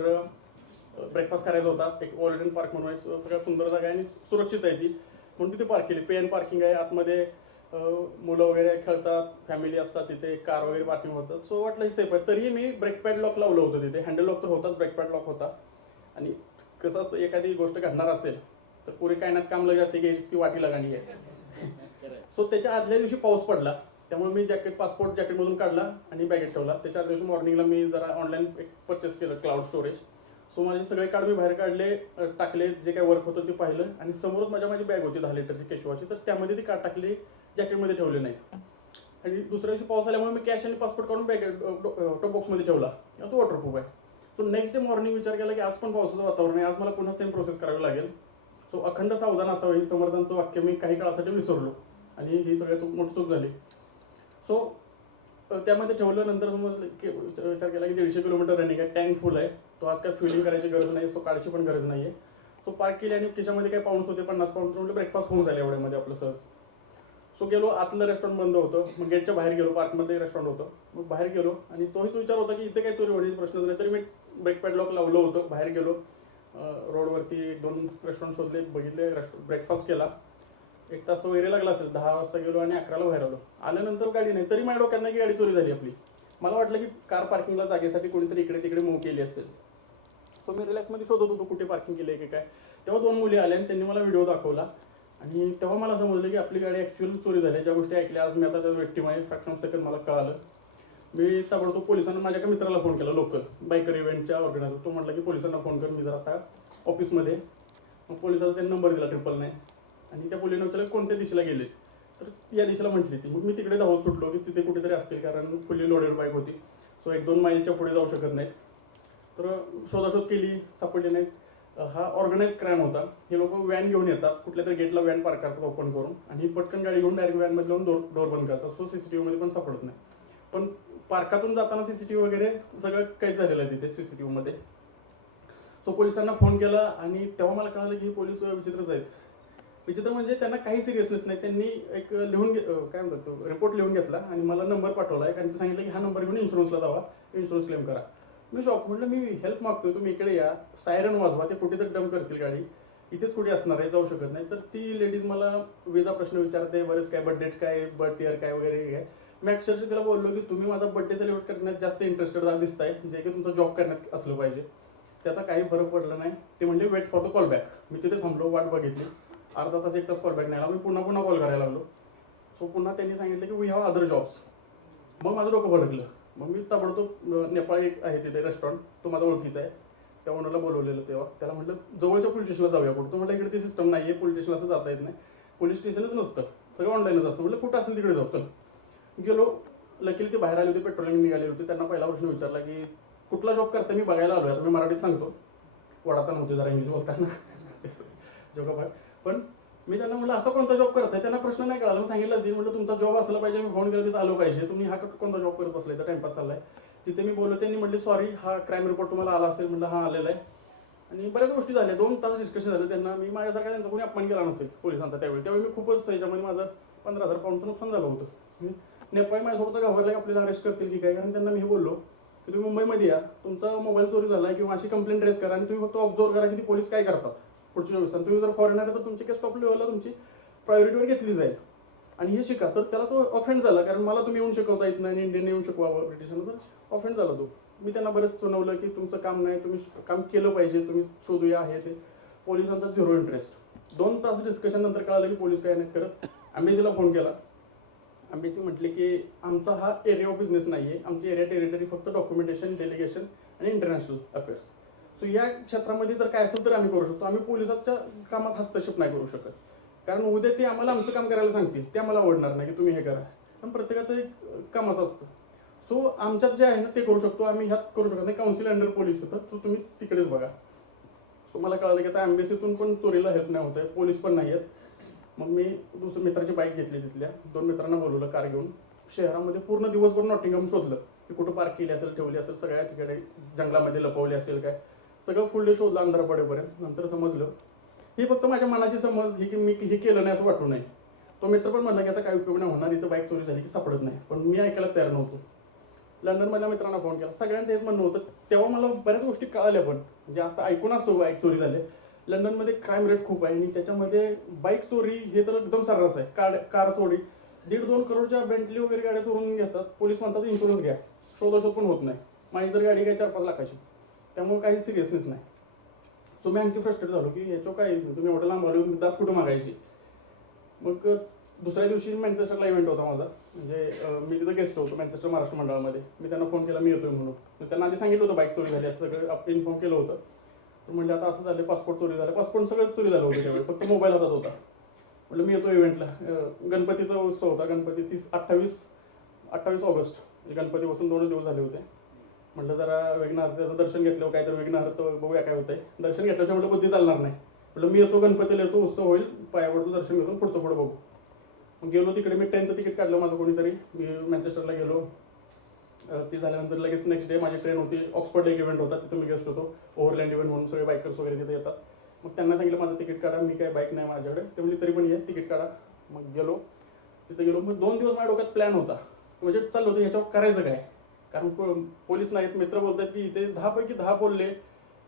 ब्रेकफास्ट करायचा होता. एक ऑलरेडी पार्क म्हणून आहे, सगळ्यात सुंदर जागा आहे आणि सुरक्षित आहे ती, म्हणून तिथे पार्क केली. पे पार्किंग आहे, आतमध्ये मुलं वगैरे खेळतात, फॅमिली असतात तिथे, कार वगैरे पार्किंग होतं. सो वाटलं ही सेफ आहे. तरीही मी ब्रेक पॅड लॉक लावलं होतं तिथे. हँडल लॉक तर होताच, ब्रेक पॅड लॉक होता. आणि कसं असतं, एखादी गोष्ट घडणार असेल तर पुरे कायनात काम लग जाते की इसकी वाटी लगानी आहे. सो त्याच्या आदल्या दिवशी पाऊस पडला, त्यामुळे मी पासपोर्ट जॅकेटमधून काढला आणि बॅगेत ठेवला. त्याच्या दिवशी मॉर्निंगला मी जरा ऑनलाईन एक परचेस केलं, क्लाउड स्टोरेज. सो माझे सगळे कार्ड मी बाहेर काढले, टाकले, जे काय वर्क होतं ते पाहिलं. आणि समोरच माझी बॅग होती 10 लिटरची केशवाची, तर त्यामध्ये ती कार्ड टाकली, जॅकेटमध्ये ठेवले नाही. आणि दुसऱ्या दिवशी पाऊस आल्यामुळे मी कॅश आणि पासपोर्ट काढून बॅगेट बॉक्समध्ये ठेवला, तो वॉटरप्रूफ आहे. तो नेक्स्ट डे मॉर्निंग विचार केला की आज पण पावसाचं वातावरण आहे, आज मला पुन्हा सेम प्रोसेस करावी लागेल. सो अखंड सावधान असावं ही समर्थांचं वाक्य मी काही काळासाठी विसरलो आणि ही सगळ्यात मोठी चूक झाली. सो त्यामध्ये ठेवलं. नंतर समजलं की विचार केला की 150 किलोमीटर रनिंग आहे, टँक फुल आहे, तो आज काय फ्युलिंग करायची गरज नाही, सो काढायची पण गरज नाही आहे. सो पार्क केली आणि खिशामध्ये काही पाऊंड्स होते, 50 पाऊंड, म्हणजे ब्रेकफास्ट होऊन झाले एवढ्यामध्ये आपलं सहज. सो गेलो, आतलं रेस्टॉरंट बंद होतं, मग गेटच्या बाहेर गेलो, पार्कमध्ये रेस्टॉरंट होतं, मग बाहेर गेलो आणि तोच विचार होता की इथे काही चोरी होण्याचा प्रश्न नाही. तरी मी ब्रेक पॅडलॉक लावलं होतं, बाहेर गेलो, रोडवरती 1-2 रेस्टॉरंट शोधले, बघितले, ब्रेकफास्ट केला. 1 तास वगैरे लागला असेल. 10 वाजता गेलो आणि 11ला बाहेर आलो. आल्यानंतर गाडी नाही, तरी माझ्या डोक्यात नाही की गाडी चोरी झाली आपली. मला वाटलं की कार पार्किंगला जागेसाठी कोणीतरी इकडे तिकडे मूव्ह केली असेल. सो मी रिलॅक्समध्ये शोधत होतो कुठे पार्किंग केली आहे की काय. तेव्हा 2 मुली आल्या आणि त्यांनी मला व्हिडिओ दाखवला आणि तेव्हा मला समजलं की आपली गाडी ॲक्च्युअली चोरी झाली. ज्या गोष्टी ऐकल्या आज मी आता त्या व्यक्ती आहे, फ्रॅक्शन ऑफ सेकंड मला कळालं. मी ताबडतोब पोलिसांना, माझ्या एका मित्राला फोन केला, लोकल बायकर इव्हेंटच्या ऑर्गनायझर. तो म्हटला की पोलिसांना फोन कर, मी जर आता ऑफिसमध्ये. मग पोलिसाचा त्यांनी नंबर दिला 999 आणि त्या पोलिसांना विचारलं कोणत्या दिशेला गेले, तर या दिशेला म्हटली ती. मग मी तिकडे धावत सुटलो की तिथे कुठेतरी असतील, कारण फुल्ली लोडेड बाईक होती. सो 1-2 माईलच्या पुढे जाऊ शकत नाहीत. तर शोधाशोध केली, सापडले नाहीत. हा ऑर्गनाइज क्राईम होता. हे लोक व्हॅन घेऊन येतात, कुठल्या तरी गेटला व्हॅन पार्क करतात ओपन करून आणि पटकन गाडी घेऊन डायरेक्ट व्हॅनमध्ये जाऊन डोर बंद करतात. सो CCTVमध्ये पण सापडत नाही. पण पार्कातून जाताना CCTV वगैरे सगळं काही झालेलं आहे तिथे CCTVमध्ये. सो पोलिसांना फोन केला आणि तेव्हा मला कळालं की पोलीस विचित्रच आहेत. विचित्र म्हणजे त्यांना काही सिरियसनेस नाही. त्यांनी एक काय म्हणतात तो रिपोर्ट लिहून घेतला आणि मला नंबर पाठवला आहे आणि सांगितलं की हा नंबर घेऊन इन्शुरन्सला जावा, इन्शुरन्स क्लेम करा. मी शॉक, म्हटलं मी हेल्प मागतोय, तुम्ही इकडे या, सायरन वाजवा, ते कुठेतरी डंप करतील गाडी, इथेच कुठे असणार आहे, जाऊ शकत नाही. तर ती लेडीज मला विजा प्रश्न विचारते, बरेच काय बर्थ डेट काय, बर्थ इयर काय वगैरे काय. मी अक्षरशः तिला बोललो की तुम्ही माझा बर्थडे सेलिब्रेट करण्यात जास्त इंटरेस्टेड दिसताय, जे की तुमचा जॉब करण्यात असलं पाहिजे. त्याचा काही फरक पडला नाही. ते म्हणजे wait for the call back. मी तिथे थांबलो, वाट बघितली, अर्धा तास 1 तास कॉल बॅक नाही आला. मी पुन्हा कॉल करायला लागलो. सो पुन्हा त्यांनी सांगितलं की वी हॅव अदर जॉब्स. मग माझं डोकं भडकलं. मग मी ताबडतोब नेपाळी एक आहे तिथे रेस्टॉरंट, तो माझा ओळखीचा आहे, त्या ओनरला बोलवलेलं. तेव्हा त्याला म्हटलं जवळच्या पोलीस स्टेशनला जाऊया कुठं. तो म्हटलं इकडे ती सिस्टम नाही आहे, पोलीस स्टेशनला असं जाता येत नाही, पोलीस स्टेशनच नसतं, सगळं ऑनलाईनच असतं. म्हटलं कुठं असेल तिकडे जाऊ, चल. गेलो. लकीली ते बाहेर आले होते, पेट्रोलिंग निघाले होते. त्यांना पहिला प्रश्न विचारला की कुठला जॉब करता, मी बघायला आलो आहे. मी मराठीत सांगतो, वडाता नव्हते जरा इंग्लिश बोलताना जोगा. पण मी त्यांना म्हटलं असा कोणता जॉब करताय, त्यांना प्रश्न नाही कळाला. मी सांगितलं असेल, म्हटलं तुमचा जॉब असला पाहिजे, मी फोन केला तिथं आलो पाहिजे, तुम्ही हा कोणता जॉब करत बसलाय, तर टाइमपास चाललाय. तिथे मी बोललो, त्यांनी म्हटले सॉरी, हा क्राईम रिपोर्ट तुम्हाला आला असेल. म्हटलं हा आलेला आहे. आणि बऱ्याच गोष्टी झाल्या, 2 तास डिस्कशन झालं. त्यांना मी माझ्यासारखा त्यांचा कोणी अपमान केला नसेल पोलिसांचा. त्यावेळी मी खूपच त्याच्यामध्ये माझं 15,000 पाऊंडचं नुकसान झालं होतं. नेपाळ माझ्यासोबत घाबरला की आपल्याला अरेस्ट करतील की काय, कारण त्यांना मी बोललो की तुम्ही मुंबईमध्ये या, तुमचा मोबाईल चोरी झाला किंवा अशी कंप्लेंट रेस करा आणि तुम्ही फक्त ऑब्झर्व करा की ती पोलीस काय करतात पुढच्या 24 तास. तुम्ही जर फॉरेनर आहे तर तुमची केस टॉप लेवलला तुमची प्रायोरिटीवर घेतली जाईल आणि हे शिका. तर त्याला तो ऑफेंड झाला, कारण मला तुम्ही येऊन शिकवता येत नाही आणि इंडियन येऊन शिकवावं ब्रिटिशांना, तर ऑफेंड झाला तो. मी त्यांना बरेच सुनावलं की तुमचं काम नाही, तुम्ही काम केलं पाहिजे, तुम्ही शोधूया आहे ते. पोलिसांचा 0 इंटरेस्ट. 2 तास डिस्कशन नंतर कळालं की पोलीस काय नाही करत. एम्बेसीला फोन केला. एम्बेसी म्हटले की आमचा हा एरिया ऑफ बिझनेस नाही आहे, आमची एरिया टेरिटरी फक्त डॉक्युमेंटेशन, डेलिगेशन आणि इंटरनॅशनल अफेअर्स. सो या क्षेत्रामध्ये जर काय असेल तर आम्ही करू शकतो, आम्ही पोलिसाच्या कामात हस्तक्षेप नाही करू शकत. कारण उद्या ते आम्हाला आमचं काम करायला सांगतील, ते आम्हाला आवडणार नाही की तुम्ही हे करा. पण प्रत्येकाचं एक कामाचं असतं. सो आमच्यात जे आहे ना ते करू शकतो, आम्ही ह्यात करू शकत नाही. काउन्सिल अंडर पोलीस होतं, तो तुम्ही तिकडेच बघा. सो मला कळलं की आता एम्बेसीतून पण चोरीला हेल्प नाही होत आहे, पोलीस पण नाही आहेत. मग मी दुसऱ्या मित्राची बाईक घेतली, तिथल्या 2 मित्रांना बोलवलं कार घेऊन. शहरामध्ये पूर्ण दिवसभर नॉटिंगहम शोधलं की कुठं पार्क केली असेल, ठेवली असेल, सगळ्या तिकडे जंगलामध्ये लपवली असेल काय, सगळं फुल डे शोधलं अंधार पडेपर्यंत. नंतर समजलं ही फक्त माझ्या मनाची समज ही की मी हे केलं नाही असं वाटू नये. तो मित्र पण म्हणला की याचा काय उपयोग नाही होणार, इथं बाईक चोरी झाली की सापडत नाही. पण मी ऐकायला तयार नव्हतो. लंडनमधल्या मित्रांना फोन केला, सगळ्यांचं हेच म्हणणं होतं. तेव्हा मला बऱ्याच गोष्टी कळाल्या, पण म्हणजे आता ऐकून असतो बाईक चोरी झाली. लंडनमध्ये क्राईम रेट खूप आहे आणि त्याच्यामध्ये बाईक चोरी हे तर एकदम सर्रास आहे. कार चोरी 1.5-2 करोडच्या बेंटली वगैरे गाड्या चोरून घेतात. पोलीस म्हणतात इन्शुरन्स घ्या, शोधाशोध पण होत नाही. माझी तर गाडी काय 4-5 लाखाची, त्यामुळे काही सिरियसनेस नाही. सो मी आणखी फ्रस्ट्रेट झालो की याचं काय, तुम्ही एवढं लांब आलो, दात कुठं मागायची. मग दुसऱ्या दिवशी मॅन्चेस्टरला इव्हेंट होता माझा, म्हणजे मी तिथं गेस्ट होतो मॅन्चेस्टर महाराष्ट्र मंडळामध्ये. मी त्यांना फोन केला मी येतोय म्हणून. त्यांना आधी सांगितलं होतं बाईक चोरी झाली असं सगळं इन्फॉर्म केलं होतं. तर म्हणजे आता असं झालं, पासपोर्ट चोरी झालं, पासपोर्ट सगळं चोरी झालं होतं त्यावेळी, फक्त मोबाईल हातात होता. म्हटलं मी येतो इव्हेंटला. गणपतीचा उत्सव होता, गणपती 28 ऑगस्ट, गणपतीपासून 2 दिवस झाले होते. म्हटलं जरा विघ्नहर्त्याचं दर्शन घेतलं काहीतरी विघ्नहर्त बघूया काय होतंय. दर्शन घेतल्याशिवाय म्हटलं बुद्धी चालणार नाही. म्हटलं मी येतो गणपतीला येतो, उत्सव होईल, पाया पडतो, दर्शन घेतो, पुढचं पुढं बघू. मग गेलो तिकडे. मी ट्रेनचं तिकीट काढलं माझं कोणीतरी. मी मँचेस्टरला गेलो. ती झाल्यानंतर लगेच नेक्स्ट डे माझी ट्रेन होती. ऑक्सफर्ड एक इव्हेंट होता, तिथं मी गेस्ट होतो. ओव्हरलँड इव्हेंट म्हणून सगळे बायकर्स वगैरे तिथे येतात. मग त्यांना सांगितलं माझं तिकीट काढा, मी काय बाईक नाही माझ्याकडे. ते म्हणजे तरी पण ये तिकीट काढा. मग गेलो तिथे गेलो. मग 2 दिवस माझ्या डोक्यात प्लॅन होता, म्हणजे चाललं होतं ह्याच्यावर करायचं काय. कारण पोलीस नाहीत, मित्र बोलतात की इथे 10 पैकी 10 बोलले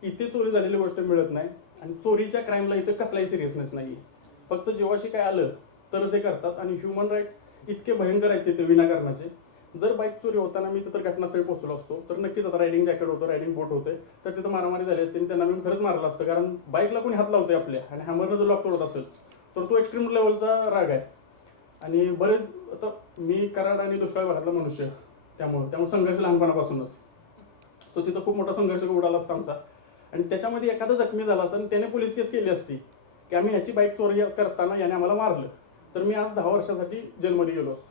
इथे चोरी झालेली गोष्ट मिळत नाही आणि चोरीच्या क्राईमला इथे कसलाही सिरियसनेस नाही. फक्त जेव्हाशी काय आलं तरच हे करतात. आणि ह्युमन राईट्स इतके भयंकर आहेत तिथे विनाकारणाचे. जर बाईक चोरी होताना मी तिथं घटनास्थळी पोहोचलो असतो तर नक्कीच आता रायडिंग जॅकेट होतं, रायडिंग बोट होते, तर तिथं मारामारी झाली असते. त्यांना मी खरंच मारलं असतं. कारण बाईकला कोणी हात लावतोय आपल्या आणि हॅमरनं जर लॉक तोडत असेल तर तो एक्स्ट्रीम लेवलचा राग आहे. आणि बरेच आता मी कराड आणि दुष्काळ भागातला मनुष्य, त्यामुळे संघर्ष लहानपणापासूनच तो तिथं खूप मोठा संघर्ष उडाला असता आमचा. आणि त्याच्यामध्ये एखादा जखमी झाला असता आणि त्याने पोलीस केस केली असती की आम्ही ह्याची बाईक चोरी करताना याने आम्हाला मारलं, तर मी आज 10 वर्षासाठी जेलमध्ये गेलो असतो.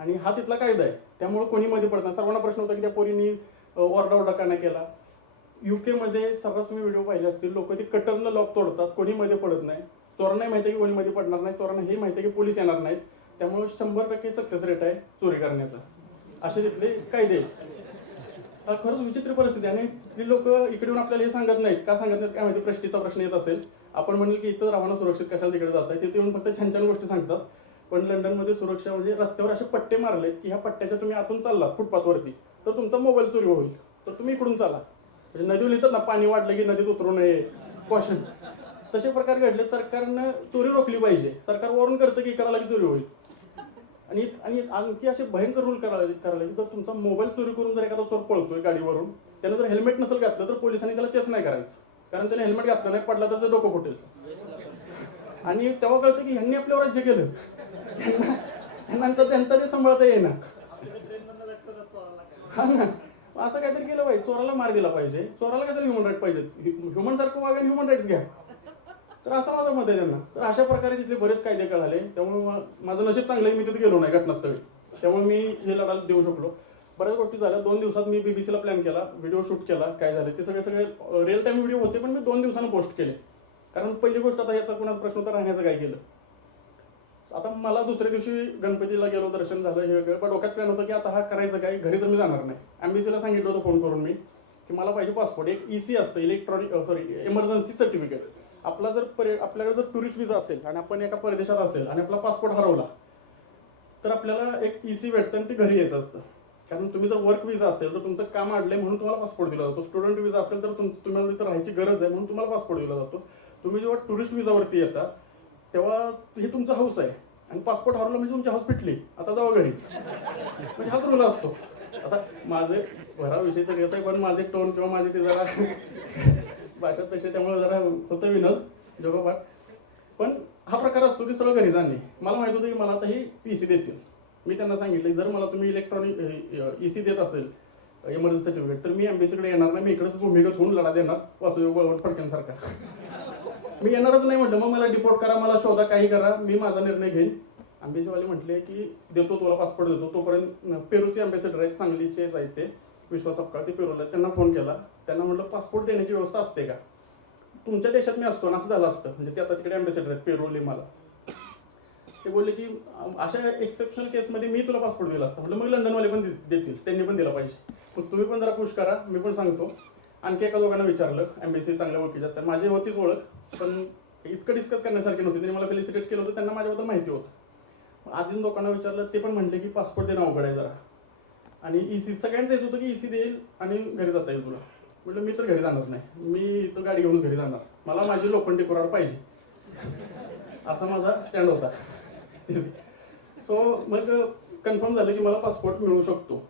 आणि हा तिथला कायदा आहे, त्यामुळे कोणी मध्ये पडत नाही. सर्वांना प्रश्न होता की त्या पोरींनी ओरडाओरडा का नाही केला. UK मध्ये सर्रास तुम्ही व्हिडिओ पाहिले असतील, लोक ते कटरनं लॉक तोडतात, कोणी मध्ये पडत नाही. चोरांनाही माहिती आहे की कोणी मध्ये पडणार नाही, चोरांना हे माहिती आहे की पोलीस येणार नाहीत, त्यामुळे 100% सक्सेस रेट आहे चोरी करण्याचा. असे तिथले कायदे. खरंच विचित्र परिस्थिती. आणि ती लोक इकडे येऊन आपल्याला हे सांगत नाहीत. का सांगत नाहीत काय माहिती, प्रश्नीचा प्रश्न येत असेल. आपण म्हणेल की इथं राहणं सुरक्षित, कशाला तिकडे जात आहे. तिथे येऊन फक्त छान छान गोष्टी सांगतात. पण लंडनमध्ये सुरक्षा म्हणजे रस्त्यावर असे पट्टे मारलेत की ह्या पट्ट्याच्या तुम्ही आतून चाललात फुटपाथवरती तर तुमचा मोबाईल चोरी होईल, तर तुम्ही इकडून चाला. म्हणजे नदीवर लिहितात ना, पाणी वाढलं की नदीत उतरू नये, कॉशन. तसे प्रकार घडले. सरकारनं चोरी रोखली पाहिजे. सरकार वरून करतं की इकडे की चोरी होईल. आणि आणखी असे भयंकर रूल करायला की जर तुमचा मोबाईल चोरी करून जर एखादा चोर पळतोय गाडीवरून, त्यानं जर हेल्मेट नसेल घातलं तर पोलिसांनी त्याला चेस नाही करायचं. कारण त्याने हेल्मेट घातलं नाही, पडला तर ते डोकं फुटेल. आणि तेव्हा कळतं की ह्यांनी आपल्यावर राज्य केलं, त्यांचा ते सांभाळता येईना. हा ना, असं काहीतरी केलं पाहिजे. चोराला मार दिला पाहिजे. चोराला कशाला ह्युमन राईट पाहिजे. ह्युमन सारखं वागा, ह्युमन राईट्स घ्या. तर असं माझं मत आहे त्यांना. तर अशा प्रकारे तिथले बरेच कायदे कळाले. त्यामुळे माझं नशीब चांगलं आहे, मी तिथे गेलो नाही घटनास्थळी. त्यामुळे मी हे लढा देऊ शकलो. बऱ्याच गोष्टी झाल्या. 2 दिवसात मी BBC प्लॅन केला, व्हिडिओ शूट केला, काय झालं ते सगळे रिअल टाइम व्हिडिओ होते, पण मी 2 दिवसांनी पोस्ट केले. कारण पहिली गोष्ट, आता याचा कोणाचा प्रश्न होता राहण्याचं काय केलं. आता मला दुसऱ्या दिवशी गणपतीला गेलो, दर्शन झालं, हे वगैरे. पण डोक्यात प्लॅन होतं की आता हा करायचं काय, घरी तर मी जाणार नाही. एम्बेसीला सांगितलं होतं फोन करून मी की मला पाहिजे पासपोर्ट. एक EC असतं, इमर्जन्सी सर्टिफिकेट. आपला जर आपल्याकडे जर टुरिस्ट विजा असेल आणि आपण एका परदेशात असेल आणि आपला पासपोर्ट हरवला तर आपल्याला एक EC भेटतं आणि ते घरी यायचं असतं. कारण तुम्ही जर वर्क विजा असेल तर तुमचं काम अडलंय म्हणून तुम्हाला पासपोर्ट दिला जातो. स्टुडंट विजा असेल तर तुम्हाला तिथं राहायची गरज आहे म्हणून तुम्हाला पासपोर्ट दिला जातो. तुम्ही जेव्हा टुरिस्ट विजावरती येता तेव्हा हे तुमचा हाऊस आहे आणि पासपोर्ट हरवलं म्हणजे तुमची हाऊस पिटली, आता जावा घरी, म्हणजे हाच रूल असतो. आता माझे विषय सगळेच आहे, पण माझे टोन किंवा माझे ते जरा भाषा तसे, त्यामुळे जरा होतं विनोद जोगोपाठ. पण हा प्रकार असतो की सगळं घरी जाणे. मला माहित होतं की मला आता ही PC देतील. मी त्यांना सांगितलं जर मला तुम्ही इलेक्ट्रॉनिक EC देत असेल इमर्जन्सी सर्टिफिकेट तर मी एम्बेसीकडे येणार नाही. मी इकडेच भूमिगत होऊन लढा देणार वासुदेव फडक्यांसारखा. मी येणारच नाही म्हटलं. मग मला डिपोर्ट करा, मला शोधा, काही करा, मी माझा निर्णय घेईन. एम्बेसीवाले म्हटले की देतो तुला पासपोर्ट देतो. तोपर्यंत पेरूचे अँबॅसेडर आहेत, सांगलीचेच आहेत ते, विश्वास सपकाळ, ते पेरूला. त्यांना फोन केला. त्यांना म्हटलं पासपोर्ट देण्याची व्यवस्था असते का, तुमच्या देशात मी असतो ना, असं झालं असतं. म्हणजे ते आता तिकडे अँबॅसेडर आहेत पेरू लिमाला. ते बोलले की अशा एक्सेप्शनल केसमध्ये मी तुला पासपोर्ट दिला असता. म्हटलं मग लंडनवाले पण देतील, त्यांनी पण दिला पाहिजे. मग तुम्ही पण जरा पुश करा, मी पण सांगतो. आणखी एका दोघांना विचारलं, एम्बेसी चांगल्या ओळखीचे असतात. माझी होतीच ओळख, पण इतकं डिस्कस करण्यासारखी नव्हती. त्यांनी मला फेलिसिटेट केलं होतं, त्यांना माझ्याबद्दल माहिती होतं. आधी लोकांना विचारलं, ते पण म्हटले की पासपोर्ट देणं अवघड आहे जरा. आणि EC सगळ्यांचं येत होतं की EC देईल आणि घरी जाता येईल तुला. म्हटलं मी तर घरी जाणार नाही, मी इथं गाडी घेऊन घरी जाणार, मला माझी लोखंडी कुऱ्हाड पाहिजे, असा माझा स्टँड होता. सो मग कन्फर्म झालं की मला पासपोर्ट मिळू शकतो.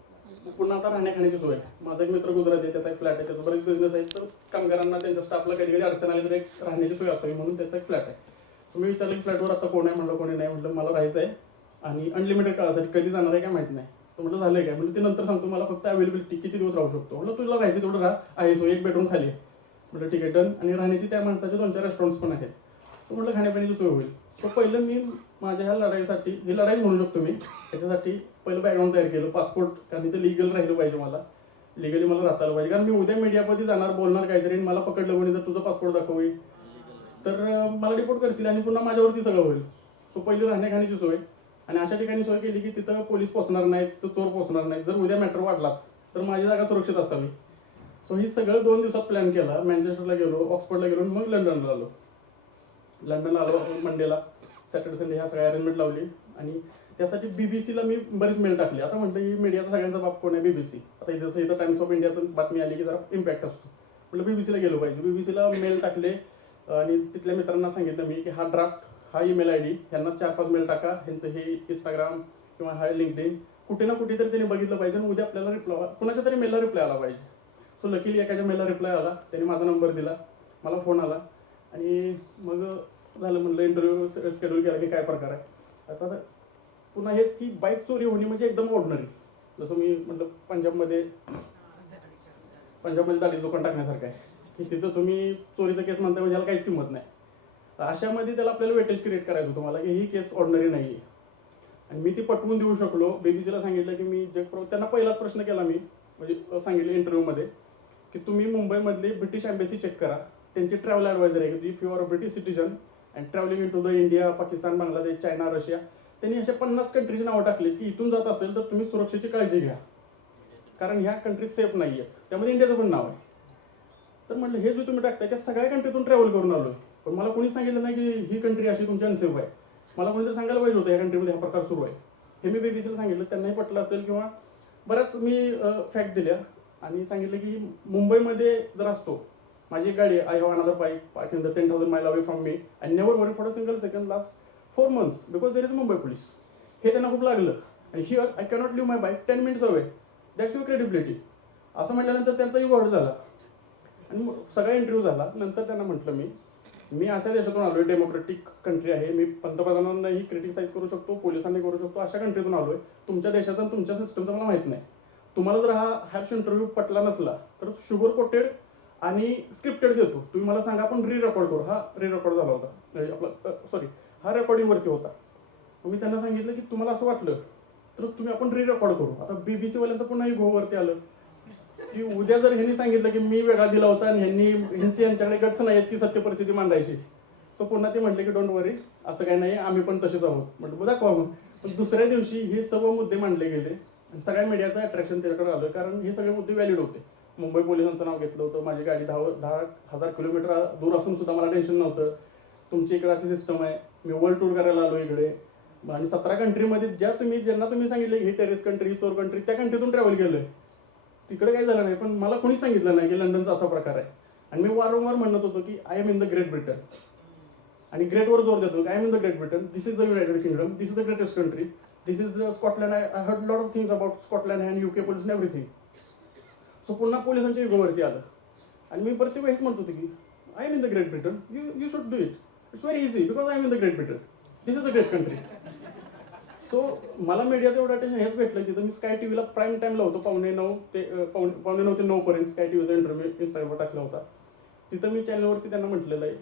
पुन्हा आता राहण्याखाण्याची सोय. माझा एक मित्र गुजरात आहे, त्याचा एक फ्लॅट आहे, त्याचा बरेच बिझनेस आहे. तर कामगारांना त्यांच्या स्टाफला कधी कधी अडचण आली तर एक राहण्याची सोय असावी म्हणून त्याचा एक फ्लॅट आहे. तुम्ही विचारलं की फ्लॅटवर आता कोण आहे, म्हणलं कोणी नाही. म्हटलं मला राहायचं आहे आणि अनलिमिटेड काळासाठी, कधी जाणार आहे काय माहिती नाही. तर म्हटलं झालंय काय, म्हणजे ते नंतर सांगतो, मला फक्त अवेलेबिलिटी किती दिवस राहू शकतो. म्हटलं तुला राहायचं तेवढं राहा, आहे सोय, एक बेडरूम खाली आहे. म्हटलं ठीक आहे डन. आणि राहण्याची त्या माणसाचे 2-4 रेस्टॉरंट्स पण आहेत. तर म्हटलं खाण्यापिण्याची सोय होईल. तर पहिलं मी माझ्या ह्या लढाईसाठी, ही लढाई म्हणू शकतो मी, त्याच्यासाठी पहिलं बॅकग्राऊंड तयार केलं, पासपोर्ट, कारण ते लिगल राहिलं पाहिजे मला. लिगली मला राहता आलं पाहिजे. कारण मी उद्या मीडियामध्ये जाणार, बोलणार काहीतरी आणि मला पकडलं कोणी तर तुझं पासपोर्ट दाखव तर मला रिपोर्ट करतील आणि पुन्हा माझ्यावरती सगळं होईल. सो पहिली राहण्याखाण्याची सोय आणि अशा ठिकाणी सोय केली की तिथं पोलीस पोहोचणार नाहीत, तर चोर पोहोचणार नाहीत. जर उद्या मॅटर वाढलाच तर माझी जागा सुरक्षित असावी. सो ही सगळं 2 दिवसात प्लॅन केला. मँचेस्टरला गेलो, ऑक्सफोर्डला गेलो, मग लंडनला आलो. लंडनला आलो मंडेला, सॅटर्डे संडे ह्या सगळ्या अरेंजमेंट लावली आणि त्यासाठी बीबीसीला मी बरेच मेल टाकले. आता म्हटलं ही मीडियाचा सगळ्यांचा बाप कोण आहे? बीबीसी. आता जसं इथं टाइम्स ऑफ इंडियाचं बातमी आली की जरा इम्पॅक्ट असतो, म्हटलं बीबीसीला गेलो पाहिजे. बीबीसीला मेल टाकले आणि तिथल्या मित्रांना सांगितलं मी की हा ड्राफ्ट, हा ईमेल आय डी, ह्यांना 4-5 मेल टाका, ह्यांचं हे इंस्टाग्राम किंवा हा लिंक्डइन कुठे ना कुठेतरी त्यांनी बघितलं पाहिजे आणि उद्या आपल्याला रिप्लाय, कुणाच्या तरी मेलला रिप्लाय आला पाहिजे. सो लकीली एकाच्या मेलला रिप्लाय आला, त्यांनी माझा नंबर दिला, मला फोन आला आणि मग झालं. म्हणलं इंटरव्ह्यू शेड्यूल केला की काय प्रकार आहे. आता पुन्हा हेच की बाईक चोरी होणे म्हणजे एकदम ऑर्डिनरी. जसं मी म्हटलं पंजाबमध्ये दाढी दुकान टाकण्यासारखं आहे की तिथं तुम्ही चोरीचा केस म्हणताय म्हणजे याला काहीच किंमत नाही. अशामध्ये त्याला आपल्याला वेटेज क्रिएट करायचं होतं मला की ही केस ऑर्डिनरी नाही आहे आणि मी ती पटवून देऊ शकलो. बीबीसीला सांगितलं की मी त्यांना पहिलाच प्रश्न केला मी, म्हणजे सांगितलं इंटरव्ह्यूमध्ये की तुम्ही मुंबईमधली ब्रिटिश एम्बेसी चेक करा, त्यांची ट्रॅव्हल ॲडवायझर आहे की if you are a British citizen and travelling into the India, Pakistan, Bangladesh, China, Russia, त्यांनी अशा 50 कंट्रीची नावं टाकली की इथून जात असेल तर तुम्ही सुरक्षेची काळजी घ्या कारण ह्या कंट्रीज सेफ नाही आहेत. त्यामध्ये इंडियाचं पण नाव आहे. तर म्हटलं हे जे तुम्ही टाकताय त्या सगळ्या कंट्रीतून ट्रॅव्हल करून आलो, पण मला कोणी सांगितलं नाही की ही कंट्री अशी तुमची अनसेफ आहे. मला कोणीतरी सांगायला पाहिजे होतं या कंट्रीमध्ये हा प्रकार सुरू आहे. हे मी बीबीसीला सांगितलं, त्यांनाही पटलं असेल किंवा बऱ्याच मी फॅक्ट दिल्या आणि सांगितलं की मुंबईमध्ये जर असतो, माझी एक गाडी, I have another bike parking the 10,000 mile away from me and never worry for a single second last 4 months because there is Mumbai police. हे त्यांना खूप लागलं आणि here I cannot leave my bike 10 minutes away, that's your credibility. असं म्हटल्यानंतर त्यांचा युग hot झाला आणि सगळा इंटरव्ह्यू झाला. नंतर त्यांना म्हटलं मी अशा देशातून आलोय, डेमोक्रेटिक कंट्री आहे, मी पंतप्रधानांनाही क्रिटिसाइज करू शकतो, पोलिसांनाही करू शकतो, अशा कंट्रीतून आलोय. तुमच्या देशाचा आणि तुमच्या सिस्टमचा मला माहित नाही. तुम्हाला जर हा हॅश इंटरव्ह्यू पटला नसला तर शुगर कोटेड आणि स्क्रिप्टेड देतो. तुम्ही मला सांगा, आपण रेकॉर्ड करू. हा रेकॉर्ड झाला होता, आपला सॉरी हा रेकॉर्डिंगवरती होता. मी त्यांना सांगितलं की तुम्हाला असं वाटलं तर तुम्ही आपण रेकॉर्ड करू. आता बीबीसी वाल्यांचं पुन्हा गोवरती आलं की उद्या जर ह्यांनी सांगितलं की मी वेगळा दिला होता आणि यांच्याकडे गट्स नाही आहेत की सत्य परिस्थिती मांडायची, सो पुन्हा ते म्हटले की डोंट वरी, असं काही नाही, आम्ही पण तसेच आहोत. म्हटलं दाखवा मग. पण दुसऱ्या दिवशी हे सर्व मुद्दे मांडले गेले आणि सगळ्या मीडियाचं अट्रॅक्शन त्याच्याकडे आलं कारण हे सगळे मुद्दे व्हॅलिड होते. मुंबई पोलिसांचं नाव घेतलं होतं, माझी गाडी 10,000 किलोमीटर दूर असून सुद्धा मला टेन्शन नव्हतं. तुमची इकडे अशी सिस्टम आहे, मी वर्ल्ड टूर करायला आलो इकडे आणि 17 कंट्रीमध्ये ज्यांना तुम्ही सांगितलं ही टेरेस कंट्री, चोर कंट्री, त्या कंट्रीतून ट्रॅव्हल केलंय. तिकडे काही झालं नाही, पण मला कोणी सांगितलं नाही की लंडनचा असा प्रकार आहे. आणि मी वारंवार म्हणत होतो की I am in the great Britain आणि ग्रेटवर जोर देतो की I am in the great Britain, this is the United Kingdom, this is the greatest country, this is Scotland. I heard lot of things about Scotland and UK police and everything. So पुन्हा पोलिसांच्या युगोवरती आलं आणि मी प्रत्येक वेळेस म्हणत होतो की I am in the great Britain, you should do it, it's very easy because I am in the great Britain, this is the great country. So मला मीडियाचं एवढं अटेन्शन हेच भेटलं. तिथं मी स्काय टीव्हीला प्राईम टाईमला होतो, 8:45 ते 9 पर्यंत स्काय टीव्हीचा इंटरव्ह्यू इंस्टाग्रामवर टाकला होता. तिथं मी चॅनलवरती त्यांना म्हटलेलं आहे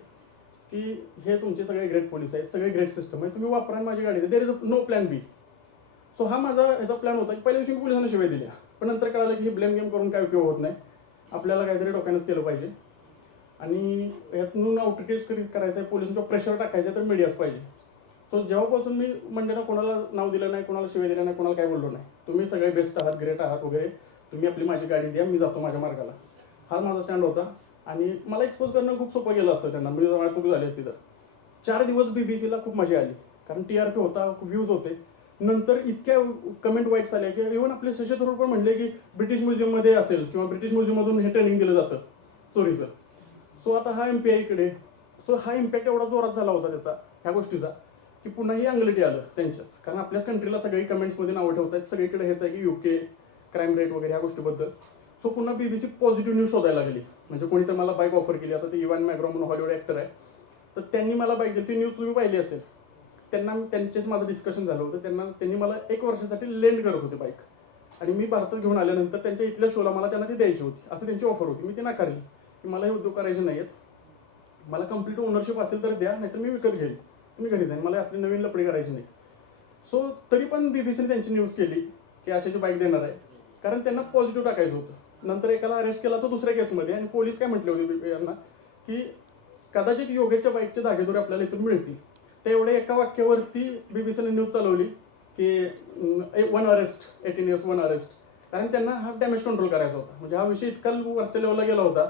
की हे तुमचे सगळे ग्रेट पोलीस आहेत, सगळे ग्रेट सिस्टम आहे, तुम्ही वापरा माझी गाडी, there is no plan B. So हा माझा ह्याचा प्लॅन होता की पहिल्या दिवशी पोलिसांना शिवाय दिल्या, पण नंतर कळालं की हे ब्लेम गेम करून काय उपयोग होत नाही, आपल्याला काहीतरी डोक्यानंच केलं पाहिजे आणि ह्यातून आउटरीच करायचं आहे, पोलिसांचं प्रेशर टाकायचं तर मीडियाच पाहिजे. सो जेव्हापासून मी मंडेला कोणाला नाव दिलं नाही, कोणाला शिवाय दिलं नाही, कोणाला काय बोललो नाही, तुम्ही सगळे बेस्ट आहात, ग्रेट आहात वगैरे, तुम्ही आपली माझी गाडी द्या, मी जातो माझ्या मार्गाला, हा माझा स्टँड होता. आणि मला एक्सपोज करणं खूप सोपं गेलं असतं त्यांना, मी चूक झाली असती तर. 4 दिवस बीबीसीला खूप मजा आली कारण TRP होता, व्ह्यूज होते. नंतर इतक्या कमेंट वाईट आल्या की इव्हन आपले शशी थरूर पण म्हणले की ब्रिटिश म्युझियममध्ये असेल किंवा ब्रिटिश म्युझियममधून हे ट्रेनिंग दिलं जातं चोरीचं. सो आता हा MPI इकडे. सो हा इम्पॅक्ट एवढा जोरात झाला होता त्याचा, ह्या गोष्टीचा, की पुन्हाही अंगलटी आलं त्यांच्याच. कारण आपल्याच कंट्रीला सगळी कमेंट्समध्ये नावं ठेवतात, सगळीकडे हेच आहे की UK क्राईम रेट वगैरे ह्या गोष्टीबद्दल. सो पुन्हा BBC पॉझिटिव्ह न्यूज शोधायला लागली. म्हणजे कोणी तर मला बाईक ऑफर केली. आता ते इव्हॅन मॅग्रो म्हणून हॉलिवूड ॲक्टर आहे, तर त्यांनी मला बाईक दिली. ती न्यूज तुम्ही पाहिली असेल. त्यांच्याच माझं डिस्कशन झालं होतं. त्यांनी मला 1 वर्षासाठी लेंड करत होते बाईक आणि मी भारतात घेऊन आल्यानंतर त्यांच्या इथल्या शोला मला त्यांना ती द्यायची होती, असं त्यांची ऑफर होती. मी ती नाकारली की मला हे उद्योग करायचे नाही आहेत, मला कम्प्लीट ओनरशिप असेल तर द्या, नाहीतर मी विकत घेईन, तुम्ही घरी जाईन, मला असली नवीन लपडी करायची नाही. सो तरी पण BBCने त्यांची न्यूज केली की अशाची बाईक देणार आहे कारण त्यांना पॉझिटिव्ह टाकायचं होतं. नंतर एकाला अरेस्ट केला तो दुसऱ्या केसमध्ये, आणि पोलीस काय म्हटले होते यांना की कदाचित योगेशच्या बाईकचे धागेदोरे आपल्याला इथून मिळतील. त्या एवढ्या एका वाक्यावरती बीबीसीने न्यूज चालवली की 1 अरेस्ट 18 years 1 अरेस्ट, कारण त्यांना हा डॅमेज कंट्रोल करायचा होता. म्हणजे हा विषय इतका वरच्या लेवलला गेला होता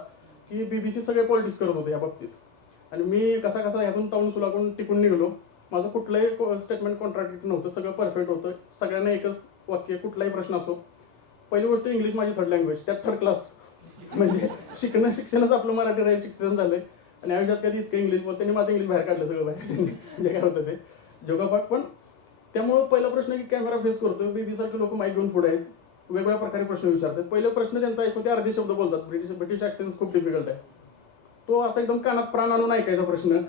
की बीबीसी सगळे पॉलिटिक्स करत होते या बाबतीत. आणि मी कसा कसा ह्यातून ताऊन सुलाकून टिकून निघलो. माझं कुठलंही स्टेटमेंट कॉन्ट्रॅक्ट नव्हतं, सगळं परफेक्ट होतं. सगळ्यांना एकच वाक्य, कुठलाही प्रश्न असो. पहिली गोष्ट इंग्लिश माझी थर्ड लँग्वेज, त्यात थर्ड क्लास. म्हणजे शिक्षणच आपलं मराठी राहील शिक्षण झालंय, आणि आयुष्यात कधी इतकं इंग्लिश बोलतो. त्यांनी माझं इंग्लिश बाहेर काढलं सगळं बाहेर. जे काय होतं ते जोगापाठ. पण त्यामुळं पहिला प्रश्न की कॅमेरा फेस करतोय, बीबीसारखे लोक माईक घेऊन पुढे आहेत, वेगवेगळ्या प्रकारे प्रश्न विचारतात. पहिला प्रश्न त्यांचा ऐकून ते अर्धे शब्द बोलतात. ब्रिटिश ॲक्सेंट खूप डिफिकल्ट आहे. तो असा एकदम कानात प्राण आणून ऐकायचा प्रश्न,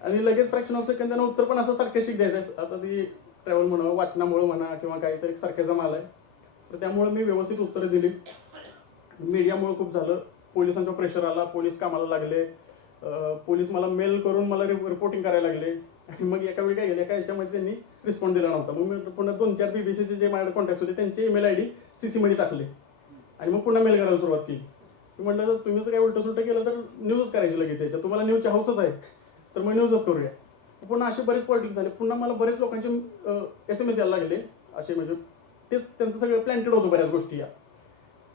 आणि लगेच फ्रॅक्शन ऑफ सेकंड त्यांना उत्तर पण असं सारखेशिक द्यायचं. आता ती ट्रॅव्हल म्हणा, वाचनामुळे म्हणा, किंवा काहीतरी सारख्याचा माल आहे. तर त्यामुळे मी व्यवस्थित उत्तरं दिली. मीडियामुळे खूप झालं, पोलिसांचा प्रेशर आला, पोलीस कामाला लागले, पोलीस मला मेल करून मला रिपोर्टिंग करायला लागले. आणि मग एका वेळी काय गेले, एका याच्यामध्ये त्यांनी रिस्पॉन्ड दिला नव्हता. मग मी पुन्हा 2-4 बीबीसीचे जे माझ्याकडे कॉन्टॅक्ट होते त्यांचे ईमेल ID CC मध्ये टाकले, आणि मग पुन्हा मेल करायला सुरुवात केली. मी म्हटलं तर तुम्ही जर काय उलटं सुलटं केलं तर न्यूजच करायची लगेच यायच्या, तुम्हाला न्यूजची हाऊसच आहे तर मग न्यूजच करूया. पुन्हा असे बरेच पॉलिटिक्स झाले. पुन्हा मला बरेच लोकांचे SMS यायला लागले असे, म्हणजे तेच त्यांचं सगळं प्लॅन्टेड होतं बऱ्याच गोष्टी या,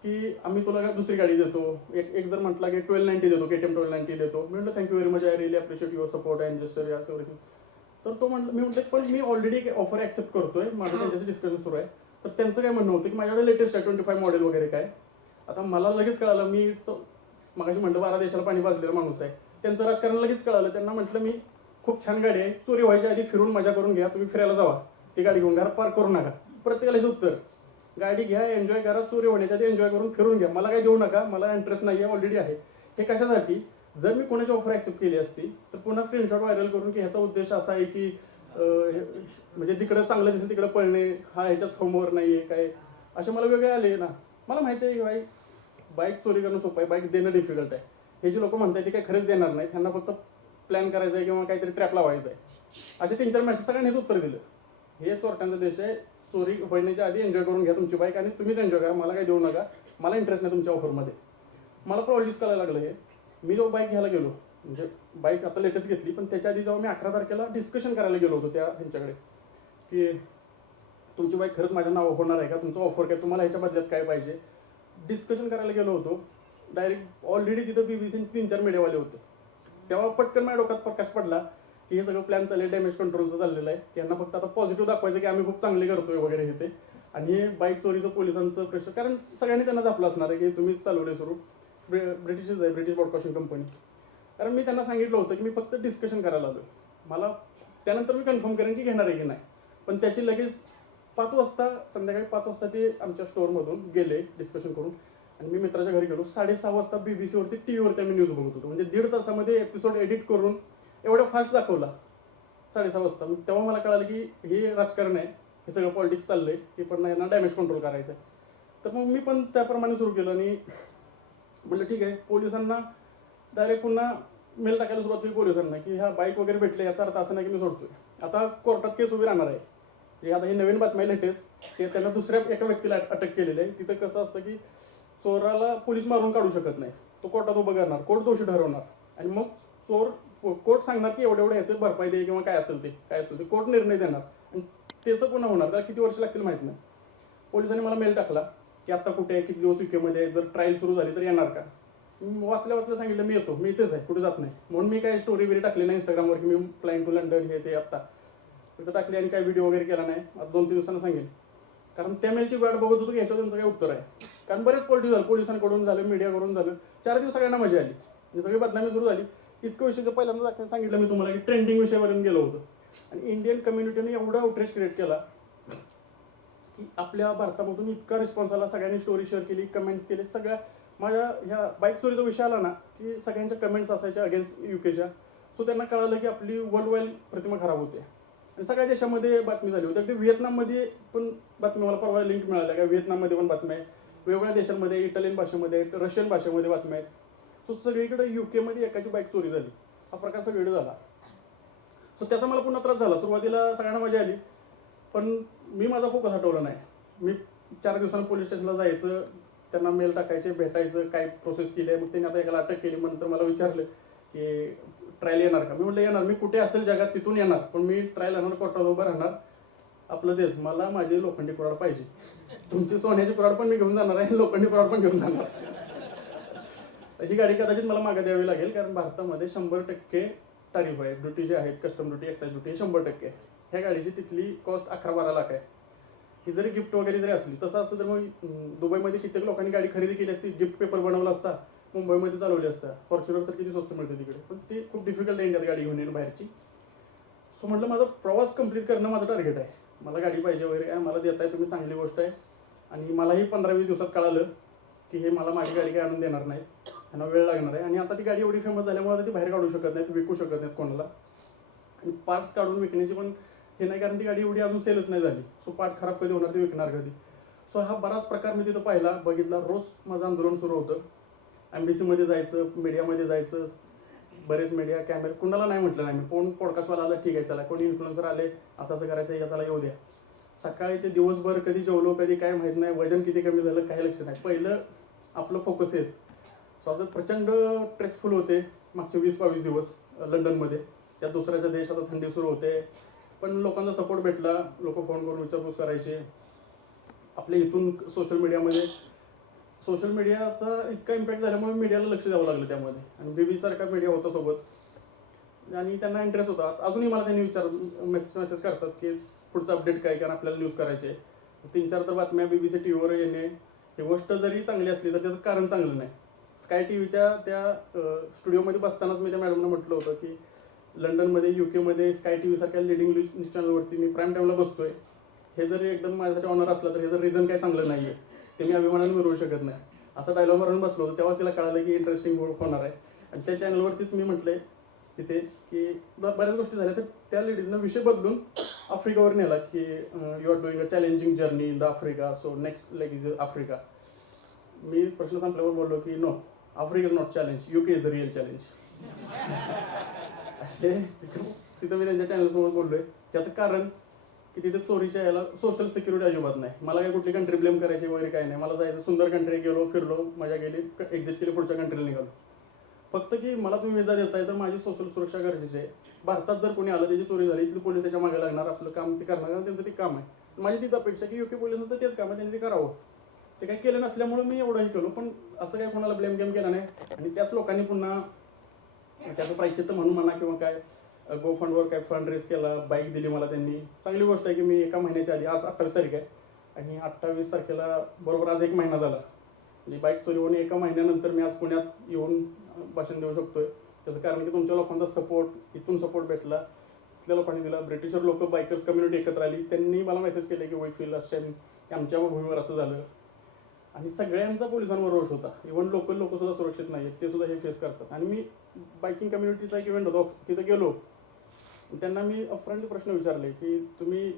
की आम्ही तुला दुसरी गाडी देतो. एक जर म्हटला की 1290 देतो, KTM 1290 देतो. मी म्हटलं thank you very much, I really appreciate your support and gesture या सगळं. तर तो म्हटलं, मी म्हटलं पण मी ऑलरेडी ऑफर ॲक्सेप्ट करतोय, माझं त्यांच्याशी डिस्कशन सुरू आहे. तर त्यांचं काय म्हणणं होतं की माझ्याकडे लेटेस्ट आहे 25 मॉडेल वगैरे काय. आता मला लगेच कळालं, मी तो मगाशी म्हटलं 12 देशाला पाणी पाजलेला माणूस आहे, त्यांचं राजकारण लगेच कळालं. त्यांना म्हटलं मी खूप छान गाडी आहे, चोरी व्हायच्या आधी फिरून मजा करून घ्या, तुम्ही फिरायला जावा, ती गाडी घेऊन घरात पार्क करू नका. प्रत्येकाला उत्तर, गाडी घ्या, एन्जॉय करा, चोरी होण्याच्या आधी एन्जॉय करून फिरून घ्या, मला काही देऊ नका, मला इंटरेस्ट नाही आहे, ऑलरेडी आहे. हे कशासाठी, जर मी कोणाची ऑफर ॲक्सेप्ट केली असती तर पुन्हा स्क्रीनशॉट व्हायरल करून की ह्याचा उद्देश असा आहे की म्हणजे जिकडं चांगलं दिसेल तिकडं पळणे, हा ह्याच्यात होमवर नाही आहे काय, असे मला वेगळे आले ना. मला माहिती आहे की भाई बाईक चोरी करणं सोपं आहे, बाईक देणं डिफिकल्ट आहे. हे जे लोक म्हणतात ते काही खरंच देणार नाही, त्यांना फक्त प्लॅन करायचं आहे किंवा काहीतरी ट्रॅप लावायचं आहे. असे 3-4 मॅसेज सगळ्यांनीच उत्तर दिलं, हे चोरट्यांचा देश आहे, चोरी होण्याच्या आधी एन्जॉय करून घ्या तुमची बाईक आणि तुम्हीच एन्जॉय करा, मला काही देऊ नका, मला इंटरेस्ट नाही तुमच्या ऑफरमध्ये. मला प्रॉलिस करायला लागलं हे. मी जो बाईक घ्यायला गेलो, म्हणजे बाईक आता लेटेस्ट घेतली, पण त्याच्या आधी जेव्हा मी 11 तारखेला डिस्कशन करायला गेलो होतो त्या ह्यांच्याकडे की तुमची बाईक खरंच माझ्या नाव होणार आहे का, तुमचं ऑफर काय, तुम्हाला ह्याच्या बदल्यात काय पाहिजे, डिस्कशन करायला गेलो होतो. डायरेक्ट ऑलरेडी तिथं बीबीसी 3-4 मीडियावाले होते. तेव्हा पटकन माझ्या डोक्यात प्रकाश पडला की हे सगळं प्लॅन चालले, डॅमेज कंट्रोलचं चाललेलं आहे, यांना फक्त आता पॉझिटिव्ह दाखवायचं की आम्ही खूप चांगले करतोय वगैरे हे ते. आणि हे बाईक चोरीचं पोलिसांचं प्रेशर, कारण सगळ्यांनी त्यांना झापलं असणार आहे की तुम्हीच चालवले सुरू, ब्रिटिशच आहे, ब्रिटिश ब्रॉडकास्टिंग कंपनी. कारण मी त्यांना सांगितलं होतं की मी फक्त डिस्कशन करायला आलो, मला त्यानंतर मी कन्फर्म करेन की घेणार आहे की नाही. पण त्याची लगेच 5 वाजता, संध्याकाळी 5 वाजता ते आमच्या स्टोअरमधून गेले डिस्कशन करून, आणि मी मित्राच्या घरी गेलो. 6:30 वाजता बीबीसीवरती TV आम्ही न्यूज बघत होतो. म्हणजे 1.5 तासामध्ये एपिसोड एडिट करून एवढा फास्ट दाखवला 6:30 वाजता. तेव्हा मला कळालं की हे राजकारण आहे, हे सगळं पॉलिटिक्स चाललंय, हे पण यांना डॅमेज कंट्रोल करायचं आहे. तर मग मी पण त्याप्रमाणे सुरू केलं, आणि म्हटलं ठीक आहे. पोलिसांना डायरेक्ट पुन्हा मेल टाकायला सुरुवात केली पोलिसांना की ह्या बाईक वगैरे भेटले, याचा अर्थ असं नाही की मी सोडतोय. आता कोर्टात केस उभी राहणार आहे. हे आता ही नवीन बातमी आहे लेटेस्ट, ते त्यांना दुसऱ्या एका व्यक्तीला अटक केलेली आहे. तिथं कसं असतं की चोराला पोलीस मारून काढू शकत नाही, तो कोर्टात उभं करणार, कोर्ट दोषी ठरवणार, आणि मग कोर्ट सांगणार की एवढं याचं भरपाई दे किंवा काय असेल ते कोर्ट निर्णय देणार, आणि त्याचं पुन्हा होणार. त्याला किती वर्ष लागतील माहित नाही. पोलिसांनी मला मेल टाकला की आता कुठे आहे, किती दिवस UKमध्ये, जर ट्रायल सुरू झाली तर येणार का. वाचल्या सांगितलं मी येतो, मी इथेच आहे, कुठे जात नाही. म्हणून मी काय स्टोरी वगैरे टाकली नाही Instagramवर की मी फ्लाईंग टू लंडन हे ते आत्ता तिथं टाकली, आणि काय व्हिडिओ वगैरे केला नाही. आता 2-3 दिवसांना सांगेल, कारण त्या मेलची वाट बघत होतो की ह्याच्यावर त्यांचं काय उत्तर आहे. कारण बरेच पॉलिटिक्स झालं, पोलिसांकडून झालं, मीडियाकडून झालं. 4 दिवस सगळ्यांना मजा आली, ही सगळी बदनामी सुरू झाली. इतकं विषय पहिल्यांदा सांगितलं मी तुम्हाला की ट्रेंडिंग विषयावरून गेलो होतो, आणि इंडियन कम्युनिटीने एवढा आउटरीच क्रिएट केला की आपल्या भारतामधून इतका रिस्पॉन्स आला. सगळ्यांनी स्टोरी शेअर केली, कमेंट्स केले. सगळ्या माझ्या ह्या बाईक चोरीचा विषय आला ना की सगळ्यांच्या कमेंट्स असायच्या अगेन्स्ट UKच्या. सो त्यांना कळालं की आपली वर्ल्ड वाईड प्रतिमा खराब होते, आणि सगळ्या देशामध्ये बातमी झाली होती. अगदी व्हिएतनाममध्ये पण बातमी, मला परवा लिंक मिळाल्या का व्हिएतनाममध्ये पण बातम्या आहेत, वेगवेगळ्या देशांमध्ये, इटालियन भाषेमध्ये, रशियन भाषेमध्ये बातम्या आहेत. तो सगळीकडे UKमध्ये एकाची बाईक चोरी झाली, हा प्रकार सगळीकडे झाला. सो त्याचा मला पुन्हा त्रास झाला. सुरुवातीला सगळ्यांना मजा आली, पण मी माझा फोकस हटवला नाही. मी 4 दिवसांनी पोलीस स्टेशनला जायचं, त्यांना मेल टाकायचे, भेटायचं, काय प्रोसेस केली आहे. मग त्यांनी आता एकाला अटक केली. मग नंतर मला विचारलं की ट्रायल येणार का? मी म्हटलं येणार, मी कुठे असेल जगात तिथून येणार, पण मी ट्रायल येणार, कोर्टात उभं राहणार. आपलं तेच, मला माझी लोखंडी कुऱ्हाड पाहिजे. तुमची सोन्याची कुऱ्हाड पण मी घेऊन जाणार आहे, लोखंडी कुऱ्हाड पण घेऊन जाणार. ही गाडी कदाचित मला मागे द्यावी लागेल, कारण भारतामध्ये 100% तारीफ आहे. ड्युटी जे आहेत, कस्टम ड्युटी, एक्साईज ड्युटी, 100% आहे. ह्या गाडीची तिथली कॉस्ट 11-12 लाख आहे. ही जरी गिफ्ट वगैरे जरी असली, तसं असतं तर मग दुबईमध्ये कित्येक लोकांनी गाडी खरेदी केली असती, गिफ्ट पेपर बनवला असता, मुंबईमध्ये चालवली असता. फॉर्च्युनर तर किती स्वस्त मिळते तिकडे, पण ते खूप डिफिकल्ट आहे इंडियात गाडी घेऊन येणं बाहेरची. सो म्हटलं माझा प्रवास कंप्लीट करणं माझं टार्गेट आहे. मला गाडी पाहिजे वगैरे आहे, मला देताय तुम्ही, चांगली गोष्ट आहे. आणि मलाही 15-20 दिवसात कळालं की हे मला माझी गाडी काय आणून देणार नाही, त्यांना वेळ लागणार आहे. आणि आता ती गाडी एवढी फेमस झाल्यामुळे आता ती बाहेर काढू शकत नाहीत, विकू शकत नाहीत कोणाला. आणि पार्ट्स काढून विकण्याची पण हे नाही, कारण ती गाडी एवढी अजून सेलच नाही झाली. सो पार्ट खराब कधी होणार, ते विकणार कधी. सो हा बराच प्रकार मी तिथं पाहिला, बघितला. रोज माझं आंदोलन सुरू होतं. एम्बेसीमध्ये जायचं, मीडियामध्ये जायचं, बरेच मीडिया, कॅमेरा, कुणाला नाही म्हटलं नाही मी. कोण पॉडकास्टवाला आला, ठीक आहे चला, कोणी इन्फ्लुएन्सर आले, असं असं करायचं, याचाला येऊ द्या. सकाळी ते दिवसभर कधी जेवलो, कधी काय माहीत नाही, वजन किती कमी झालं काही लक्ष नाही. पहिलं आपलं फोकस हेच. सो आता प्रचंड स्ट्रेसफुल होते मागचे 20-22 दिवस लंडनमध्ये. त्या दुसऱ्याच्या देश, आता थंडी सुरू होते, पण लोकांचा सपोर्ट भेटला. लोक फोन करून विचारपूस करायचे. आपल्या इथून सोशल मीडियाचा इतका इम्पॅक्ट झाल्यामुळे मीडियाला लक्ष द्यावं लागलं त्यामध्ये. आणि BBC सारखा मीडिया होता सोबत, आणि त्यांना इंटरेस्ट होता. अजूनही मला त्यांनी मेसेज करतात की पुढचं अपडेट काय, कारण आपल्याला न्यूज करायचे. 3-4 तर बातम्या BBC टीव्हीवर येणे, ही गोष्ट जरी चांगली असली तर त्याचं कारण चांगलं नाही. स्काय टीव्हीच्या त्या स्टुडिओमध्ये बसतानाच मी त्या मॅडमना म्हटलं होतं की लंडनमध्ये, UK मध्ये स्काय टीव्ही सारख्या लिडिंग न्यूज चॅनलवरती मी प्राईम टाईमला बसतोय. हे जरी एकदम माझ्यासाठी ऑनर असलं तर हे जर रिझन काही चांगलं नाही आहे, ते मी अभिमानाने मिळवू शकत नाही. असं डायलॉग मारून बसलो होतो. तेव्हा तिला कळालं की इंटरेस्टिंग होणार आहे. आणि त्या चॅनलवरतीच मी म्हटलंय तिथे की बऱ्याच गोष्टी झाल्या, तर त्या लेडीजनं विषय बदलून आफ्रिकावर नेला की you are doing a challenging journey in the Africa, so next leg is Africa. मी प्रश्न संपल्यावर बोललो की no, Africa is not challenge, UK is the real challenge. तिथं मी त्यांच्या चॅनलसमोर बोललोय. त्याचं कारण की तिथे चोरीच्या याला सोशल सिक्युरिटी अजिबात नाही. मला काही कुठली कंट्री ब्लेम करायची वगैरे काही नाही. मला जायचं, सुंदर कंट्री, गेलो, फिरलो, मजा गेली, एक्झिट केली, पुढच्या कंट्रीला निघालो. फक्त की मला तुम्ही विजा देताय तर माझी सोशल सुरक्षा गरजेची आहे. भारतात जर कोणी आलं, त्याची चोरी झाली, तिथे पोलीस त्याच्या मागे लागणार, आपलं काम ते करणार, कारण त्यांचं ते काम आहे. माझी तीच अपेक्षा की UK पोलिसांचं तेच काम आहे, त्यांनी ते करावं. ते काही केलं नसल्यामुळे मी एवढंही केलो, पण असं काही कोणाला ब्लेम गेम केला नाही. आणि त्याच लोकांनी पुन्हा त्याचं प्रायश्चित्त म्हणून म्हणा किंवा काय गो फंडवर काय फंड रेस केला, बाईक दिली मला त्यांनी. चांगली गोष्ट आहे की मी एका महिन्याच्या आधी, आज 28 तारीख आहे, आणि 28 तारखेला बरोबर आज 1 महिना झाला. म्हणजे बाईक चोरी होऊन 1 महिन्यानंतर मी आज पुण्यात येऊन भाषण देऊ शकतोय. त्याचं कारण की तुमच्या लोकांचा सपोर्ट, इथून सपोर्ट भेटला, तिथल्या लोकांनी दिला. ब्रिटिशर लोक, बायकर्स कम्युनिटी एकत्र आली, त्यांनी मला मेसेज केले की वी फील अशेम्ड की आमच्या भूमीवर असं झालं. आणि सगळ्यांचा पोलिसांवर रोष होता. इव्हन लोकल लोक सुद्धा सुरक्षित नाही आहेत, ते सुद्धा हे फेस करतात. आणि मी बायकिंग कम्युनिटीचा एक इव्हेंट होतो, तिथं गेलो, त्यांना मी फ्रेंडली प्रश्न विचारले की तुम्ही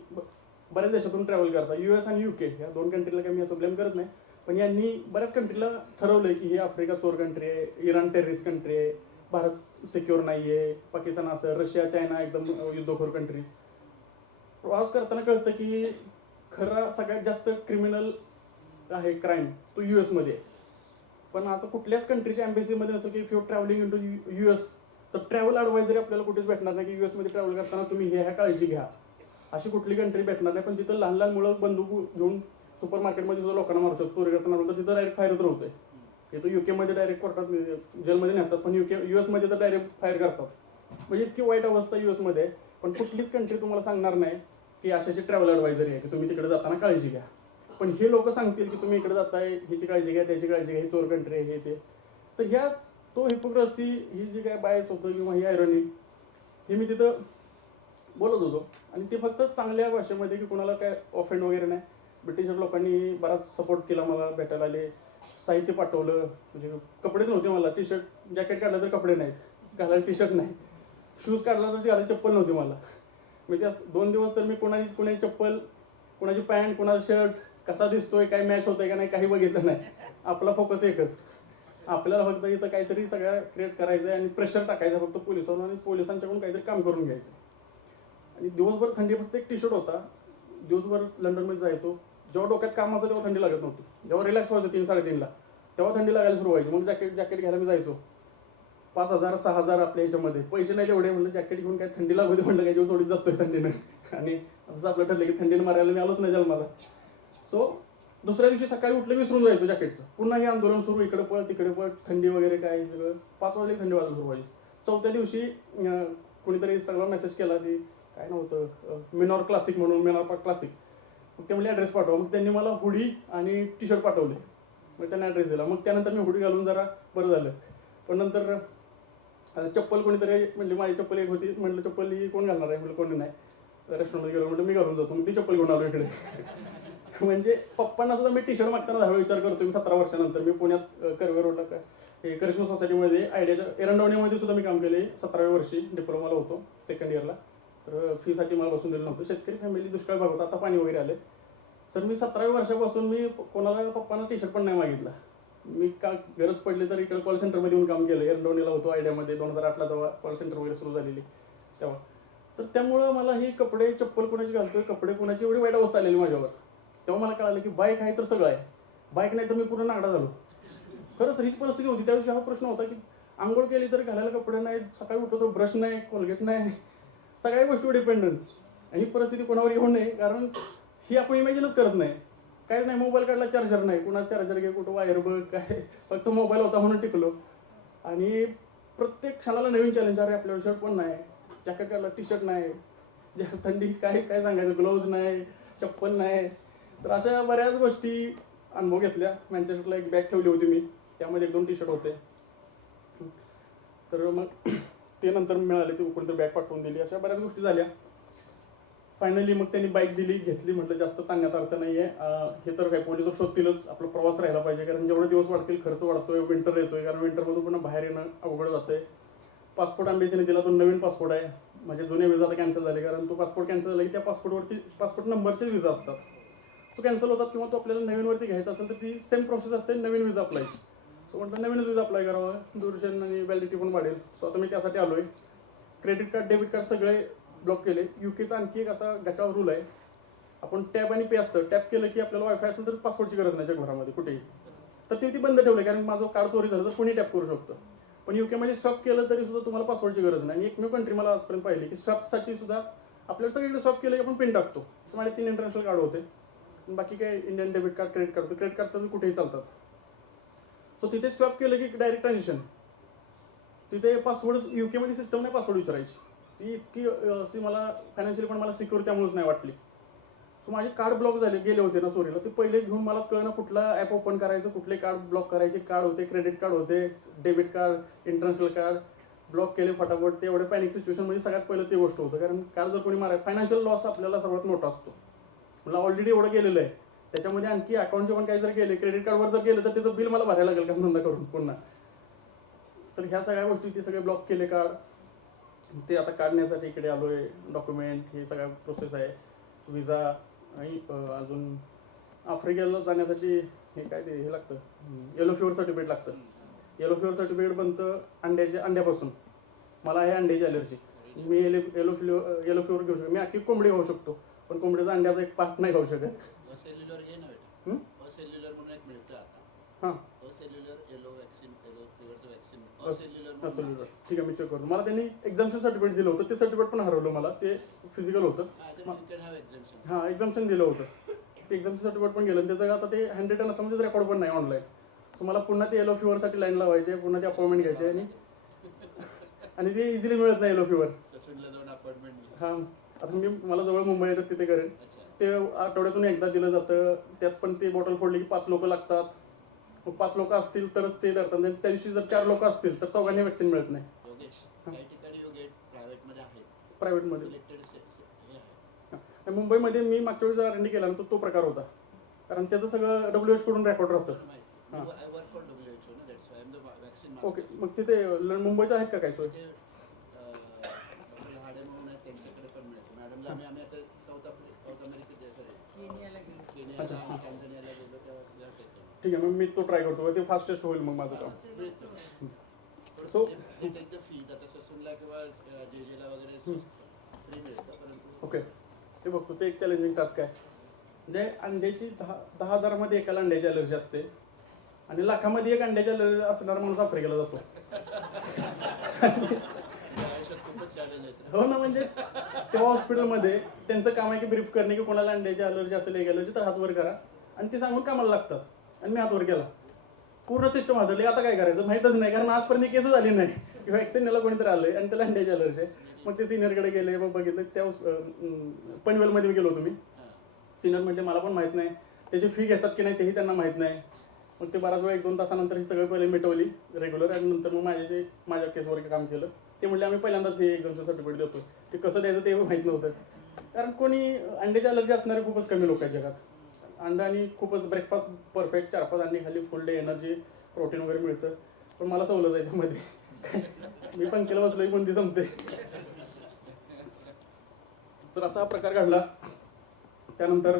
बऱ्याच देशातून ट्रॅव्हल करता, US आणि UK या 2 कंट्रीला काही मी असं ब्लेम करत नाही, पण यांनी बऱ्याच कंट्रीला ठरवलंय की ही आफ्रिका चोर कंट्री आहे, इराण टेररिस्ट कंट्री आहे, भारत सिक्युअर नाही आहे, पाकिस्तान असं, रशिया, चायना एकदम युद्धखोर कंट्री. प्रवास करताना कळतं की खरा सगळ्यात जास्त क्रिमिनल आहे क्राईम तो US मध्ये आहे. पण आता कुठल्याच कंट्रीच्या एम्बेसीमध्ये नसेल की if you travelling into US, तर ट्रॅव्हल ॲडवायझरी आपल्याला कुठेच भेटणार नाही की US मध्ये ट्रॅव्हल करताना तुम्ही ह्या काळजी घ्या, अशी कुठली कंट्री भेटणार नाही. पण तिथं लहान लहान मुलं बंदूक घेऊन सुपर मार्केटमध्ये सुद्धा लोकांना मारू शकतो, चोरी करताना म्हणतो, तिथं डायरेक्ट फायर होत आहे. तिथं UK मध्ये डायरेक्ट कोर्टात जेलमध्ये नेतात, पण US मध्ये तर डायरेक्ट फायर करतात. म्हणजे इतकी वाईट अवस्था US मध्ये आहे. पण कुठलीच कंट्री तुम्हाला सांगणार नाही की अशाची ट्रॅव्हल ॲडवायझरी आहे की तुम्ही तिकडे जाताना काळजी घ्या. पण हे लोक सांगतील की तुम्ही इकडे जाताय, ह्याची काळजी घ्या, त्याची काळजी घ्या, ही चोर कंट्री आहे, हे ते. तर ह्या तो हिपोक्रसी, ही जी काय बायस होतं किंवा ही आयरॉनी, हे मी तिथं बोलत होतो. आणि ते फक्त चांगल्या भाषेमध्ये, की कोणाला काय ऑफेंड वगैरे नाही. ब्रिटिश लोकांनी बराच सपोर्ट केला, मला भेटायला आले, साहित्य पाठवलं. म्हणजे कपडेच नव्हते मला, टी शर्ट, जॅकेट काढलं तर कपडे नाहीत, घालायला टी शर्ट नाही, शूज काढला तर घालायला चप्पल नव्हती मला. म्हणजे 2 दिवस तर मी कोणाची चप्पल, कोणाची पॅन्ट, कोणाचा शर्ट कसा दिसतोय, काय मॅच होतोय का नाही, काही बघितलं नाही. आपला फोकस एकच, आपल्याला फक्त इथं काहीतरी सगळं क्रिएट करायचं आणि प्रेशर टाकायचं फक्त पोलिसांना, आणि पोलिसांच्याकडून काहीतरी काम करून घ्यायचं. आणि दिवसभर थंडी, फक्त एक टी शर्ट होता, दिवसभर लंडनमध्ये जायचो, जेव्हा डोक्यात काम असतं तेव्हा थंडी लागत नव्हती. जेव्हा रिलॅक्स व्हायचं 3-3:30ला तेव्हा थंडी लागायला सुरू व्हायची. मग जॅकेट घ्यायला मी जायचो. 5,000-6,000 आपल्या ह्याच्यामध्ये पैसे नाही तेवढे, म्हणलं जॅकेट घेऊन काय थंडी लागू दे, म्हणलं काय जेव्हा थोडी जातोय थंडीनं. आणि असं आपलं ठरलं की थंडीनं मारायला मी आलोच नाही जन्माला. सो दुसऱ्या दिवशी सकाळी उठलं विसरून जायचो जॅकेटचं. पुन्हा हे आंदोलन सुरू, इकडे पळ तिकडे पळ, थंडी वगैरे काय सगळं. 5 वाजले थंडी वाजायला सुरू व्हायची. चौथ्या दिवशी कोणीतरी इंस्टाग्राम मेसेज केला की काय नव्हतं, मिनॉर क्लासिक म्हणून, मिनॉर पार्क क्लासिक. मग ते म्हणजे ॲड्रेस पाठवा. मग त्यांनी मला हुडी आणि टी शर्ट पाठवले. मग त्यांनी ॲड्रेस दिला. मग त्यानंतर मी हुडी घालून जरा बरं झालं. पण नंतर चप्पल कोणीतरी म्हणजे माझी चप्पल एक होती, म्हटलं चप्पल ही कोण घालणार आहे, म्हटलं कोणी नाही. रेस्टॉरंटमध्ये गेलो, म्हटलं मी घालून जातो. मग ती चप्पल घेऊन आलो इकडे. म्हणजे पप्पांना सुद्धा मी टी शर्ट मागताना दहा विचार करतो. मी 17 वर्षानंतर मी पुण्यात कर्वे रोडला काय हे करिश्मा सोसायटीमध्ये आयडियाच्या एरंडवणीमध्ये सुद्धा मी काम केले. 17व्या वर्षी डिप्लोमाला होतो, सेकंड इयरला. तर फीसाठी मला बसून दिलं नव्हतं. शेतकरी फॅमिली, दुष्काळ भाग होता, आता पाणी वगैरे आले. सर मी 17व्या वर्षापासून मी कोणाला पप्पांना टी शर्ट पण नाही मागितला. मी का गरज पडली तर इकडे कॉल सेंटरमध्ये येऊन काम केलं. एरंडवणीला होतो आयडियामध्ये 2008ला जेव्हा कॉल सेंटर वगैरे सुरू झालेली तेव्हा. तर त्यामुळं मला ही कपडे, चप्पल कोणाची घालतोय, कपडे कोणाची, एवढी वाईट अवस्था आलेली माझ्यावर. तेव्हा मला कळालं की बाईक आहे तर सगळं आहे, बाईक नाही तर मी पूर्ण नागडा झालो. खरंच हीच परिस्थिती होती. त्या दिवशी हा प्रश्न होता की आंघोळ केली तर घालायला कपडे नाही, सकाळी उठतो ब्रश नाही, कोलगेट नाही, सगळ्या गोष्टीवर डिपेंडंट. आणि ही परिस्थिती कोणावर येऊ नये, कारण ही आपण इमॅजिनच करत नाही. काहीच नाही, मोबाईल काढला चार्जर नाही, कुणा चार्जर घे, कुठं वायर बघ, काय फक्त मोबाईल होता म्हणून टिकलो. आणि प्रत्येक क्षणाला नवीन चॅलेंज. अरे आपल्यावर शर्ट पण नाही, जॅकेट काढला, टी शर्ट नाही, थंडी काय काय सांगायचं, ग्लोव्ज नाही, चप्पल नाही. तर अशा बऱ्याच गोष्टी अनुभव घेतल्या. मँचेस्टरला एक बॅग ठेवली होती मी, त्यामध्ये 1-2 टी शर्ट होते. तर मग ते नंतर मिळाले, ते कोणतरी बॅग पाठवून दिली. अशा बऱ्याच गोष्टी झाल्या. फायनली मग त्यांनी बाईक दिली, घेतली. म्हटलं जास्त ताणण्यात अर्थ नाही आहे, हे तर काय पोलिस शोधतीलच, आपला प्रवास राहिला पाहिजे. कारण जेवढे दिवस वाढतील खर्च वाढतोय, विंटर येतोय, कारण विंटरमधून पुन्हा बाहेर येणं अवघड जातंय. पासपोर्ट एम्बेसीने दिला, तो नवीन पासपोर्ट आहे. म्हणजे जुने विजा आता कॅन्सल झाले, कारण तो पासपोर्ट कॅन्सल झाला की त्या पासपोर्टवरती पासपोर्ट नंबरचे विजा असतात, तो कॅन्सल होतात. किंवा तो आपल्याला नवीनवरती घ्यायचा असेल तर ती सेम प्रोसेस असते, नवीन विजा अप्लाय. सो म्हटलं नवीनच विजा अप्लाय करावा, दुरेशन आणि व्हॅलिडिटी पण वाढेल. सो आता मी त्यासाठी आलो आहे. क्रेडिट कार्ड, डेबिट कार्ड सगळे ब्लॉक केले. युकेचा आणखी एक असा गचाव रूल आहे, आपण टॅप आणि पे असतं, टॅप केलं की आपल्याला वायफाय असेल तर पासपोर्टची गरज नाही जगभरामध्ये कुठेही. तर ती बंद ठेवलं, कारण माझं कार्ड चोरी झालं तर कोणी टॅप करू शकतं. पण युकेमध्ये स्वॅप केलं तरी सुद्धा तुम्हाला पासपोर्टची गरज नाही. आणि एकमेव कंट्री मला आजपर्यंत पाहिली की स्वॅपसाठी सुद्धा आपल्याला सगळीकडे स्वॅप केलं की आपण पिन टाकतो. तर माझे 3 इंटरनॅशनल कार्ड होते, बाकी काय Indian debit card, credit card. Credit card तर कुठेही चालतात. सो तिथे स्वॅप केलं की डायरेक्ट ट्रान्झॅक्शन. तिथे पासवर्ड, युकेमध्ये सिस्टम नाही पासवर्ड विचारायची. ती इतकी अशी मला फायनान्शियली पण मला सिक्युअर त्यामुळेच नाही वाटली. सो माझे कार्ड ब्लॉक गेले होते ना चोरीला, ते पहिले घेऊन मलाच कळलं कुठला ॲप ओपन करायचं, कुठले कार्ड ब्लॉक करायचे. कार्ड होते, क्रेडिट कार्ड होते, debit card, international card block केले फटाफट. ते एवढे पॅनिक सिच्युएशनमध्ये सगळ्यात पहिलं ते गोष्ट होतं, कारण कार्ड जर कोणी मारायचं, फायनान्शियल लॉस आपल्याला सर्वात मोठा असतो. मला ऑलरेडी एवढं गेलेलं आहे, त्याच्यामध्ये आणखी अकाउंटचे पण काही जर गेले, क्रेडिट कार्डवर जर गेलं तर त्याचं बिल मला भरायला लागेल काम धंदा करून पुन्हा. तर ह्या सगळ्या गोष्टी ते सगळे ब्लॉक केले कार्ड. ते आता काढण्यासाठी इकडे आलोय, डॉक्युमेंट हे सगळ्या प्रोसेस आहे, विजा. आणि अजून आफ्रिकेला जाण्यासाठी हे काय ते हे लागतं, येलो फिवर सर्टिफिकेट लागतं. येलो फिवर सर्टिफिकेट बनतं अंड्यापासून. मला आहे अंड्याची ॲलर्जी, मी येलो फिवर घेऊ शकतो. मी अख्खी कोंबडी खाऊ शकतो, पण कोंबडीचा अंड्याचा एक पार्ट नाही खाऊ शकत. असेल्युलर घे ना बेटा, असेल्युलर म्हणून एक मिळतं आता. हां, acellular yellow vaccine, yellow फिवरचं vaccine acellular. ठीक आहे, मी चेक करतो. मला त्यांनी एक्झामशन सर्टिफिकेट दिलं होतं, ते सर्टिफिकेट पण हरवलं मला. ते फिजिकल होतं. हां, एक्झामशन दिलं होतं, ते एक्झामशन सर्टिफिकेट पण गेलं. त्याचं आता ते हँड रिटन असं म्हणजे रेकॉर्ड पण नाही ऑनलाईन. सो मला पुन्हा ते येलो फिवरसाठी लाईन लावायचे, पुन्हा ते अपॉइंटमेंट घ्यायचे. आणि ते इझिली मिळत नाही येलो फिवर. हां, आता मला जवळ मुंबई येतात तिथे करेन. ते आठवड्यातून एकदा दिलं जातं, त्यात पण ते बॉटल फोडली की 5 लोक लागतात. मग 5 लोक असतील तरच ते धरतात. त्या दिवशी जर 4 लोक असतील तर 4घांनी वॅक्सिन मिळत नाही. प्रायव्हेटमध्ये मुंबईमध्ये मी मागच्या वेळी जर R&D केला ना, तो प्रकार होता, कारण त्याचं सगळं WHO कडून रेकॉर्ड राहतं. ओके, मग तिथे मुंबईचं आहेत का काय सोय? ठीक आहे, मग मी तो ट्राय करतो, ते फास्टेस्ट होईल मग माझं काम. सो ओके, ते बघतो, ते एक चॅलेंजिंग टास्क आहे. म्हणजे अंड्याची 10,000मध्ये एकाला अंड्याची अलर्जी असते आणि लाखामध्ये एक अंड्याची अलर्जी असणारा माणूस आफ्रिकेला जातो. आयुष्यात खूपच चॅलेंज आहेत. हो ना, म्हणजे तेव्हा हॉस्पिटलमध्ये त्यांचं काम आहे की ब्रीफ करणे की कोणाला अंड्याची अलर्जी असेल एक अलर्जी तर हात वर करा आणि ते सांगून कामाला लागतात. आणि मी हात वर केला, पूर्ण सिस्टम हादरली. आता काय करायचं माहीतच नाही, कारण आजपर्यंत केस झाली नाही की व्हॅक्सिन याला कोणीतरी आलंय आणि त्याला अंड्याची अलर्जी आहे. मग ते सिनियरकडे गेले, मग बघितलं त्या पनवेलमध्ये मी गेलो होतो. मी सिनियर म्हणजे मला पण माहीत नाही, त्याची फी घेतात की नाही तेही त्यांना माहीत नाही. मग ते बराच वेळ 1-2 तासानंतर ही सगळं पहिले मिटवली रेग्युलर आणि नंतर मग माझ्या केसवर काम केलं. ते म्हणले आम्ही पहिल्यांदाच हे एक्झामचं सर्टिफिकेट देतो. ते कसं द्यायचं ते माहीत नव्हतं, कारण कोणी अंड्याची अलर्जी असणारे खूपच कमी लोक आहेत जगात. अंड्यानी खूपच ब्रेकफास्ट परफेक्ट 4-5 अंडी खाली फुल डे एनर्जी प्रोटीन वगैरे मिळतं. पण मला सवलत आहे त्यामध्ये. मी पण केलं बसलो की कोणती संपते. तर असा प्रकार घडला. त्यानंतर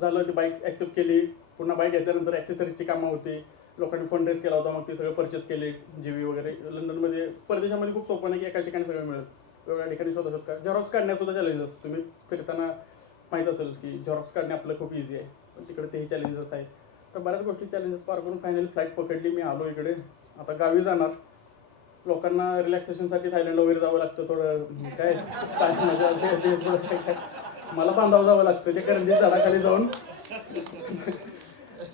झालं, ती बाईक ॲक्सेप्ट केली. पुन्हा बाईक घेतल्यानंतर ॲक्सेसरीजची कामं होती. लोकांनी फंड रेस केला होता, मग ते सगळं परचेस केले. जीवी वगैरे लंडनमध्ये, परदेशामध्ये खूप सोपं नाही की एका ठिकाणी सगळं मिळत, वेगवेगळ्या ठिकाणी शोधू शकता. झेरॉक्स काढण्यात सुद्धा चॅलेंजेस, तुम्ही फिरताना माहीत असेल की झेरॉक्स काढणे आपलं खूप इझी आहे, पण तिकडे तेही चॅलेंजेस आहेत. तर बऱ्याच गोष्टी चॅलेंजेस पार करून फायनली फ्लाईट पकडली. मी आलो इकडे, आता गावी जाणार. लोकांना रिलॅक्सेशनसाठी थायलंड वगैरे जावं लागतं, थोडं काय मजा असते, काय मला बांधावं जावं लागतं. ते करंजी झाडाखाली जाऊन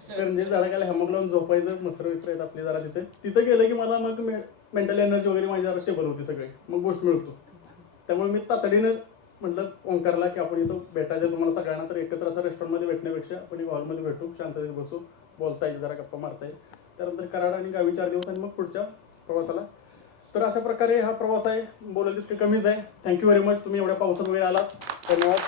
करंजी झाडाखाली हमक लावून झोपायचं, मसर विसर आहेत आपली जरा तिथं गेलं की मला मग मेंटल एनर्जी वगैरे माझी जरा स्टेबल होती, सगळे मग गोष्ट मिळतो. त्यामुळे मी तातडीनं म्हटलं ओंकारला की आपण इथं भेटायचं तुम्हाला सगळ्यांना, तर एकत्र असं रेस्टॉरंटमध्ये भेटण्यापेक्षा आपण हॉलमध्ये भेटू, शांततेत बसू, बोलता येईल, जरा गप्पा मारता येईल. त्यानंतर कराड आणि गावी 4 दिवस आणि मग पुढच्या प्रवासाला. तर अशा प्रकारे हा प्रवास आहे. बोलायला कमीच आहे. थँक्यू व्हेरी मच, तुम्ही एवढ्या पावसात वगैरे आलात. धन्यवाद.